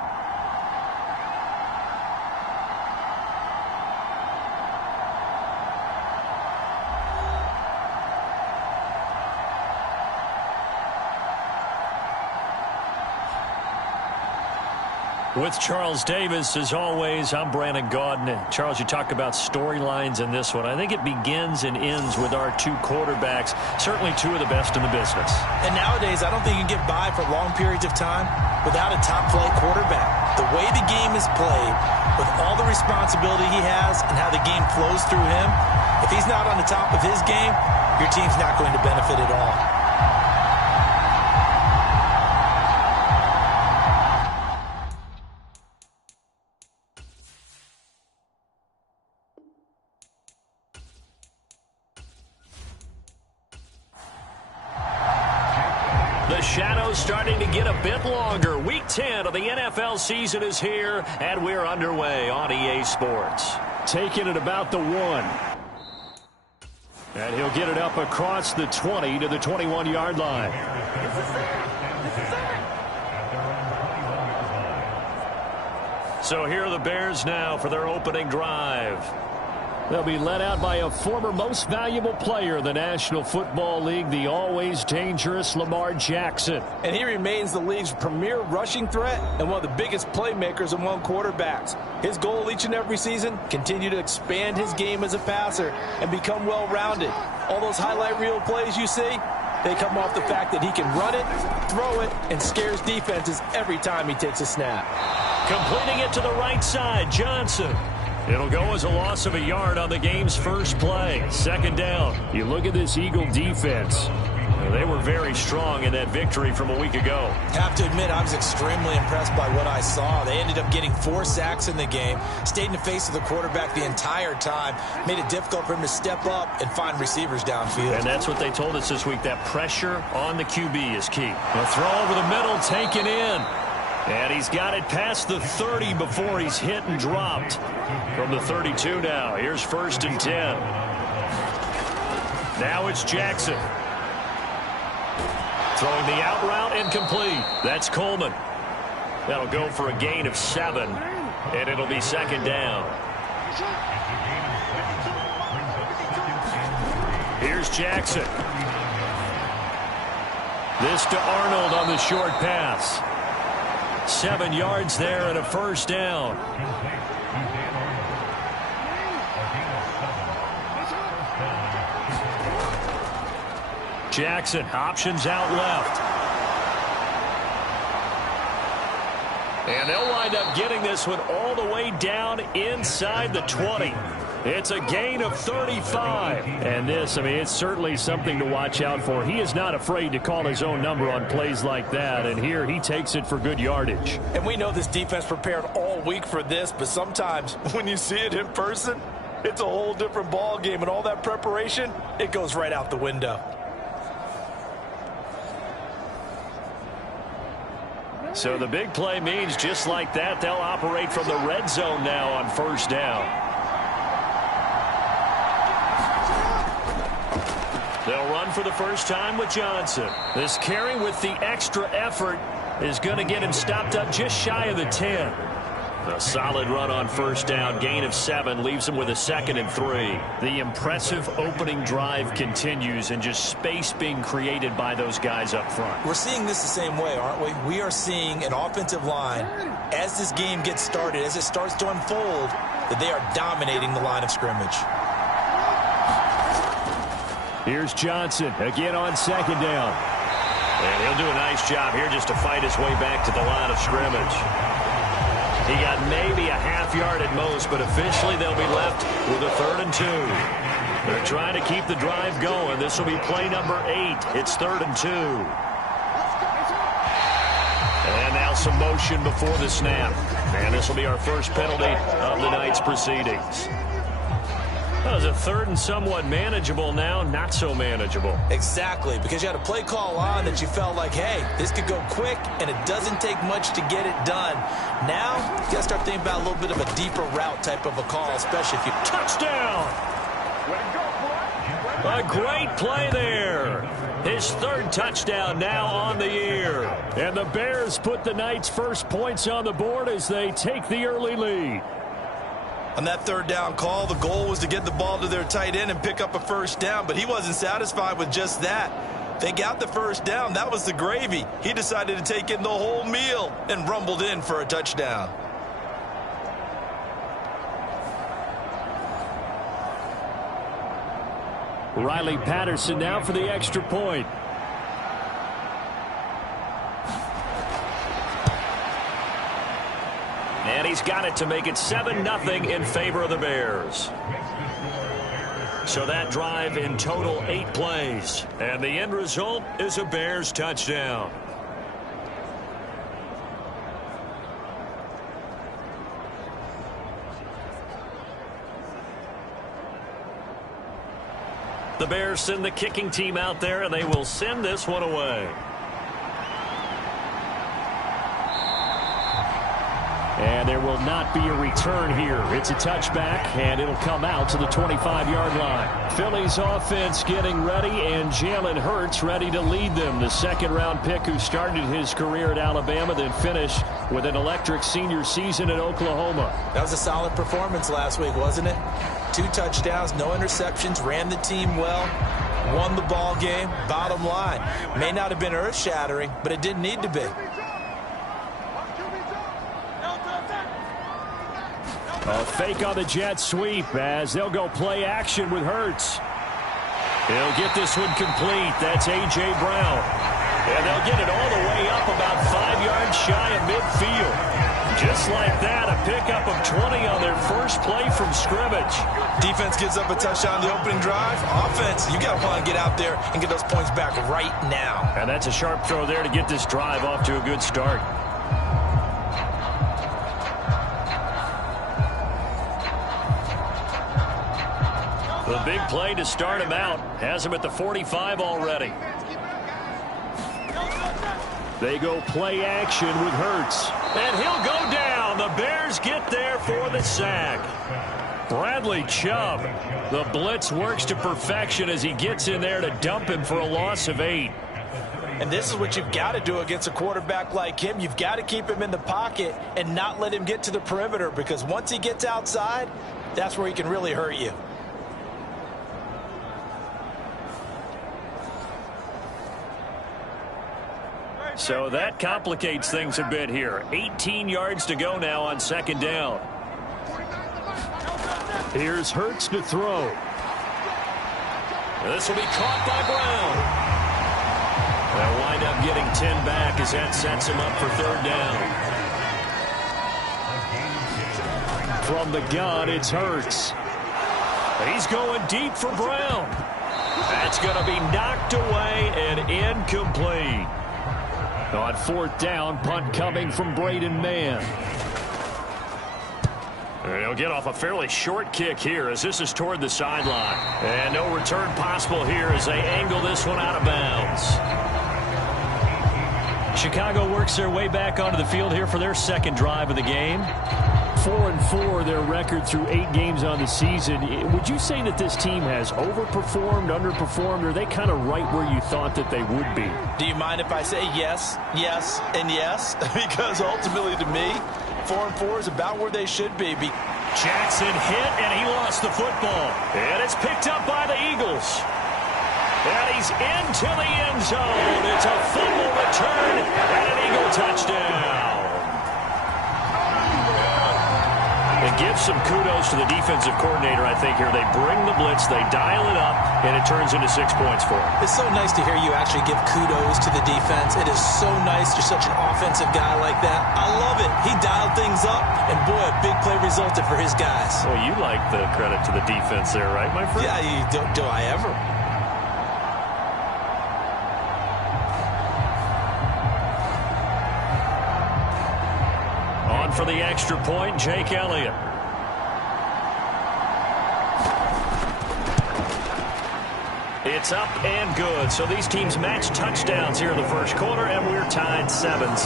With Charles Davis, as always, I'm Brandon Gaudin. And Charles, you talk about storylines in this one. I think it begins and ends with our two quarterbacks, certainly two of the best in the business. And nowadays, I don't think you can get by for long periods of time without a top-flight quarterback. The way the game is played, with all the responsibility he has and how the game flows through him, if he's not on the top of his game, your team's not going to benefit at all. The shadow's starting to get a bit longer. Week 10 of the NFL season is here, and we're underway on EA Sports. Taking it about the 1. And he'll get it up across the 20 to the 21-yard line. So here are the Bears now for their opening drive. They'll be led out by a former most valuable player in the National Football League, the always dangerous Lamar Jackson. And he remains the league's premier rushing threat and one of the biggest playmakers among quarterbacks. His goal each and every season, continue to expand his game as a passer and become well-rounded. All those highlight reel plays you see, they come off the fact that he can run it, throw it, and scares defenses every time he takes a snap. Completing it to the right side, Johnson. It'll go as a loss of a yard on the game's first play. Second down. You look at this Eagle defense. They were very strong in that victory from a week ago. Have to admit, I was extremely impressed by what I saw. They ended up getting 4 sacks in the game, stayed in the face of the quarterback the entire time, made it difficult for him to step up and find receivers downfield. And that's what they told us this week, that pressure on the QB is key. A throw over the middle, taken in. And he's got it past the 30 before he's hit and dropped. From the 32 now, here's 1st and 10. Now it's Jackson. Throwing the out route incomplete. That's Coleman. That'll go for a gain of 7, and it'll be 2nd down. Here's Jackson. This to Arnold on the short pass. 7 yards there and a 1st down. Jackson, options out left. And they'll wind up getting this one all the way down inside the 20. It's a gain of 35. And this, I mean, it's certainly something to watch out for. He is not afraid to call his own number on plays like that. And here he takes it for good yardage. And we know this defense prepared all week for this, but sometimes when you see it in person, it's a whole different ball game. And all that preparation, it goes right out the window. So the big play means just like that, they'll operate from the red zone now on 1st down. They'll run for the first time with Johnson. This carry with the extra effort is going to get him stopped up just shy of the 10. A solid run on first down. Gain of 7 leaves them with a 2nd and 3. The impressive opening drive continues and just space being created by those guys up front. We're seeing this the same way, aren't we? We are seeing an offensive line, as this game gets started, as it starts to unfold, that they are dominating the line of scrimmage. Here's Johnson again on 2nd down. And he'll do a nice job here just to fight his way back to the line of scrimmage. He got maybe a half yard at most, but officially they'll be left with a 3rd and 2. They're trying to keep the drive going. This will be play number 8. It's 3rd and 2. And now some motion before the snap. And this will be our first penalty of the night's proceedings. That was a 3rd and somewhat manageable, now not so manageable. Exactly, because you had a play call on that you felt like, hey, this could go quick, and it doesn't take much to get it done. Now, you got to start thinking about a little bit of a deeper route type of a call, especially if you... Touchdown! A great play there. His 3rd touchdown now on the year. And the Bears put the night's first points on the board as they take the early lead. On that 3rd down call, the goal was to get the ball to their tight end and pick up a first down, but he wasn't satisfied with just that. They got the first down. That was the gravy. He decided to take in the whole meal and rumbled in for a touchdown. Riley Patterson now for the extra point. And he's got it to make it 7-0 in favor of the Bears. So that drive in total 8 plays. And the end result is a Bears touchdown. The Bears send the kicking team out there, and they will send this one away. And there will not be a return here. It's a touchback, and it'll come out to the 25-yard line. Philly's offense getting ready, and Jalen Hurts ready to lead them. The 2nd-round pick who started his career at Alabama, then finished with an electric senior season at Oklahoma. That was a solid performance last week, wasn't it? 2 touchdowns, no interceptions, ran the team well, won the ball game. Bottom line, may not have been earth-shattering, but it didn't need to be. A fake on the jet sweep as they'll go play action with Hurts. He'll get this one complete. That's A.J. Brown. And they'll get it all the way up about 5 yards shy of midfield. Just like that, a pickup of 20 on their first play from scrimmage. Defense gives up a touchdown the opening drive. Offense, you got to want to get out there and get those points back right now. And that's a sharp throw there to get this drive off to a good start. The big play to start him out has him at the 45 already. They go play action with Hurts. And he'll go down. The Bears get there for the sack. Bradley Chubb. The blitz works to perfection as he gets in there to dump him for a loss of 8. And this is what you've got to do against a quarterback like him. You've got to keep him in the pocket and not let him get to the perimeter, because once he gets outside, that's where he can really hurt you. So that complicates things a bit here. 18 yards to go now on 2nd down. Here's Hurts to throw. This will be caught by Brown. They'll wind up getting 10 back as that sets him up for 3rd down. From the gun, it's Hurts. He's going deep for Brown. That's going to be knocked away and incomplete. On 4th down, punt coming from Braden Mann. And he'll get off a fairly short kick here as this is toward the sideline. And no return possible here as they angle this one out of bounds. Chicago works their way back onto the field here for their 2nd drive of the game. 4-4, their record through 8 games on the season. Would you say that this team has overperformed, underperformed, or are they kind of right where you thought that they would be? Do you mind if I say yes, yes, and yes? Because ultimately, to me, 4-4 is about where they should be. Jackson hit, and he lost the football. And it's picked up by the Eagles. And he's into the end zone. It's a fumble return and an Eagle touchdown. It gives some kudos to the defensive coordinator, I think, here. They bring the blitz, they dial it up, and it turns into 6 points for them. It's so nice to hear you actually give kudos to the defense. It is so nice. You're such an offensive guy like that. I love it. He dialed things up, and boy, a big play resulted for his guys. Well, you like the credit to the defense there, right, my friend? Yeah, do I ever? For the extra point, Jake Elliott. It's up and good. So these teams match touchdowns here in the first quarter, and we're tied 7-7.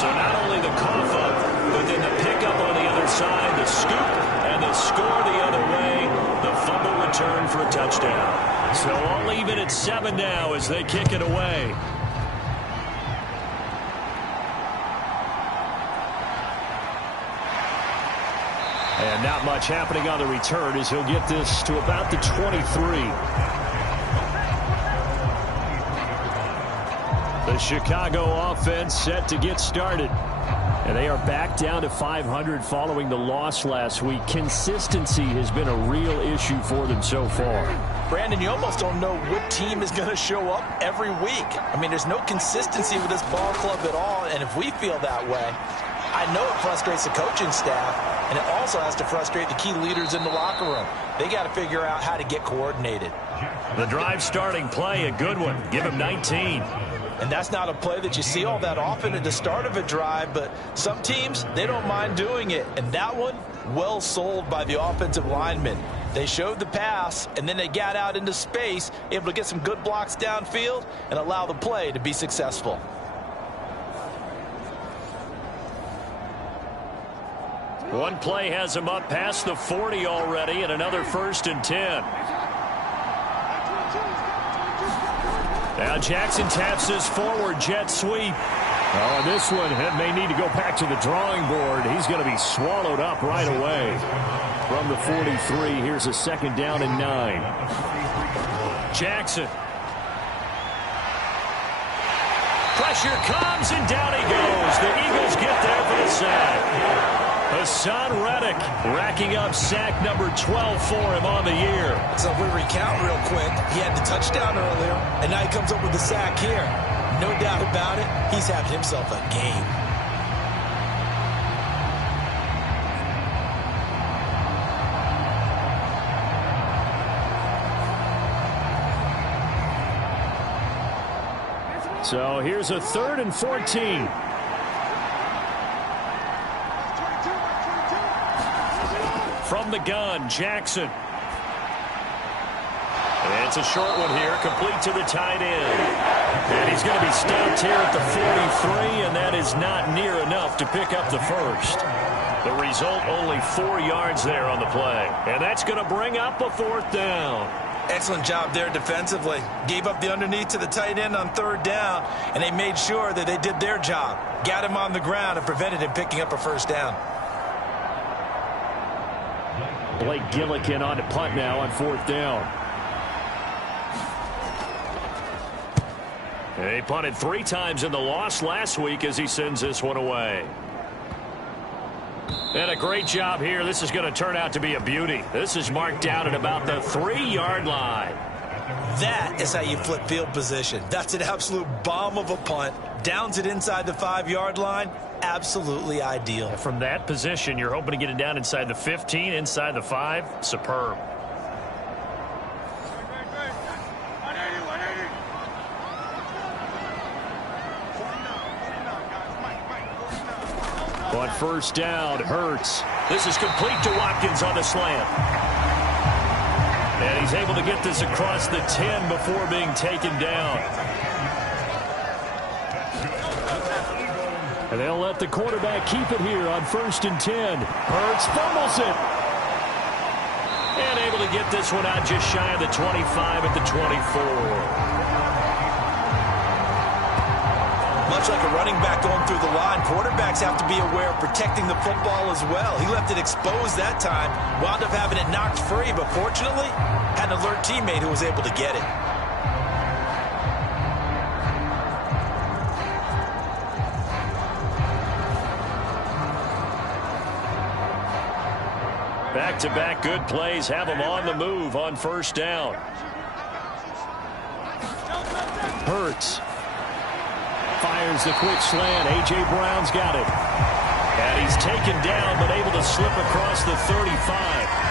So not only the cough up, but then the pickup on the other side, the scoop, and the score the other way, the fumble return for a touchdown. So all even at 7 now as they kick it away. And not much happening on the return as he'll get this to about the 23. The Chicago offense set to get started. And they are back down to 500 following the loss last week. Consistency has been a real issue for them so far. Brandon, you almost don't know what team is going to show up every week. I mean, there's no consistency with this ball club at all. And if we feel that way, I know it frustrates the coaching staff. And it also has to frustrate the key leaders in the locker room. They got to figure out how to get coordinated. The drive starting play, a good one. Give him 19. And that's not a play that you see all that often at the start of a drive, but some teams, they don't mind doing it. And that one, well sold by the offensive linemen. They showed the pass, and then they got out into space, able to get some good blocks downfield and allow the play to be successful. One play has him up past the 40 already, and another 1st and 10. Now Jackson taps his forward jet sweep. Oh, this one may need to go back to the drawing board. He's going to be swallowed up right away. From the 43, here's a 2nd down and 9. Jackson. Pressure comes, and down he goes. The Eagles get there for the sack. Hassan Reddick racking up sack number 12 for him on the year. So if we recount real quick, he had the touchdown earlier, and now he comes up with the sack here. No doubt about it, he's having himself a game. So here's a 3rd and 14. From the gun, Jackson. And it's a short one here, complete to the tight end. And he's going to be stopped here at the 43, and that is not near enough to pick up the first. The result, only 4 yards there on the play. And that's going to bring up a 4th down. Excellent job there defensively. Gave up the underneath to the tight end on 3rd down, and they made sure that they did their job. Got him on the ground and prevented him picking up a 1st down. Blake Gillikin on to punt now on 4th down. He punted 3 times in the loss last week as he sends this one away. And a great job here. This is going to turn out to be a beauty. This is marked down at about the 3-yard line. That is how you flip field position. That's an absolute bomb of a punt. Downs it inside the 5-yard line. Absolutely ideal. From that position, you're hoping to get it down inside the 15, inside the 5. Superb. On 1st down, Hurts. This is complete to Watkins on the slant. And he's able to get this across the 10 before being taken down. And they'll let the quarterback keep it here on 1st and 10. Hurts fumbles it. And able to get this one out just shy of the 25 at the 24. Much like a running back going through the line, quarterbacks have to be aware of protecting the football as well. He left it exposed that time, wound up having it knocked free, but fortunately, had an alert teammate who was able to get it. Back-to-back good plays have them on the move on 1st down. Hurts fires the quick slant. A.J. Brown's got it. And he's taken down, but able to slip across the 35.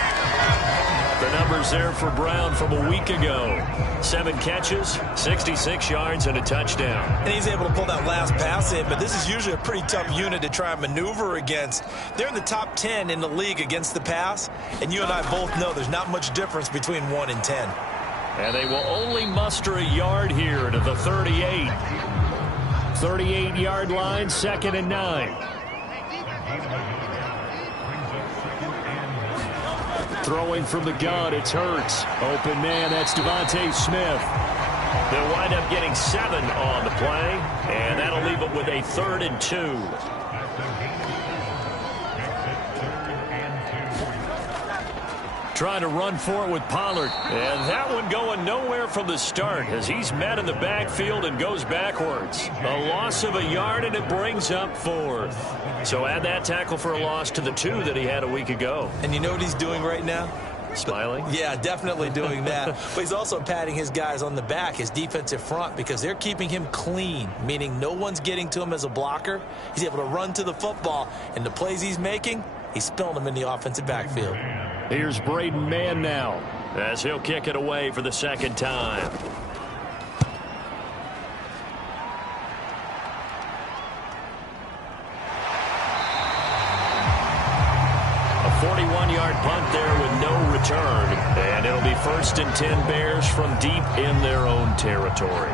The numbers there for Brown from a week ago. 7 catches, 66 yards, and a touchdown. And he's able to pull that last pass in, but this is usually a pretty tough unit to try and maneuver against. They're in the top 10 in the league against the pass, and you and I both know there's not much difference between 1 and 10. And they will only muster a yard here to the 38. 38-yard line, 2nd and 9. Throwing from the gun, it's Hurts. Open man, that's Devontae Smith. They'll wind up getting 7 on the play, and that'll leave them with a 3rd and 2. Trying to run for it with Pollard. And that one going nowhere from the start as he's met in the backfield and goes backwards. A loss of a yard, and it brings up 4th. So add that tackle for a loss to the 2 that he had a week ago. And you know what he's doing right now? Smiling? Yeah, definitely doing that. But he's also patting his guys on the back, his defensive front, because they're keeping him clean, meaning no one's getting to him as a blocker. He's able to run to the football, and the plays he's making, he's spilling them in the offensive backfield. Here's Braden Mann now as he'll kick it away for the 2nd time. A 41-yard punt there with no return. And it'll be 1st and 10 Bears from deep in their own territory.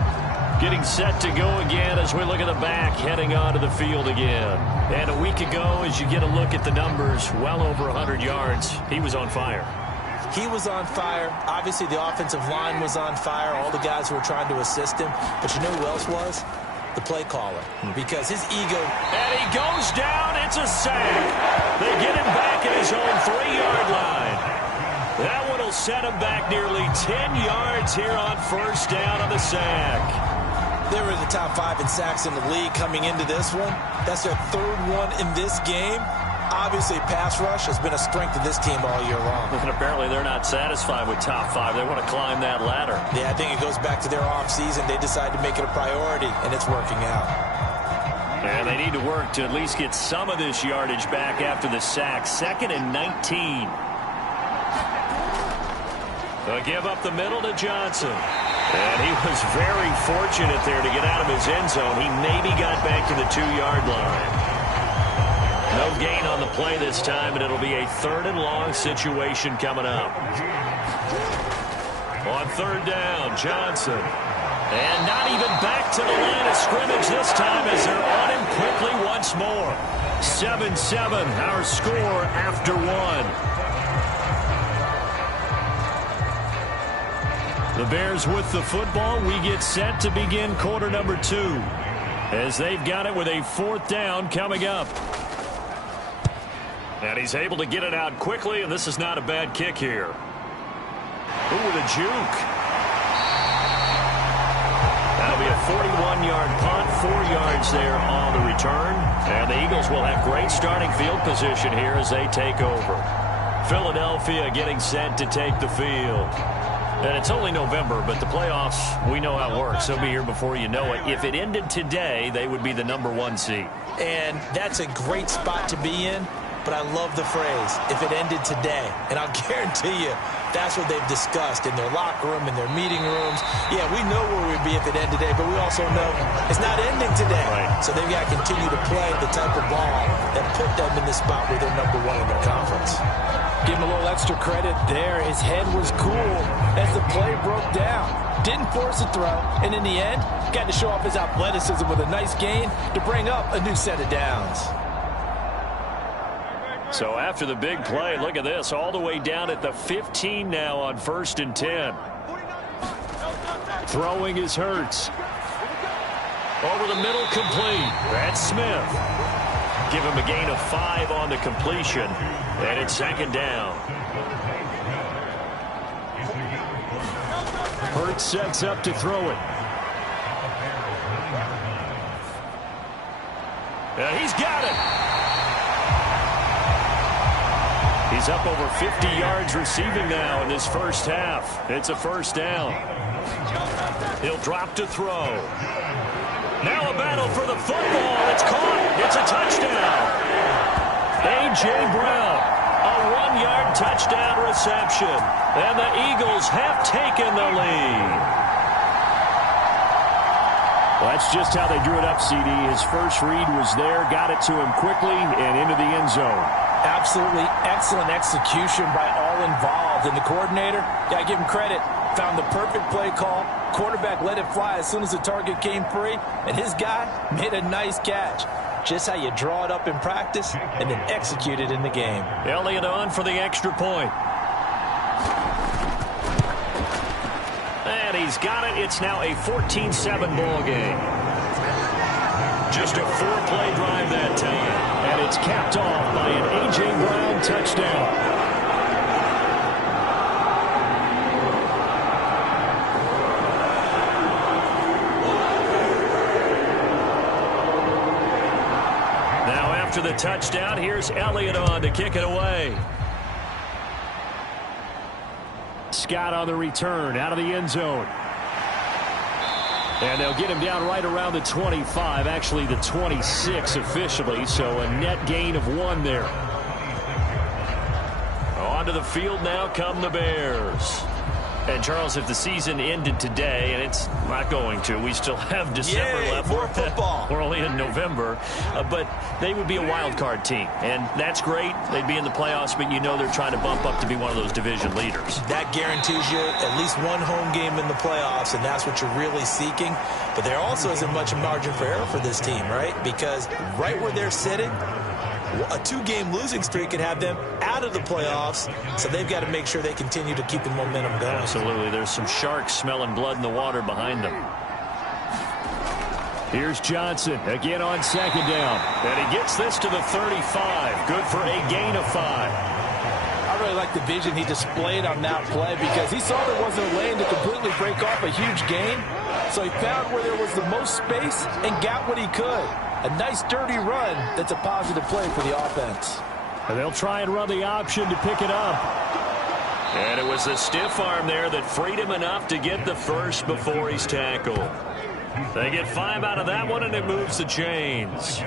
Getting set to go again as we look at the back, heading onto the field again. And a week ago, as you get a look at the numbers, well over 100 yards, he was on fire. He was on fire. Obviously, the offensive line was on fire, all the guys who were trying to assist him. But you know who else was? The play caller. Because his ego... And he goes down. It's a sack. They get him back at his own 3-yard line. That one will set him back nearly 10 yards here on 1st down on the sack. They were in the top 5 in sacks in the league coming into this one. That's their 3rd one in this game. Obviously, pass rush has been a strength of this team all year long. And apparently they're not satisfied with top 5. They want to climb that ladder. Yeah, I think it goes back to their offseason. They decided to make it a priority, and it's working out. And they need to work to at least get some of this yardage back after the sack. 2nd and 19. They'll give up the middle to Johnson. And he was very fortunate there to get out of his end zone. He maybe got back to the 2-yard line. No gain on the play this time, and it'll be a 3rd and long situation coming up. On 3rd down, Johnson. And not even back to the line of scrimmage this time as they're on him quickly once more. 7-7, our score after 1. The Bears with the football. We get set to begin quarter number 2 as they've got it with a 4th down coming up. And he's able to get it out quickly, and this is not a bad kick here. Ooh, with a juke. That'll be a 41-yard punt, 4 yards there on the return. And the Eagles will have great starting field position here as they take over. Philadelphia getting set to take the field. And it's only November, but the playoffs, we know how it works. They'll be here before you know it. If it ended today, they would be the number 1 seed. And that's a great spot to be in, but I love the phrase, if it ended today. And I'll guarantee you, that's what they've discussed in their locker room, in their meeting rooms. Yeah, we know where we'd be if it ended today, but we also know it's not ending today. Right. So they've got to continue to play the type of ball that put them in the spot where they're number 1 in their conference. Give him a little extra credit there. His head was cool as the play broke down. Didn't force a throw, and in the end, got to show off his athleticism with a nice gain to bring up a new set of downs. So after the big play, look at this, all the way down at the 15 now on 1st and 10. Throwing is Hurts. Over the middle, complete. That's Smith. Give him a gain of 5 on the completion, and it's 2nd down. Hurts sets up to throw it. And he's got it. He's up over 50 yards receiving now in this first half. It's a 1st down. He'll drop to throw. Now a battle for the football. It's caught. It's a touchdown. A.J. Brown, a 1-yard touchdown reception. And the Eagles have taken the lead. Well, that's just how they drew it up, CD. His first read was there, got it to him quickly, and into the end zone. Absolutely excellent execution by all involved. And the coordinator, got to give him credit, found the perfect play call. Quarterback let it fly as soon as the target came free, and his guy made a nice catch. Just how you draw it up in practice and then execute it in the game. Elliott on for the extra point. And he's got it. It's now a 14-7 ball game. Just a 4-play drive that time. And it's capped off by an A.J. Brown touchdown. After the touchdown, here's Elliott on to kick it away. Scott on the return, out of the end zone. And they'll get him down right around the 25, actually the 26 officially, so a net gain of 1 there. Onto the field now come the Bears. And, Charles, if the season ended today, and it's not going to, we still have December left. More football. We're only in November. But they would be a wild card team. And that's great. They'd be in the playoffs, but you know they're trying to bump up to be one of those division leaders. That guarantees you at least one home game in the playoffs, and that's what you're really seeking. But there also isn't much margin for error for this team, right? Because right where they're sitting, a 2-game losing streak could have them out of the playoffs, so they've got to make sure they continue to keep the momentum going. Absolutely. There's some sharks smelling blood in the water behind them. Here's Johnson again on 2nd down. And he gets this to the 35. Good for a gain of 5. I really like the vision he displayed on that play because he saw there wasn't a lane to completely break off a huge gain. So he found where there was the most space and got what he could. A nice dirty run that's a positive play for the offense. And they'll try and run the option to pick it up. And it was the stiff arm there that freed him enough to get the first before he's tackled. They get 5 out of that one, and it moves the chains.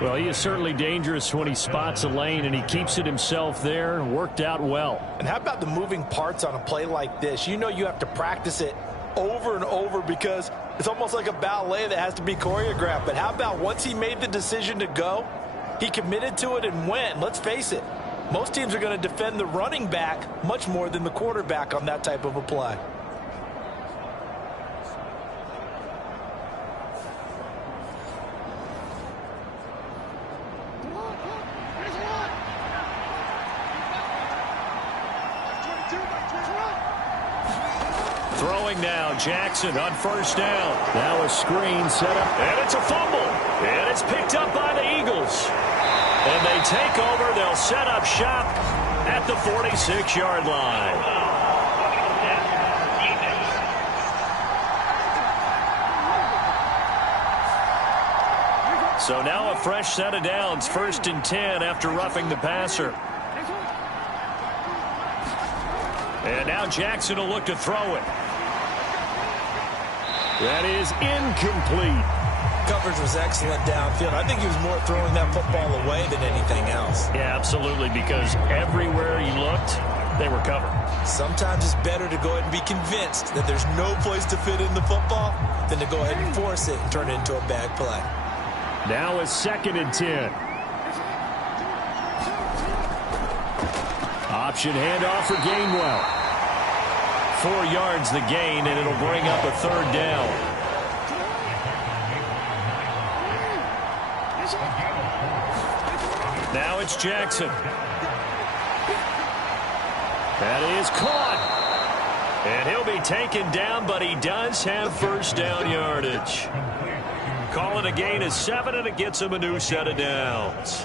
Well, he is certainly dangerous when he spots a lane, and he keeps it himself there. Worked out well. And how about the moving parts on a play like this? You know you have to practice it over and over because it's almost like a ballet that has to be choreographed. But how about once he made the decision to go, he committed to it and went. Let's face it, most teams are going to defend the running back much more than the quarterback on that type of a play. Throwing now, Jackson on 1st down. Now a screen set up, and it's a fumble. And it's picked up by the Eagles. And they take over. They'll set up shop at the 46-yard line. So now a fresh set of downs, 1st and 10 after roughing the passer. And now Jackson will look to throw it. That is incomplete. Coverage was excellent downfield. I think he was more throwing that football away than anything else. Yeah, absolutely, because everywhere he looked, they were covered. Sometimes it's better to go ahead and be convinced that there's no place to fit in the football than to go ahead and force it and turn it into a bad play. Now a 2nd and 10. option handoff for Gainwell. 4 yards the gain, and it'll bring up a third down. Now it's Jackson. That is caught. And he'll be taken down, but he does have first down yardage. Call it a gain of 7, and it gets him a new set of downs.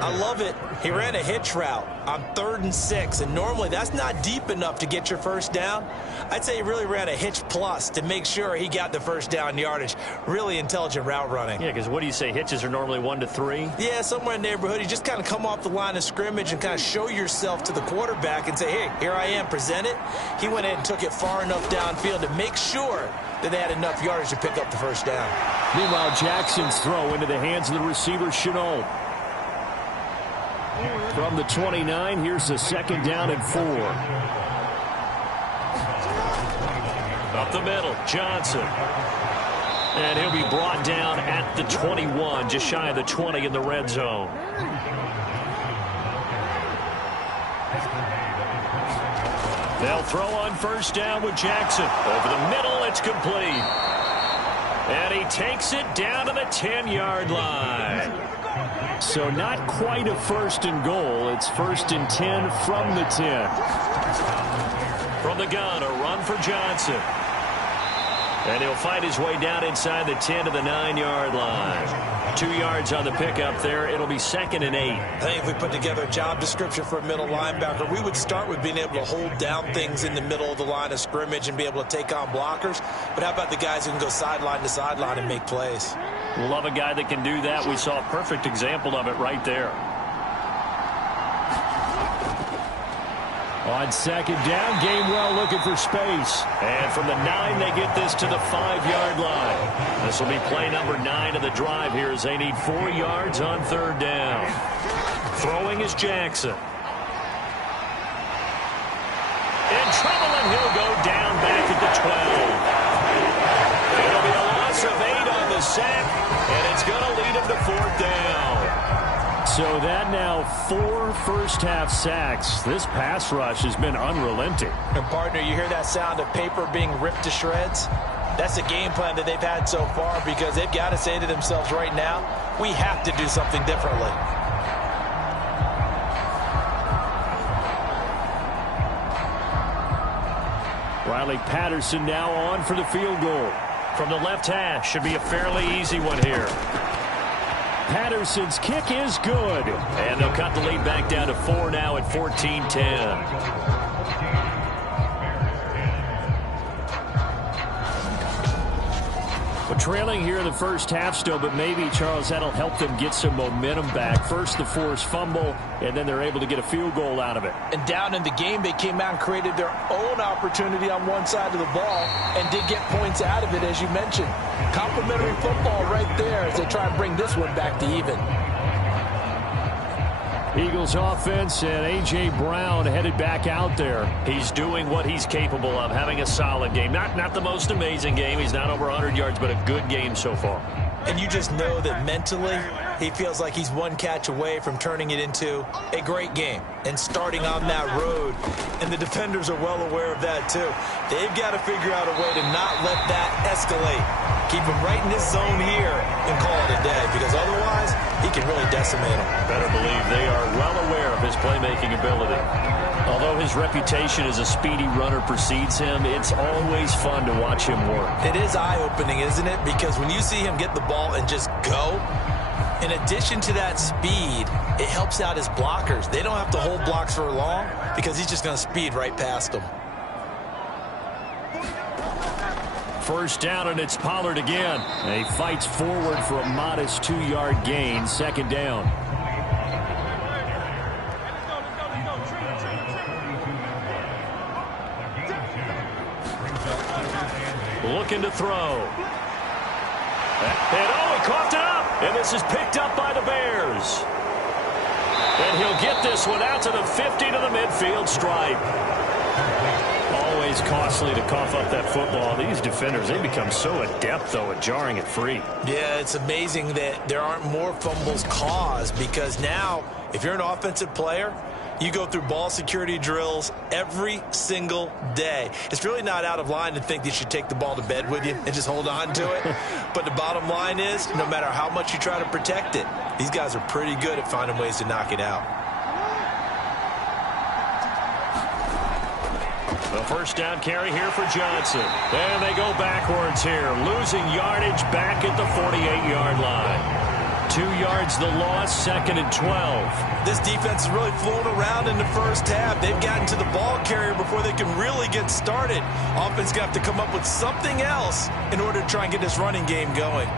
I love it. He ran a hitch route on 3rd and 6, and normally that's not deep enough to get your first down. I'd say he really ran a hitch plus to make sure he got the first down yardage. Really intelligent route running. Yeah, because what do you say, hitches are normally 1 to 3? Yeah, somewhere in the neighborhood. You just kind of come off the line of scrimmage and kind of show yourself to the quarterback and say, hey, here I am, present it. He went in and took it far enough downfield to make sure that they had enough yardage to pick up the first down. Meanwhile, Jackson's throw into the hands of the receiver, Chenault. From the 29, here's the 2nd down and 4. Up the middle, Johnson. And he'll be brought down at the 21, just shy of the 20 in the red zone. They'll throw on first down with Jackson. Over the middle, it's complete. And he takes it down to the 10-yard line. So not quite a 1st and goal. It's 1st and 10 from the 10. From the gun, a run for Johnson. And he'll fight his way down inside the 10 to the 9-yard line. 2 yards on the pickup there. It'll be 2nd and 8. I think if we put together a job description for a middle linebacker, we would start with being able to hold down things in the middle of the line of scrimmage and be able to take on blockers. But how about the guys who can go sideline to sideline and make plays? Love a guy that can do that. We saw a perfect example of it right there. On 2nd down, Gainwell looking for space. And from the 9, they get this to the 5-yard line. This will be play number 9 of the drive here as they need 4 yards on 3rd down. Throwing is Jackson. In trouble, and he'll go down back at the 12. It'll be a loss of 8 on the sack, and it's going to lead him to 4th down. So that now 4 first-half sacks. This pass rush has been unrelenting. And, partner, you hear that sound of paper being ripped to shreds? That's the game plan that they've had so far because they've got to say to themselves right now, we have to do something differently. Riley Patterson now on for the field goal. From the left hash, should be a fairly easy one here. Patterson's kick is good. And they'll cut the lead back down to 4 now at 14-10. Well, trailing here in the first half still, but maybe, Charles, that'll help them get some momentum back. First, the forced fumble, and then they're able to get a field goal out of it. And down in the game, they came out and created their own opportunity on one side of the ball and did get points out of it, as you mentioned. Complimentary football right there as they try and bring this one back to even. Eagles offense and A.J. Brown headed back out there. He's doing what he's capable of, having a solid game. Not the most amazing game. He's not over 100 yards, but a good game so far. And you just know that mentally he feels like he's one catch away from turning it into a great game and starting on that road. And the defenders are well aware of that, too. They've got to figure out a way to not let that escalate. Keep him right in this zone here and call it a day, because otherwise he can really decimate them. Better believe they are well aware of his playmaking ability. Although his reputation as a speedy runner precedes him, it's always fun to watch him work. It is eye-opening, isn't it? Because when you see him get the ball and just go, in addition to that speed, it helps out his blockers. They don't have to hold blocks for long because he's just going to speed right past them. First down, and it's Pollard again. And he fights forward for a modest 2-yard gain. 2nd down. Looking to throw. And he coughed it up. And this is picked up by the Bears. And he'll get this one out to the 50 to the midfield stripe. Always costly to cough up that football. These defenders, they become so adept, though, at jarring it free. Yeah, it's amazing that there aren't more fumbles caused, because now, if you're an offensive player, You go through ball security drills every single day. It's really not out of line to think that you should take the ball to bed with you and just hold on to it. But the bottom line is, no matter how much you try to protect it, these guys are pretty good at finding ways to knock it out. The first down carry here for Johnson. And they go backwards here, losing yardage back at the 48-yard line. 2 yards the loss, 2nd and 12. This defense is really flown around in the first half. They've gotten to the ball carrier before they can really get started. Offense going to have to come up with something else in order to try and get this running game going.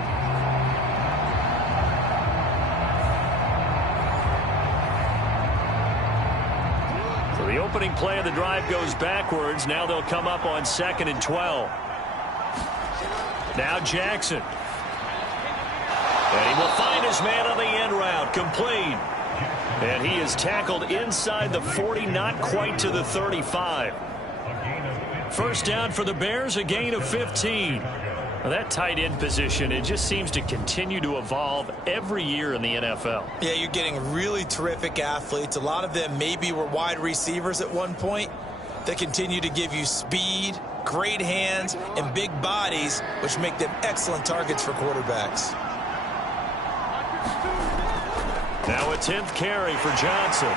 So the opening play of the drive goes backwards. Now they'll come up on 2nd and 12. Now Jackson. And he will find his man on the end route, complete. And he is tackled inside the 40, not quite to the 35. First down for the Bears, a gain of 15. Well, that tight end position, it just seems to continue to evolve every year in the NFL. Yeah, you're getting really terrific athletes. A lot of them maybe were wide receivers at one point. They continue to give you speed, great hands, and big bodies, which make them excellent targets for quarterbacks. Now a 10th carry for Johnson.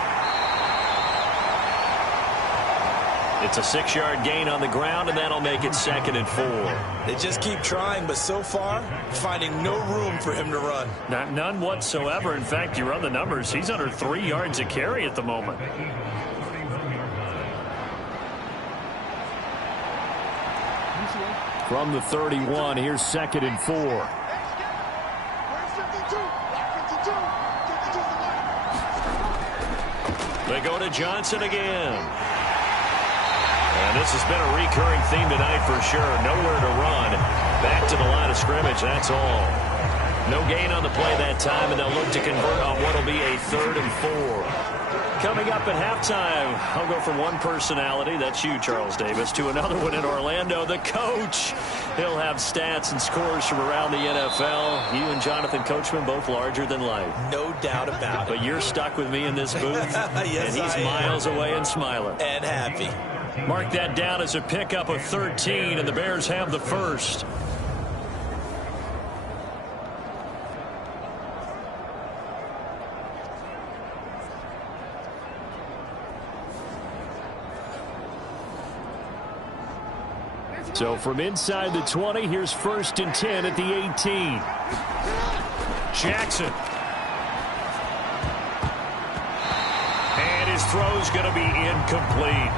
It's a 6-yard gain on the ground, and that'll make it 2nd and 4. They just keep trying, but so far, finding no room for him to run. None whatsoever. In fact, you run the numbers, he's under 3 yards a carry at the moment. From the 31, here's 2nd and 4. They go to Johnson again. And this has been a recurring theme tonight for sure. Nowhere to run. Back to the line of scrimmage, that's all. No gain on the play that time, and they'll look to convert on what will be a 3rd and 4. Coming up at halftime, I'll go from one personality, that's you, Charles Davis, to another one in Orlando, the coach. He'll have stats and scores from around the NFL. You and Jonathan Coachman both larger than life. No doubt about it. But you're stuck with me in this booth, yes, and he's miles away and smiling. And happy. Mark that down as a pickup of 13, and the Bears have the first. So from inside the 20, here's 1st and 10 at the 18. Jackson. And his throw's going to be incomplete.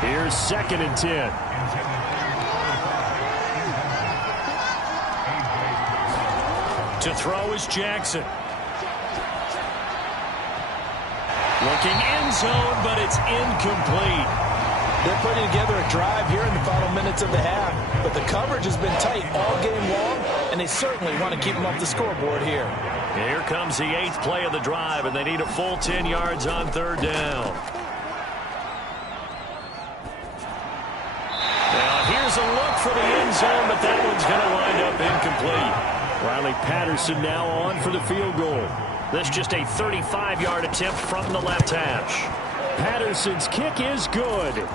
Here's 2nd and 10. To throw is Jackson. Looking end zone, but it's incomplete. They're putting together a drive here in the final minutes of the half, but the coverage has been tight all game long, and they certainly want to keep them off the scoreboard here. Here comes the 8th play of the drive, and they need a full 10 yards on 3rd down. Now here's a look for the end zone, but that one's going to wind up incomplete. Riley Patterson now on for the field goal. This just a 35-yard attempt from the left hash. Patterson's kick is good.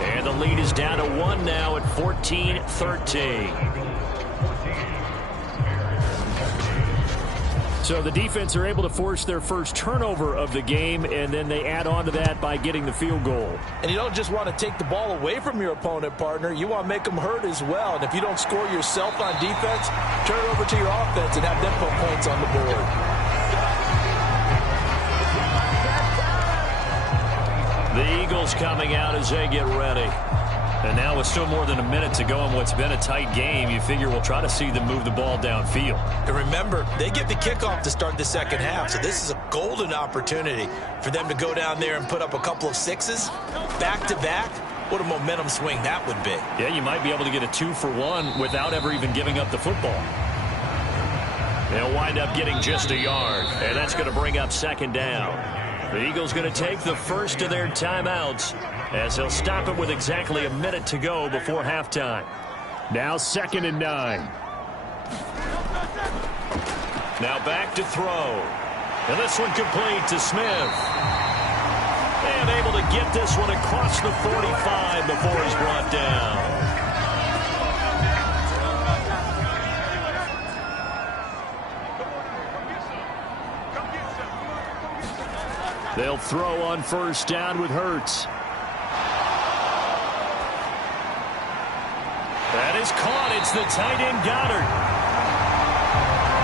And the lead is down to 1 now at 14-13. So the defense are able to force their first turnover of the game, and then they add on to that by getting the field goal. And you don't just want to take the ball away from your opponent, partner. You want to make them hurt as well. And if you don't score yourself on defense, turn it over to your offense and have them put points on the board. The Eagles coming out as they get ready. And now with still more than a minute to go in what's been a tight game, you figure we'll try to see them move the ball downfield. And remember, they get the kickoff to start the second half, so this is a golden opportunity for them to go down there and put up a couple of sixes back-to-back. What a momentum swing that would be. Yeah, you might be able to get a 2-for-1 without ever even giving up the football. They'll wind up getting just a yard, and that's going to bring up second down. The Eagles going to take the first of their timeouts as they'll stop it with exactly a minute to go before halftime. Now 2nd and 9. Now back to throw. And this one complete to Smith. And able to get this one across the 45 before he's brought down. They'll throw on first down with Hurts. That is caught. It's the tight end Goddard.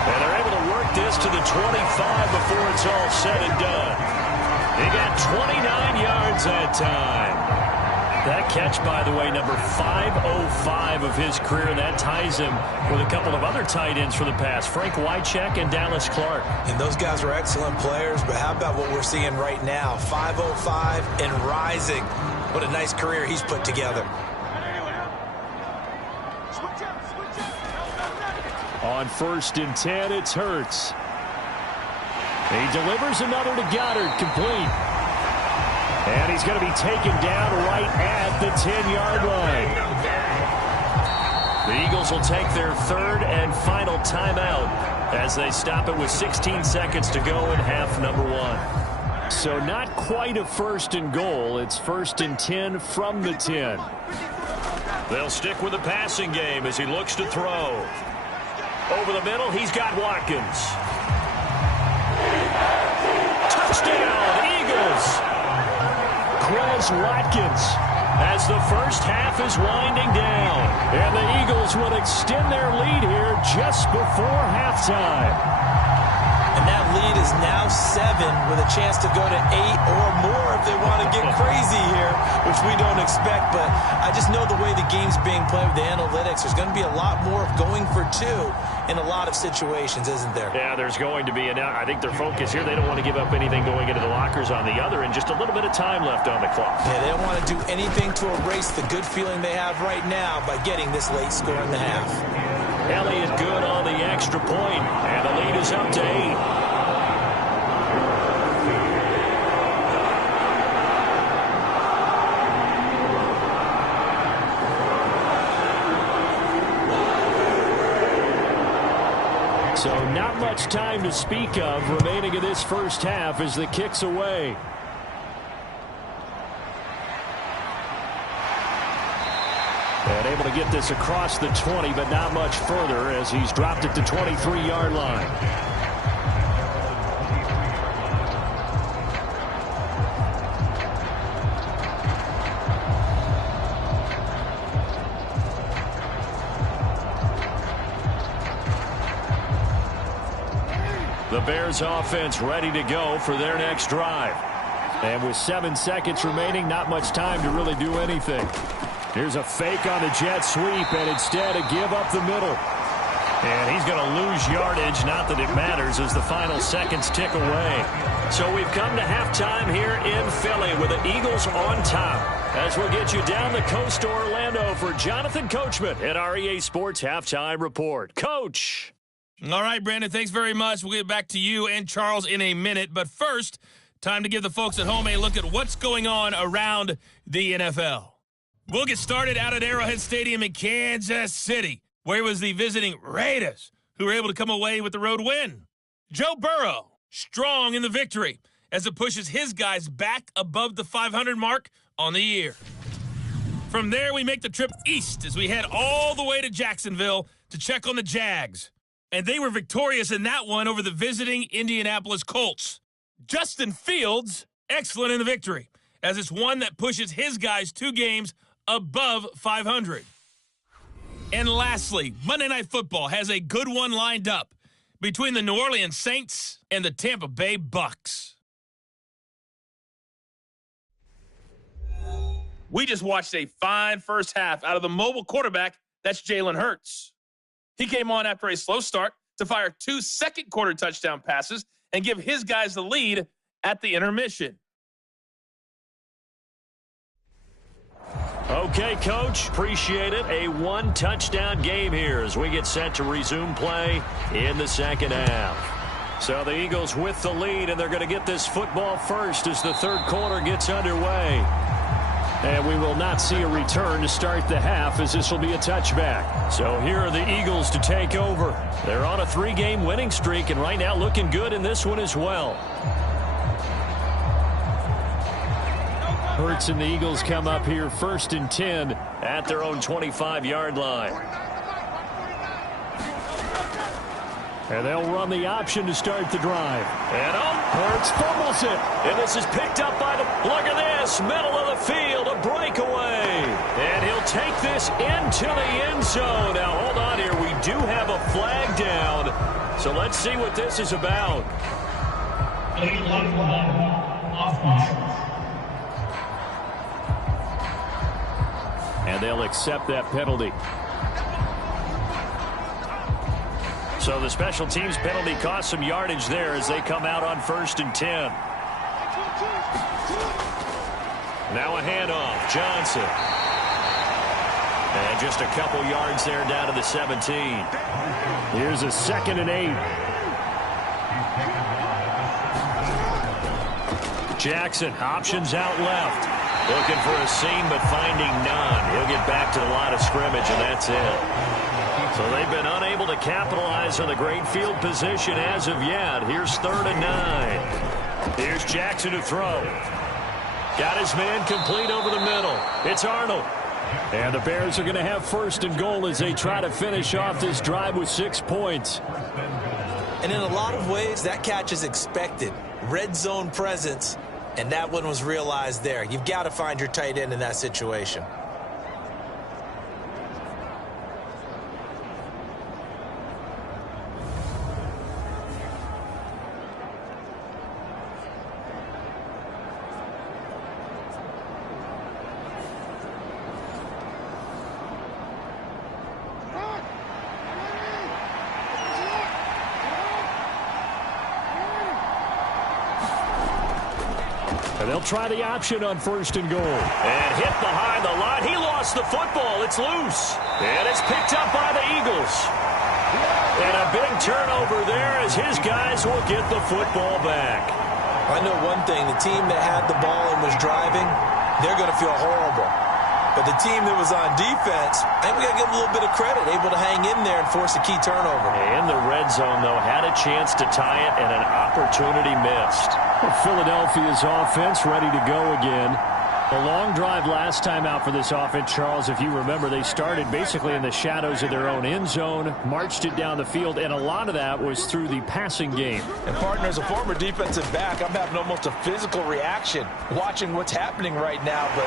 And they're able to work this to the 25 before it's all said and done. He got 29 yards that time. That catch, by the way, number 505 of his career. That ties him with a couple of other tight ends for the past, Frank Wycheck and Dallas Clark. And those guys are excellent players, but how about what we're seeing right now? 505 and rising. What a nice career he's put together. On 1st and 10, it's Hurts. He delivers another to Goddard, complete. And he's going to be taken down right at the 10-yard line. The Eagles will take their 3rd and final timeout as they stop it with 16 seconds to go in half number 1. So not quite a 1st and goal. It's 1st and 10 from the 10. They'll stick with the passing game as he looks to throw. Over the middle, he's got Watkins. Touchdown, Eagles! Quez Watkins as the first half is winding down. And the Eagles will extend their lead here just before halftime. And that lead is now 7 with a chance to go to 8 or more if they want to get crazy here, which we don't expect. But I just know the way the game's being played with the analytics, there's going to be a lot more going for 2 in a lot of situations, isn't there? Yeah, there's going to be. And I think their focus here, they don't want to give up anything going into the lockers on the other, and just a little bit of time left on the clock. Yeah, they don't want to do anything to erase the good feeling they have right now by getting this late score in the half. Elliott good on the extra point, and the lead is up to 8. So not much time to speak of remaining in this first half as the kick's away. And able to get this across the 20, but not much further as he's dropped it to 23-yard line. The Bears offense ready to go for their next drive. And with 7 seconds remaining, not much time to really do anything. Here's a fake on the jet sweep, and instead a give up the middle. And he's going to lose yardage, not that it matters, as the final seconds tick away. So we've come to halftime here in Philly with the Eagles on top. As we'll get you down the coast to Orlando for Jonathan Coachman at our EA Sports Halftime Report. Coach! All right, Brandon, thanks very much. We'll get back to you and Charles in a minute. But first, time to give the folks at home a look at what's going on around the NFL. We'll get started out at Arrowhead Stadium in Kansas City, where it was the visiting Raiders who were able to come away with the road win. Joe Burrow, strong in the victory as it pushes his guys back above the 500 mark on the year. From there, we make the trip east as we head all the way to Jacksonville to check on the Jags. And they were victorious in that one over the visiting Indianapolis Colts. Justin Fields, excellent in the victory, as it's one that pushes his guys 2 games above 500. And lastly, Monday Night Football has a good one lined up between the New Orleans Saints and the Tampa Bay Bucks. We just watched a fine first half out of the mobile quarterback, that's Jalen Hurts. He came on after a slow start to fire 2 second-quarter touchdown passes and give his guys the lead at the intermission. Okay, Coach, appreciate it. A 1-touchdown game here as we get set to resume play in the second half. So the Eagles with the lead, and they're going to get this football first as the third quarter gets underway. And we will not see a return to start the half, as this will be a touchback. So here are the Eagles to take over. They're on a 3-game winning streak, and right now looking good in this one as well. Hurts and the Eagles come up here 1st and 10 at their own 25-yard line. And they'll run the option to start the drive. And Hurts fumbles it. And this is picked up by the, look at this, middle of the field, a breakaway. And he'll take this into the end zone. Now, hold on here. We do have a flag down. So let's see what this is about. And they'll accept that penalty. So the special teams penalty cost some yardage there as they come out on 1st and 10. Now a handoff. Johnson. And just a couple yards there down to the 17. Here's a 2nd and 8. Jackson, options out left. Looking for a seam, but finding none. He'll get back to the line of scrimmage, and that's it. So they've been unable to capitalize on the great field position as of yet. Here's 3rd and 9. Here's Jackson to throw. Got his man complete over the middle. It's Arnold. And the Bears are going to have 1st and goal as they try to finish off this drive with 6 points. And in a lot of ways, that catch is expected. Red zone presence, and that one was realized there. You've got to find your tight end in that situation. And they'll try the option on 1st and goal. And hit behind the line. He lost the football. It's loose. And it's picked up by the Eagles. And a big turnover there as his guys will get the football back. I know one thing. The team that had the ball and was driving, they're going to feel horrible. But the team that was on defense, I think we got to give them a little bit of credit, able to hang in there and force a key turnover. In the red zone, though, had a chance to tie it and an opportunity missed. Philadelphia's offense ready to go again. A long drive last time out for this offense, Charles. If you remember, they started basically in the shadows of their own end zone, marched it down the field, and a lot of that was through the passing game. And, partner, as a former defensive back, I'm having almost a physical reaction watching what's happening right now. But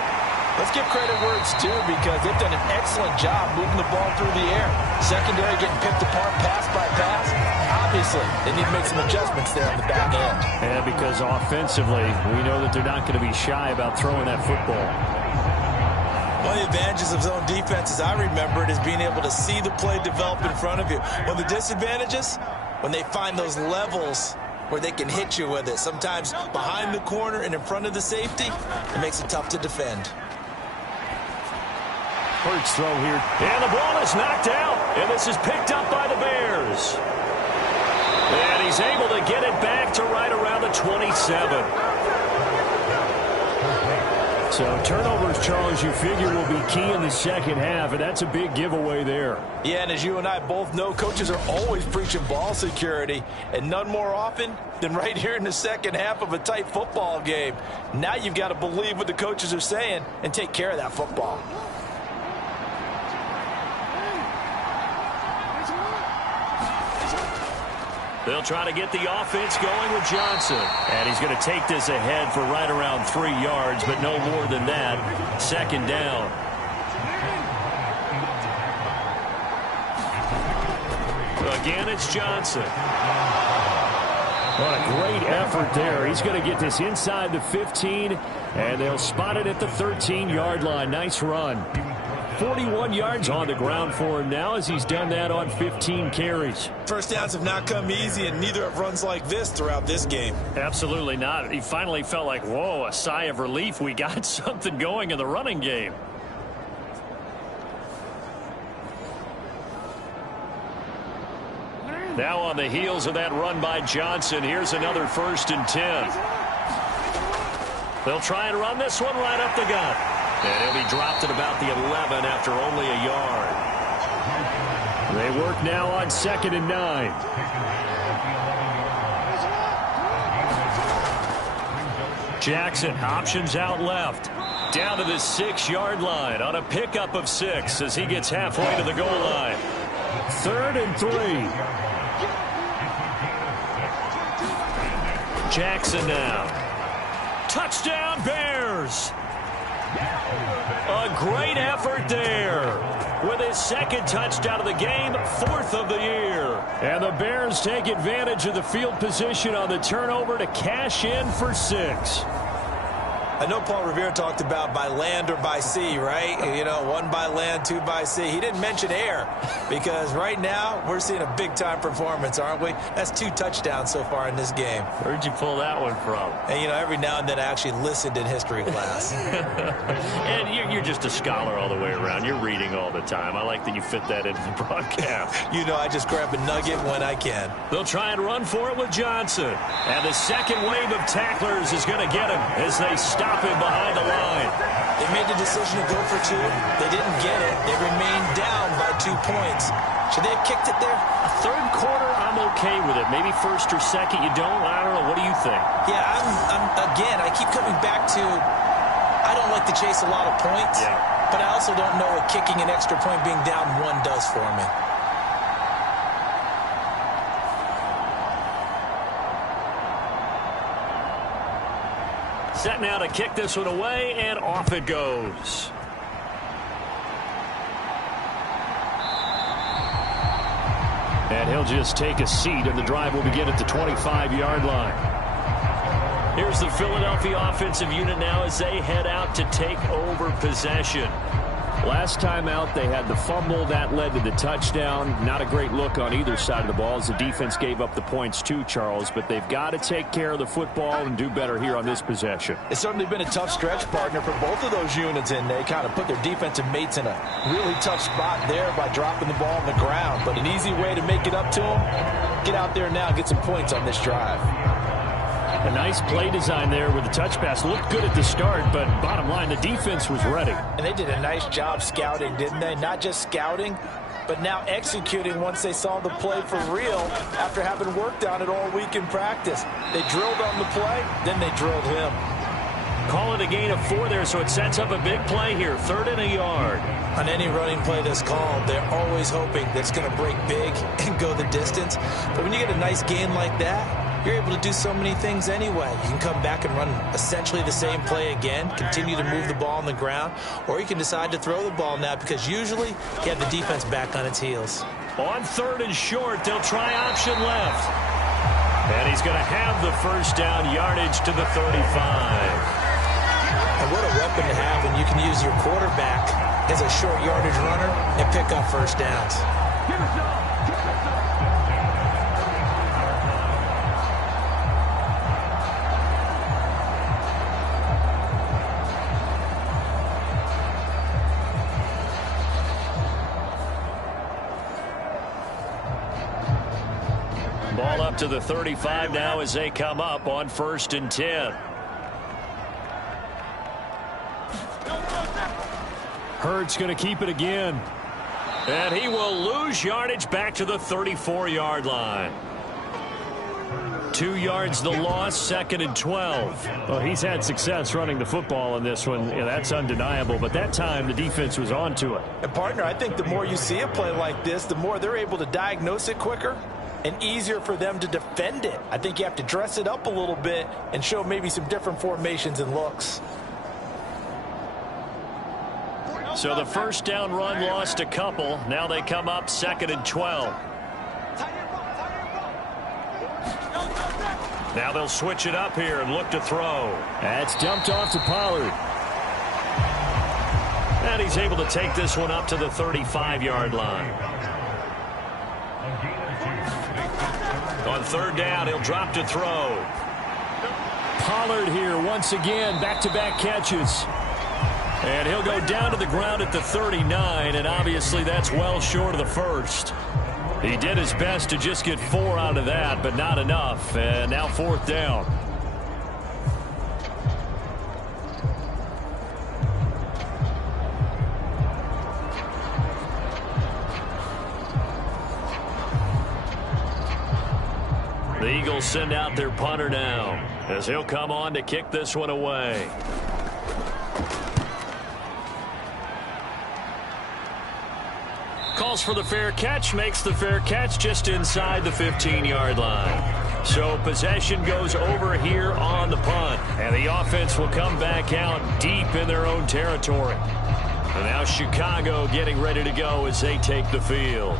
let's give credit where it's due, because they've done an excellent job moving the ball through the air. Secondary getting picked apart pass by pass. Obviously, they need to make some adjustments there on the back end. And because offensively, we know that they're not going to be shy about throwing that football. One of the advantages of zone defense, as I remember it, is being able to see the play develop in front of you. One of the disadvantages, when they find those levels where they can hit you with it. Sometimes behind the corner and in front of the safety, it makes it tough to defend. Hurts throw here. And the ball is knocked out. And this is picked up by the Bears. And he's able to get it back to right around the 27. So turnovers, Charles, you figure will be key in the second half, and that's a big giveaway there. Yeah, and as you and I both know, coaches are always preaching ball security, and none more often than right here in the second half of a tight football game. Now you've got to believe what the coaches are saying and take care of that football. They'll try to get the offense going with Johnson. And he's going to take this ahead for right around 3 yards, but no more than that. 2nd down. Again, it's Johnson. What a great effort there. He's going to get this inside the 15, and they'll spot it at the 13-yard line. Nice run. 41 yards on the ground for him now as he's done that on 15 carries. First downs have not come easy, and neither have runs like this throughout this game. Absolutely not. He finally felt like, whoa, a sigh of relief. We got something going in the running game. Now on the heels of that run by Johnson, here's another 1st and 10. They'll try and run this one right up the gut. And he'll be dropped at about the 11 after only a yard. They work now on 2nd and 9. Jackson options out left. Down to the 6-yard line on a pickup of 6 as he gets halfway to the goal line. 3rd and 3. Jackson now. Touchdown Bears. A great effort there. With his 2nd touchdown of the game, 4th of the year. And the Bears take advantage of the field position on the turnover to cash in for 6. I know Paul Revere talked about by land or by sea, right? You know, 1 by land, 2 by sea. He didn't mention air because right now we're seeing a big-time performance, aren't we? That's 2 touchdowns so far in this game. Where'd you pull that one from? And, you know, every now and then I actually listened in history class. And you're just a scholar all the way around. You're reading all the time. I like that you fit that into the broadcast. You know, I just grab a nugget when I can. They'll try and run for it with Johnson. And the second wave of tacklers is going to get him as they stop him behind the line. They made the decision to go for 2. They didn't get it. They remained down by 2 points. Should they have kicked it there? A 3rd quarter, I'm okay with it. Maybe 1st or 2nd, you don't. I don't know. What do you think? Yeah, again, I keep coming back to I don't like to chase a lot of points, but I also don't know what kicking an extra point being down 1 does for me. Set now to kick this one away, and off it goes. And he'll just take a seat, and the drive will begin at the 25-yard line. Here's the Philadelphia offensive unit now as they head out to take over possession. Last time out, they had the fumble. That led to the touchdown. Not a great look on either side of the ball as the defense gave up the points too, Charles. But they've got to take care of the football and do better here on this possession. It's certainly been a tough stretch, partner, for both of those units, and they kind of put their defensive mates in a really tough spot there by dropping the ball on the ground. But an easy way to make it up to them, get out there now and get some points on this drive. A nice play design there with the touch pass. Looked good at the start, but bottom line, the defense was ready. And they did a nice job scouting, didn't they? Not just scouting, but now executing once they saw the play for real after having worked on it all week in practice. They drilled on the play, then they drilled him. Call it a gain of 4 there, so it sets up a big play here. 3rd and a yard. On any running play that's called, they're always hoping that it's going to break big and go the distance. But when you get a nice gain like that, you're able to do so many things anyway. You can come back and run essentially the same play again, continue to move the ball on the ground, or you can decide to throw the ball now because usually you have the defense back on its heels. On 3rd and short, they'll try option left. And he's going to have the first down, yardage to the 35. And what a weapon to have when you can use your quarterback as a short yardage runner and pick up first downs. Ball up to the 35 now as they come up on 1st and 10. Hurts going to keep it again. And he will lose yardage back to the 34-yard line. 2 yards the loss, 2nd and 12. Well, he's had success running the football in this one. Yeah, that's undeniable. But that time, the defense was on to it. And, partner, I think the more you see a play like this, the more they're able to diagnose it quicker and easier for them to defend it. I think you have to dress it up a little bit and show maybe some different formations and looks. So the first down run lost a couple. Now they come up 2nd and 12. Now they'll switch it up here and look to throw. That's dumped off to Pollard. And he's able to take this one up to the 35-yard line. On 3rd down, he'll drop to throw. Pollard here once again, back-to-back catches. And he'll go down to the ground at the 39, and obviously that's well short of the first. He did his best to just get 4 out of that, but not enough. And now 4th down. The Eagles send out their punter now as he'll come on to kick this one away. Calls for the fair catch, makes the fair catch just inside the 15-yard line. So possession goes over here on the punt, and the offense will come back out deep in their own territory. And now Chicago getting ready to go as they take the field.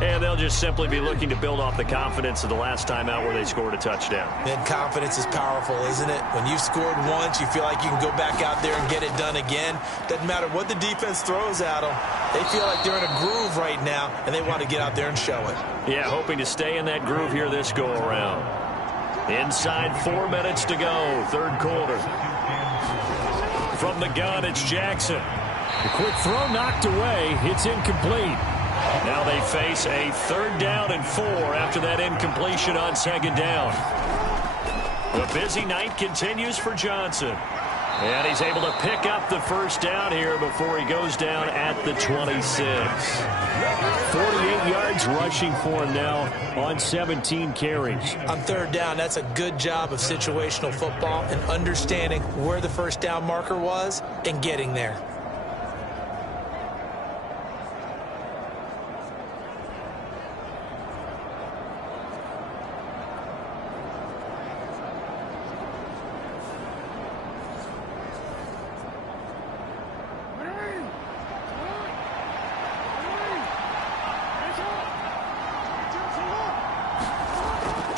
And they'll just simply be looking to build off the confidence of the last time out where they scored a touchdown. And confidence is powerful, isn't it? When you've scored once, you feel like you can go back out there and get it done again. Doesn't matter what the defense throws at them. They feel like they're in a groove right now, and they want to get out there and show it. Yeah, hoping to stay in that groove here this go-around. Inside 4 minutes to go, third quarter. From the gun, it's Jackson. The quick throw knocked away. It's incomplete. Now they face a 3rd down and 4 after that incompletion on 2nd down. The busy night continues for Johnson. And he's able to pick up the 1st down here before he goes down at the 26. 48 yards rushing for him now on 17 carries. On 3rd down, that's a good job of situational football and understanding where the 1st down marker was and getting there.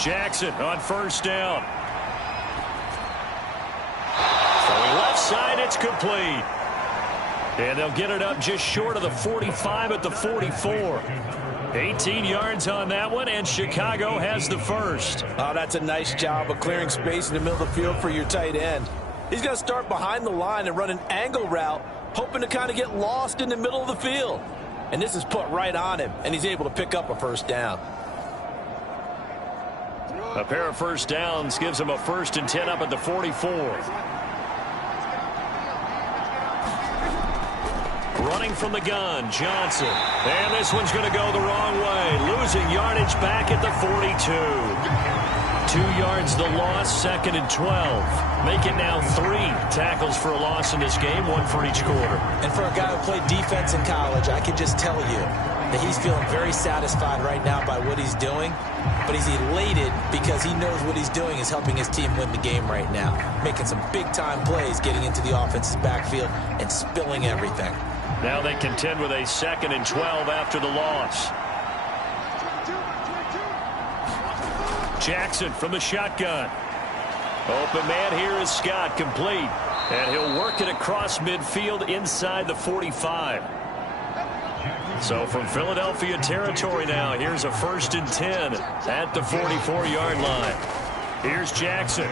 Jackson on 1st down. Throwing left side, it's complete. And they'll get it up just short of the 45 at the 44. 18 yards on that one, and Chicago has the 1st. Oh, that's a nice job of clearing space in the middle of the field for your tight end. He's going to start behind the line and run an angle route, hoping to kind of get lost in the middle of the field. And this is put right on him, and he's able to pick up a 1st down. A pair of 1st downs gives him a 1st and 10 up at the 44. Running from the gun, Johnson. And this one's going to go the wrong way. Losing yardage back at the 42. 2 yards the loss, 2nd and 12. Make it now 3 tackles for a loss in this game, 1 for each quarter. And for a guy who played defense in college, I can just tell you that he's feeling very satisfied right now by what he's doing. But he's elated because he knows what he's doing is helping his team win the game right now. Making some big-time plays, getting into the offense's backfield and spilling everything. Now they contend with a 2nd and 12 after the loss. Jackson from the shotgun. Open man here is Scott, complete. And he'll work it across midfield inside the 45. So from Philadelphia territory now, here's a 1st and 10 at the 44-yard line. Here's Jackson.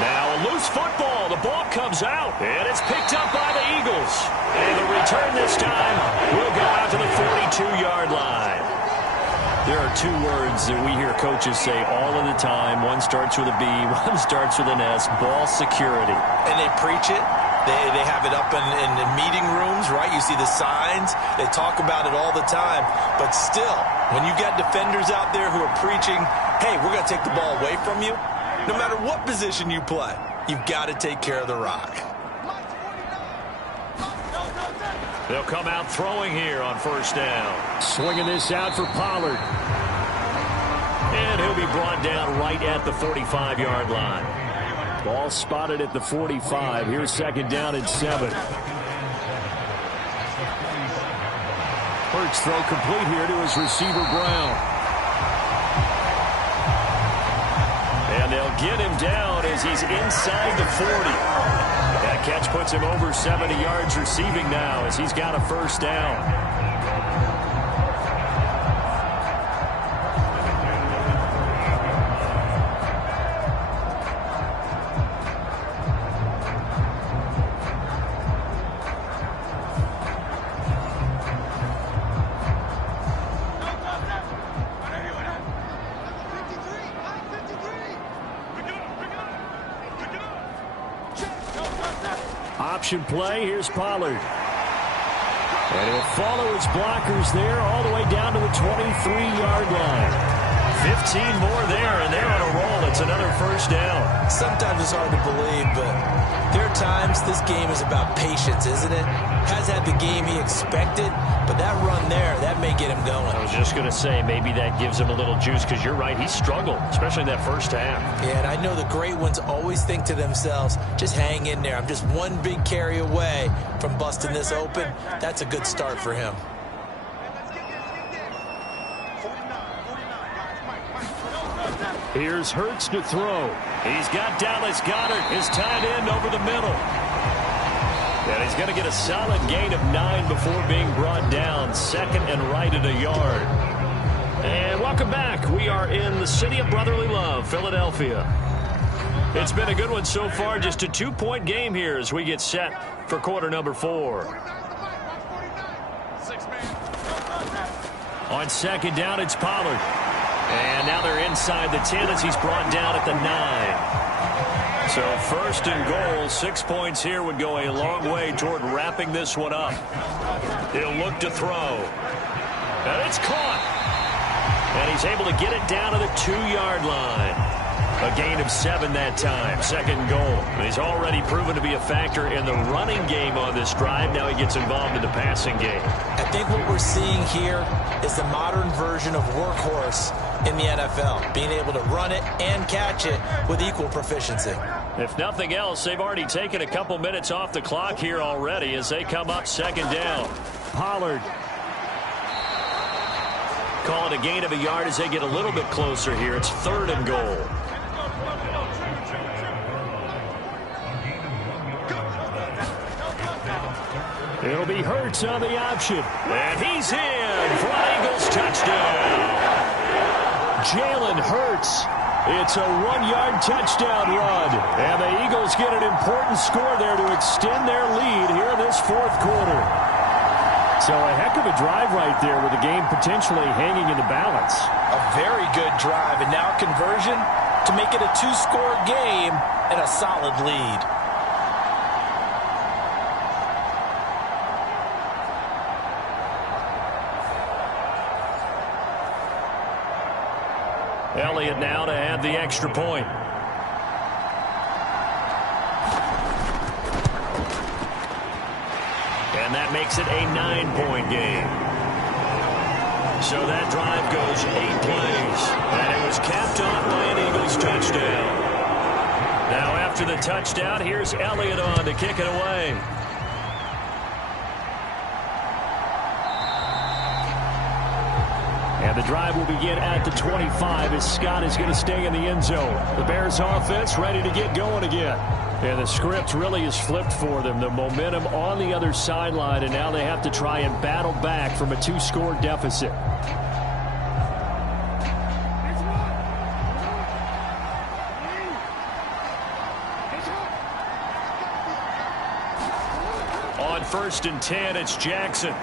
Now a loose football. The ball comes out, and it's picked up by the Eagles. And the return this time will go out to the 42-yard line. There are 2 words that we hear coaches say all of the time. One starts with a B, one starts with an S, ball security. And they preach it. They have it up in meeting rooms, right? You see the signs. They talk about it all the time. But still, when you got defenders out there who are preaching, hey, we're going to take the ball away from you, no matter what position you play, you've got to take care of the rock. They'll come out throwing here on 1st down. Swinging this out for Pollard. And he'll be brought down right at the 45-yard line. Ball spotted at the 45. Here's 2nd down and 7. Hurts throw complete here to his receiver, Brown. And they'll get him down as he's inside the 40. That catch puts him over 70 yards receiving now as he's got a 1st down. Option play. Here's Pollard. And he'll follow his blockers there all the way down to the 23-yard line. 15 more there, and they're on a roll. It's another first down. Sometimes it's hard to believe, but there are times this game is about patience, isn't it? Has had the game he expected, but that run there, that may get him going. I was just going to say, maybe that gives him a little juice, because you're right, he struggled, especially in that first half. Yeah, and I know the great ones always think to themselves, just hang in there. I'm just one big carry away from busting this open. That's a good start for him. Here's Hurts to throw. He's got Dallas Goedert, his tight end, over the middle. And he's going to get a solid gain of 9 before being brought down. Second and right at a yard. And welcome back. We are in the city of brotherly love, Philadelphia. It's been a good one so far. Just a 2-point game here as we get set for quarter number 4. On second down, it's Pollard. And now they're inside the 10 as he's brought down at the 9. So first and goal, 6 points here would go a long way toward wrapping this one up. He'll look to throw. And it's caught. And he's able to get it down to the 2-yard line. A gain of 7 that time. Second goal. He's already proven to be a factor in the running game on this drive. Now he gets involved in the passing game. I think what we're seeing here is the modern version of workhorse in the NFL, being able to run it and catch it with equal proficiency. If nothing else, they've already taken a couple minutes off the clock here already as they come up second down. Pollard. Call it a gain of a yard as they get a little bit closer here. It's third and goal. It'll be Hurts on the option. And he's in for an Eagles touchdown. Jalen Hurts. It's a 1-yard touchdown run. And the Eagles get an important score there to extend their lead here in this fourth quarter. So a heck of a drive right there with the game potentially hanging in the balance. A very good drive, and now conversion to make it a 2-score game and a solid lead. Elliott now to add the extra point. And that makes it a 9-point game. So that drive goes 8 plays. And it was capped off by an Eagles touchdown. Now after the touchdown, here's Elliott on to kick it away. And the drive will begin at the 25 as Scott is going to stay in the end zone. The Bears offense ready to get going again. And the script really is flipped for them. The momentum on the other sideline, and now they have to try and battle back from a 2-score deficit. On first and 10, it's Jackson.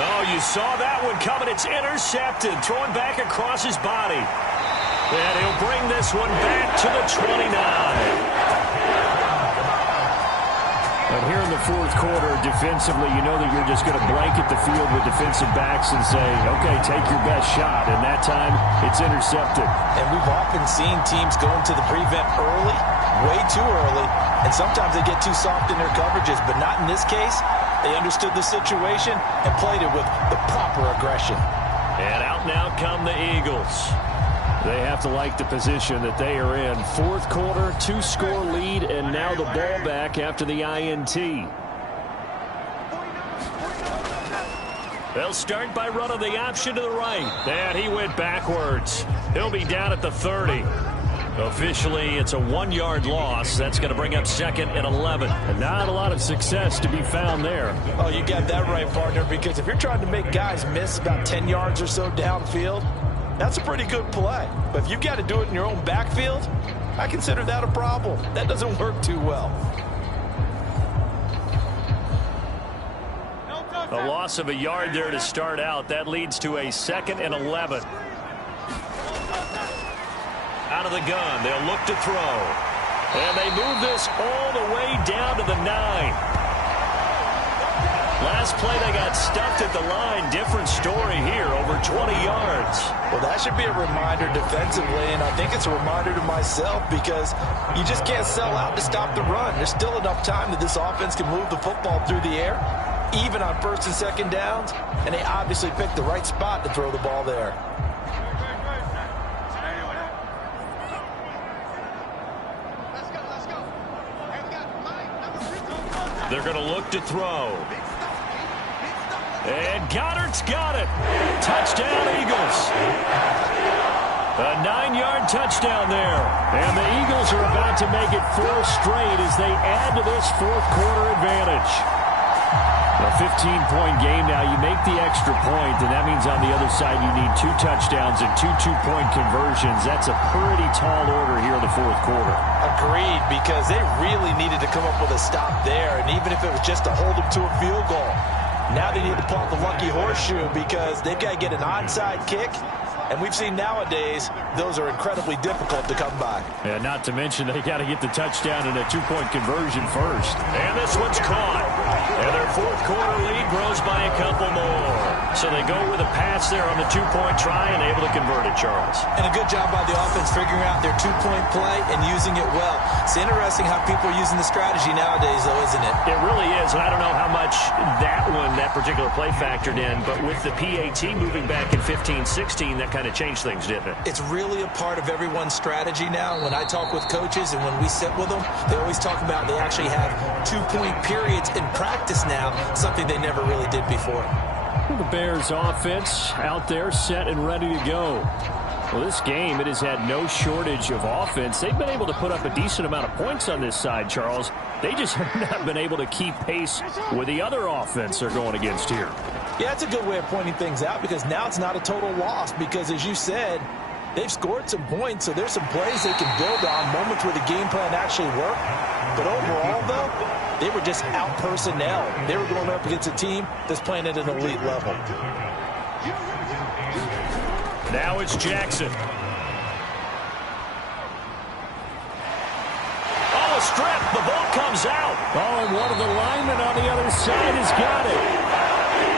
Oh, you saw that one coming. It's intercepted. Throwing back across his body. And he'll bring this one back to the 29. And here in the fourth quarter, defensively, you know that you're just going to blanket the field with defensive backs and say, okay, take your best shot. And that time, it's intercepted. And we've often seen teams go into the prevent early, way too early, and sometimes they get too soft in their coverages, but not in this case. They understood the situation and played it with the proper aggression. And out now come the Eagles. They have to like the position that they are in. Fourth quarter, 2-score lead, and now the ball back after the INT. They'll start by running the option to the right. And he went backwards. He'll be down at the 30. Officially, it's a 1-yard loss. That's going to bring up second and 11. And not a lot of success to be found there. Oh, you got that right, partner, because if you're trying to make guys miss about 10 yards or so downfield, that's a pretty good play. But if you've got to do it in your own backfield, I consider that a problem. That doesn't work too well. A loss of a yard there to start out. That leads to a second and 11. Out of the gun, they'll look to throw. And they move this all the way down to the 9. last play, they got stuffed at the line. Different story here, over 20 yards. Well, that should be a reminder defensively, and I think it's a reminder to myself because you just can't sell out to stop the run. There's still enough time that this offense can move the football through the air, even on first and second downs, and they obviously picked the right spot to throw the ball there. They're going to look to throw. And Goddard's got it. Touchdown, Eagles. A 9-yard touchdown there. And the Eagles are about to make it 4 straight as they add to this fourth-quarter advantage. A 15-point game now. You make the extra point, and that means on the other side you need 2 touchdowns and 2 two-point conversions. That's a pretty tall order here in the fourth quarter. Agreed, because they really needed to come up with a stop there, and even if it was just to hold them to a field goal. Now they need to pull out the lucky horseshoe because they've got to get an onside kick. And we've seen nowadays, those are incredibly difficult to come by. Yeah, not to mention they got to get the touchdown and a 2-point conversion first. And this one's caught. And their fourth quarter lead grows by a couple more. So they go with a pass there on the 2-point try and able to convert it, Charles. And a good job by the offense figuring out their 2-point play and using it well. It's interesting how people are using the strategy nowadays, though, isn't it? It really is, and I don't know how much that particular play factored in, but with the PAT moving back in 15-16, that kind of changed things, didn't it? It's really a part of everyone's strategy now. When I talk with coaches and when we sit with them, they always talk about they actually have 2-point periods in practice now, something they never really did before. The Bears offense out there set and ready to go. Well, this game, it has had no shortage of offense. They've been able to put up a decent amount of points on this side, Charles. They just have not been able to keep pace with the other offense they're going against here. Yeah, it's a good way of pointing things out because now it's not a total loss because, as you said, they've scored some points, so there's some plays they can build on, moments where the game plan actually worked. But overall, though, they were just out personnel. They were going up against a team that's playing at an elite level. Now it's Jackson. Oh, a strip. The ball comes out. Oh, and one of the linemen on the other side has got it.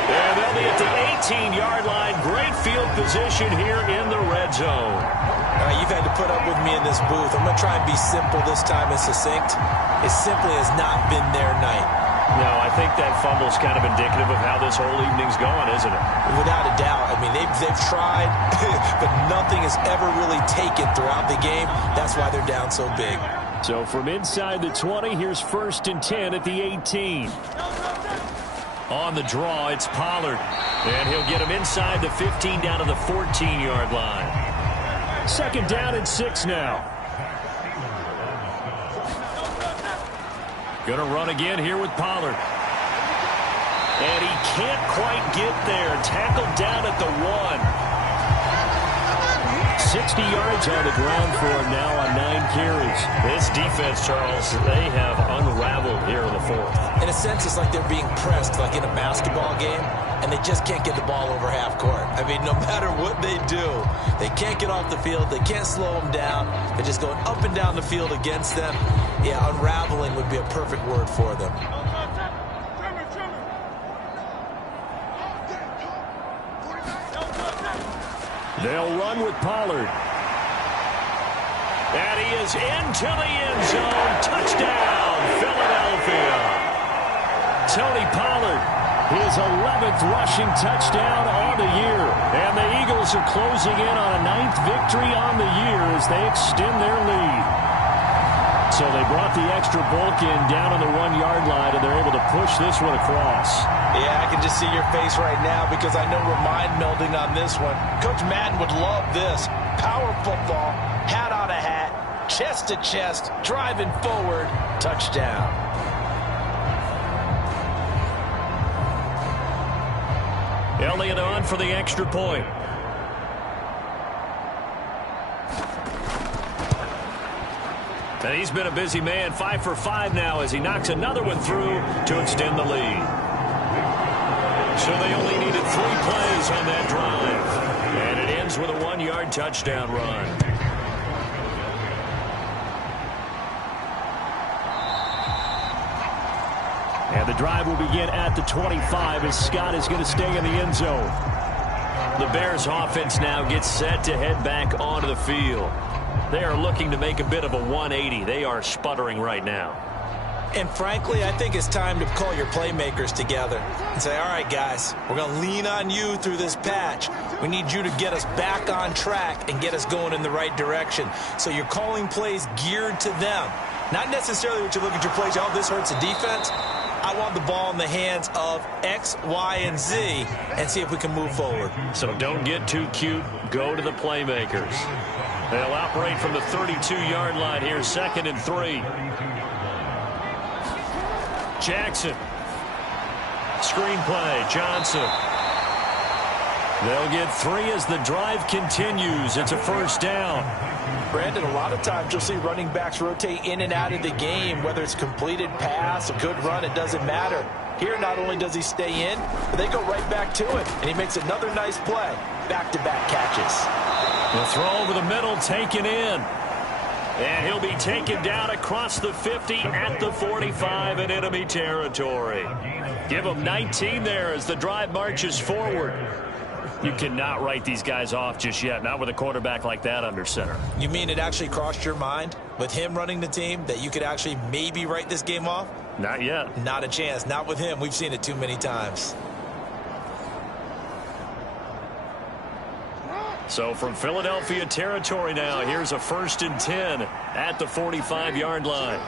And they'll be at the 18-yard line. Great field position here in the red zone. All right, you've had to put up with me in this booth. I'm going to try and be simple this time and succinct. It simply has not been their night. No, I think that fumble's kind of indicative of how this whole evening's going, isn't it? Without a doubt. I mean, they've tried, but nothing has ever really taken throughout the game. That's why they're down so big. So from inside the 20, here's 1st and 10 at the 18. On the draw, it's Pollard. And he'll get him inside the 15 down to the 14-yard line. 2nd down and 6 now. Going to run again here with Pollard. And he can't quite get there. Tackled down at the 1. 60 yards on the ground for him now on 9 carries. This defense, Charles, they have unraveled here in the fourth. In a sense, it's like they're being pressed like in a basketball game, and they just can't get the ball over half court. I mean, no matter what they do, they can't get off the field. They can't slow them down. They're just going up and down the field against them. Yeah, unraveling would be a perfect word for them. They'll run with Pollard. And he is into the end zone. Touchdown, Philadelphia. Tony Pollard, his 11th rushing touchdown on the year. And the Eagles are closing in on a 9th victory on the year as they extend their lead. So they brought the extra bulk in down on the 1-yard line, and they're able to push this one across. Yeah, I can just see your face right now because I know we're mind melding on this one. Coach Madden would love this. Power football, hat on a hat, chest to chest, driving forward, touchdown. Elliott on for the extra point. And he's been a busy man, 5 for 5 now as he knocks another one through to extend the lead. So they only needed 3 plays on that drive. And it ends with a 1-yard touchdown run. And the drive will begin at the 25 as Scott is going to stay in the end zone. The Bears offense now gets set to head back onto the field. They are looking to make a bit of a 180. They are sputtering right now. And frankly, I think it's time to call your playmakers together and say, all right, guys, we're going to lean on you through this patch. We need you to get us back on track and get us going in the right direction. So you're calling plays geared to them. Not necessarily what you look at your plays, oh, this hurts the defense. I want the ball in the hands of X, Y, and Z and see if we can move forward. So don't get too cute. Go to the playmakers. They'll operate from the 32-yard line here, 2nd and 3. Jackson. Screenplay. Johnson. They'll get 3 as the drive continues. It's a first down. Brandon, a lot of times you'll see running backs rotate in and out of the game, whether it's completed pass, a good run, it doesn't matter. Here, not only does he stay in, but they go right back to it, and he makes another nice play. Back-to-back catches. The throw over the middle, taken in. And he'll be taken down across the 50 at the 45 in enemy territory. Give him 19 there as the drive marches forward. You cannot write these guys off just yet, not with a quarterback like that under center. You mean it actually crossed your mind with him running the team that you could actually maybe write this game off? Not yet. Not a chance. Not with him. We've seen it too many times. So from Philadelphia territory now, here's a 1st and 10 at the 45-yard line.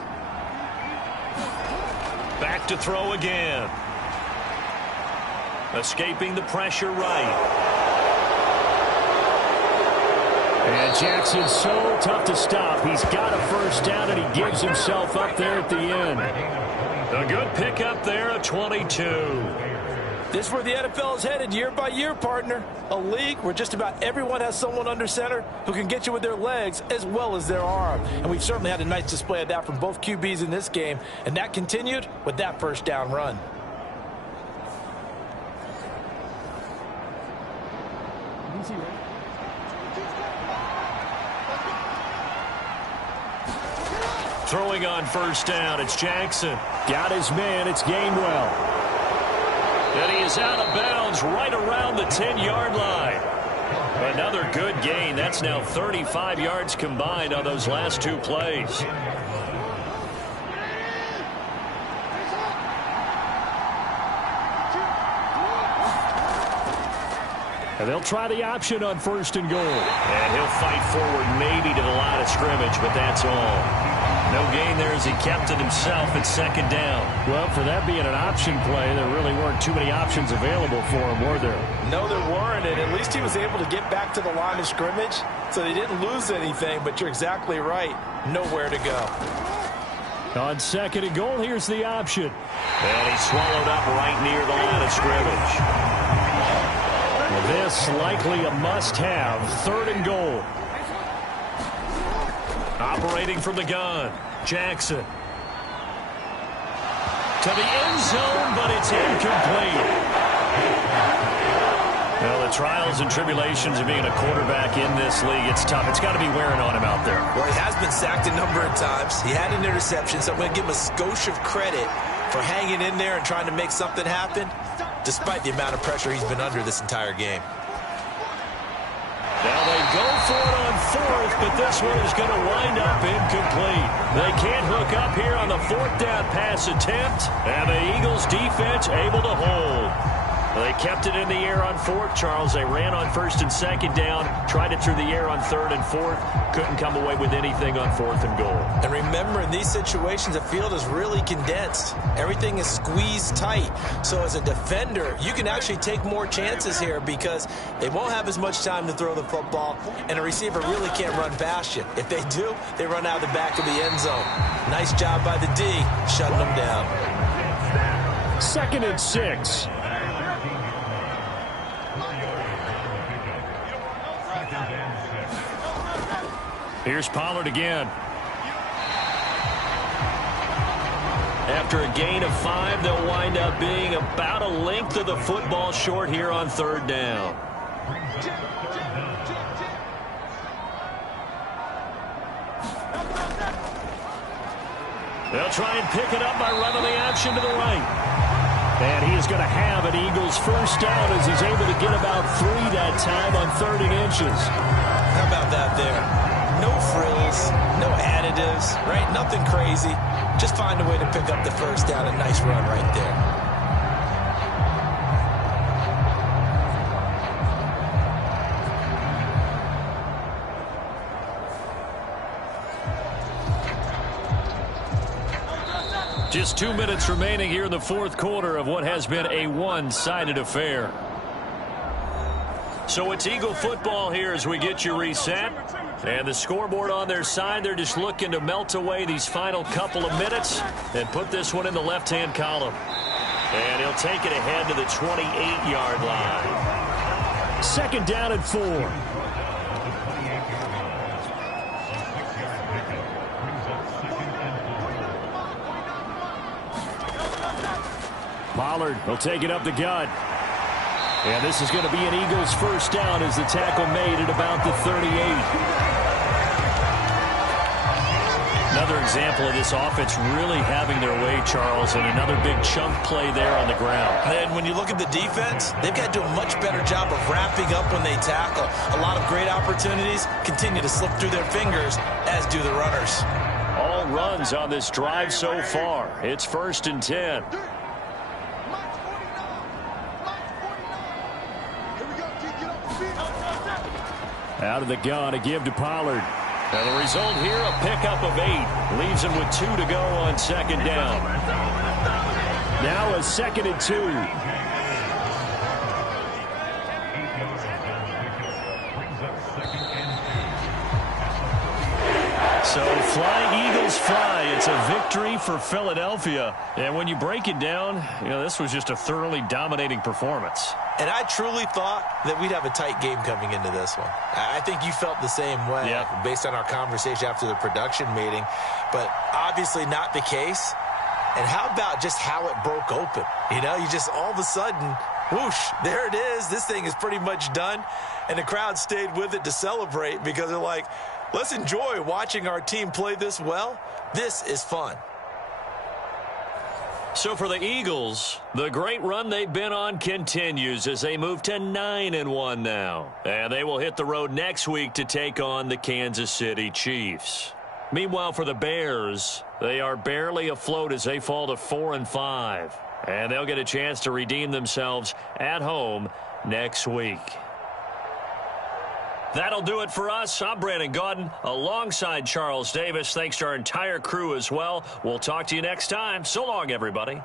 Back to throw again. Escaping the pressure right. And Jackson's so tough to stop. He's got a first down, and he gives himself up there at the end. A good pickup there, a 22. This is where the NFL is headed year by year, partner. A league where just about everyone has someone under center who can get you with their legs as well as their arm. And we've certainly had a nice display of that from both QBs in this game. And that continued with that first down run. Throwing on first down, it's Jackson. Got his man, it's Gainwell. And he is out of bounds right around the 10-yard line. Another good gain. That's now 35 yards combined on those last 2 plays. And they'll try the option on 1st and goal. And he'll fight forward maybe to the line of scrimmage, but that's all. No gain there as he kept it himself at 2nd down. Well, for that being an option play, there really weren't too many options available for him, were there? No, there weren't, and at least he was able to get back to the line of scrimmage, so they didn't lose anything, but you're exactly right. Nowhere to go. On 2nd and goal, here's the option. And he's swallowed up right near the line of scrimmage. Well, this likely a must-have. 3rd and goal. Operating from the gun, Jackson. To the end zone, but it's incomplete. Well, the trials and tribulations of being a quarterback in this league, it's tough. It's got to be wearing on him out there. Well, he has been sacked a number of times. He had an interception, so I'm going to give him a skosh of credit for hanging in there and trying to make something happen, despite the amount of pressure he's been under this entire game. Now they go for it on 4th, but this one is going to wind up incomplete. They can't hook up here on the 4th down pass attempt, and the Eagles defense able to hold. They kept it in the air on 4th, Charles. They ran on 1st and 2nd down, tried it through the air on 3rd and 4th, couldn't come away with anything on 4th and goal. And remember, in these situations, the field is really condensed. Everything is squeezed tight. So as a defender, you can actually take more chances here because they won't have as much time to throw the football, and a receiver really can't run past you. If they do, they run out the back of the end zone. Nice job by the D, shutting them down. 2nd and 6. Here's Pollard again. After a gain of 5, they'll wind up being about a length of the football short here on 3rd down. They'll try and pick it up by running the option to the right. And he is going to have an Eagles first down as he's able to get about 3 that time on 3rd and inches. How about that there? No frills, no additives, right? Nothing crazy. Just find a way to pick up the first down. A nice run right there. Just 2 minutes remaining here in the 4th quarter of what has been a one-sided affair. So it's Eagle football here as we get you reset. And the scoreboard on their side, they're just looking to melt away these final couple of minutes and put this one in the left-hand column. And he'll take it ahead to the 28-yard line. 2nd down and 4. Pollard will take it up the gut. And this is going to be an Eagles first down as the tackle made at about the 38. Another example of this offense really having their way, Charles, and another big chunk play there on the ground. And when you look at the defense, they've got to do a much better job of wrapping up when they tackle. A lot of great opportunities continue to slip through their fingers, as do the runners. All runs on this drive so far. It's 1st and 10. Out of the gun to give to Pollard. Now the result here, a pickup of 8. Leaves him with 2 to go on 2nd down. Now a 2nd and 2. So flying Eagles fly. It's a victory for Philadelphia. And when you break it down, this was just a thoroughly dominating performance. And I truly thought that we'd have a tight game coming into this one. I think you felt the same way based on our conversation after the production meeting. But obviously not the case. And how about just how it broke open? You just all of a sudden, whoosh, there it is. This thing is pretty much done. And the crowd stayed with it to celebrate because they're like, let's enjoy watching our team play this well. This is fun. So for the Eagles, the great run they've been on continues as they move to 9-1 now. And they will hit the road next week to take on the Kansas City Chiefs. Meanwhile, for the Bears, they are barely afloat as they fall to 4-5. And they'll get a chance to redeem themselves at home next week. That'll do it for us. I'm Brandon Gaudin alongside Charles Davis. Thanks to our entire crew as well. We'll talk to you next time. So long, everybody.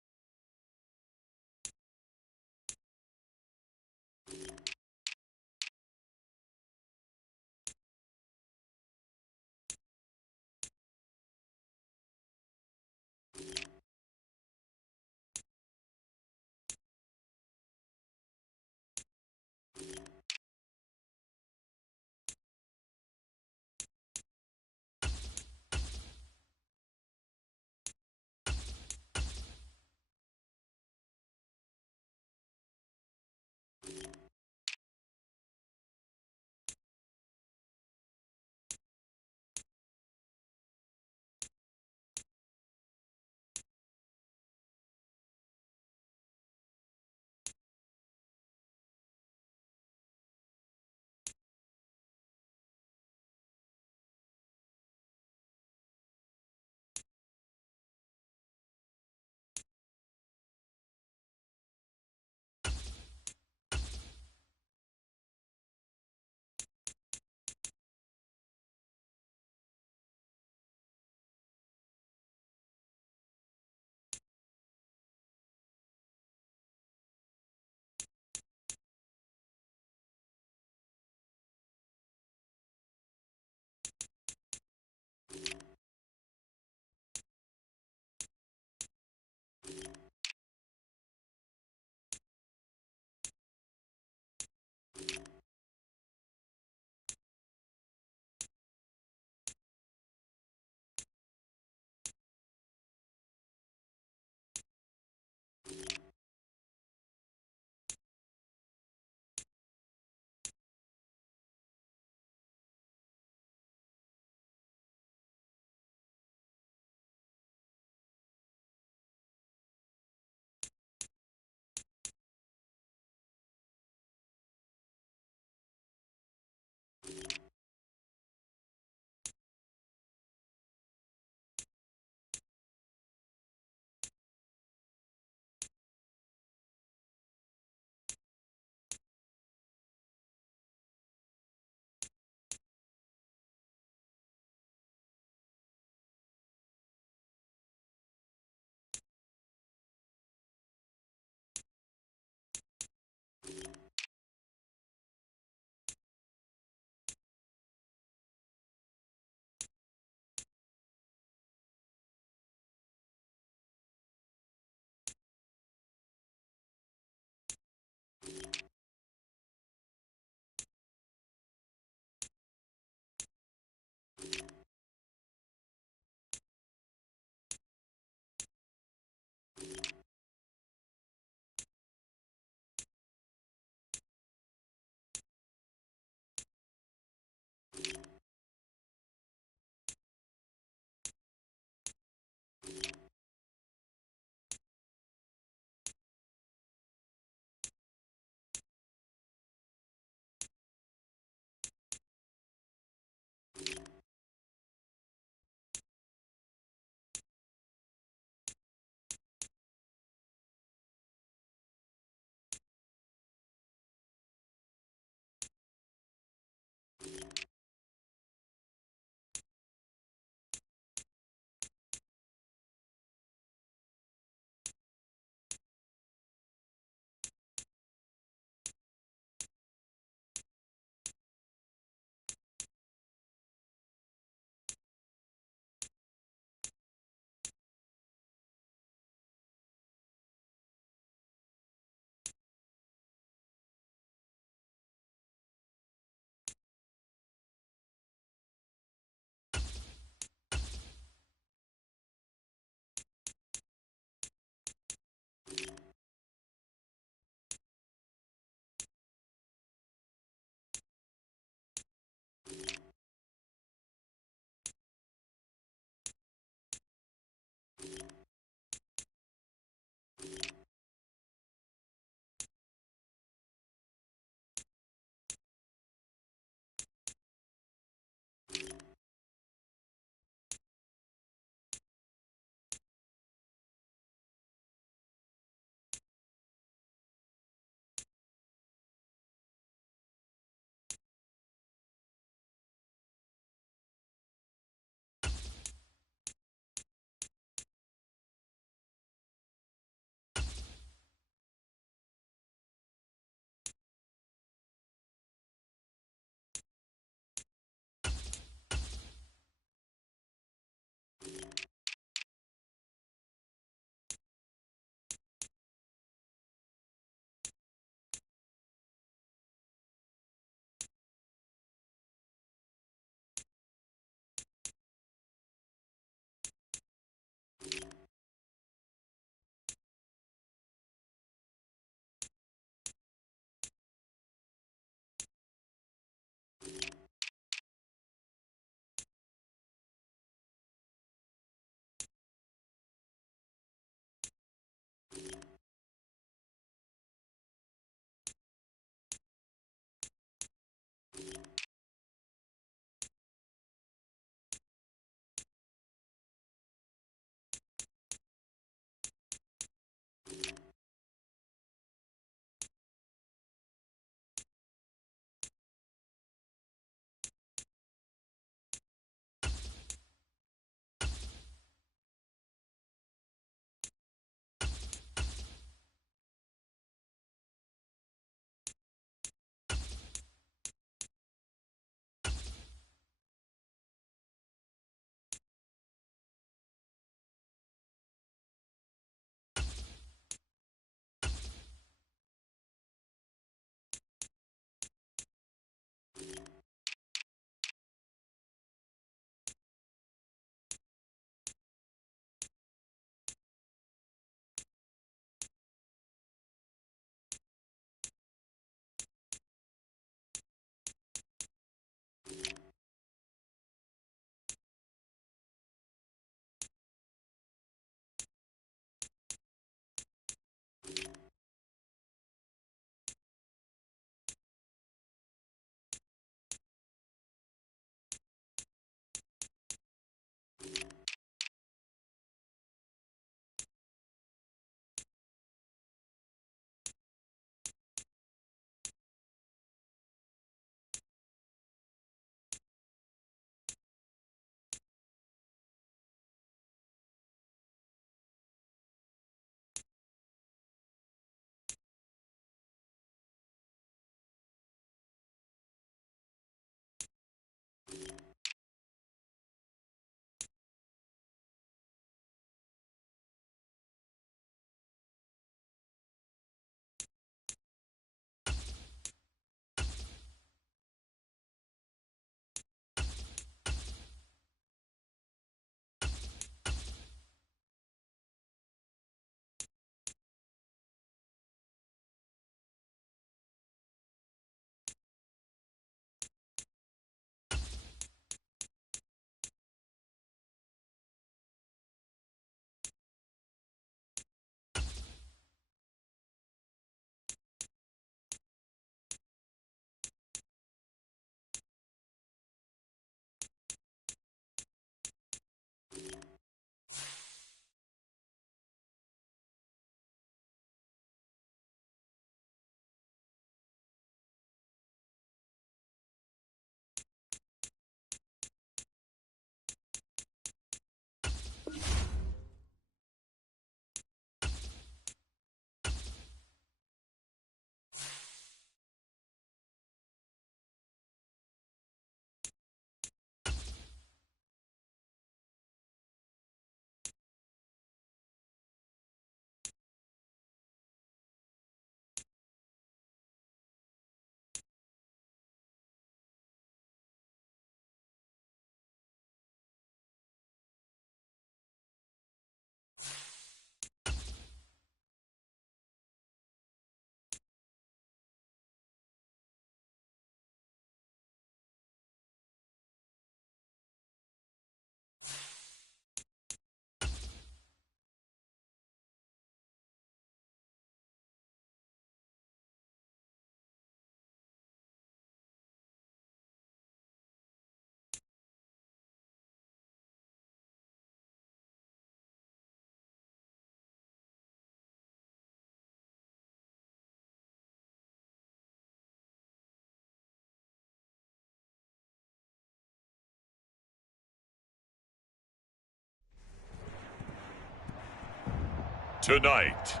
Tonight,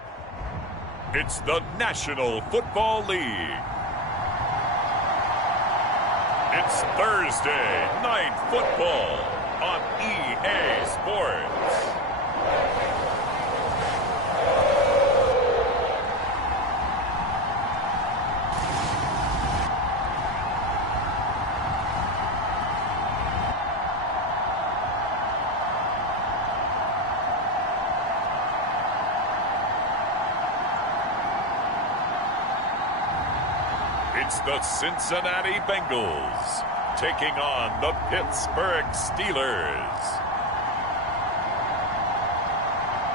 it's the National Football League. It's Thursday Night Football on EA Sports. It's the Cincinnati Bengals taking on the Pittsburgh Steelers.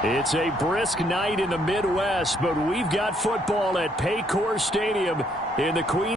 It's a brisk night in the Midwest, but we've got football at Paycor Stadium in the Queen.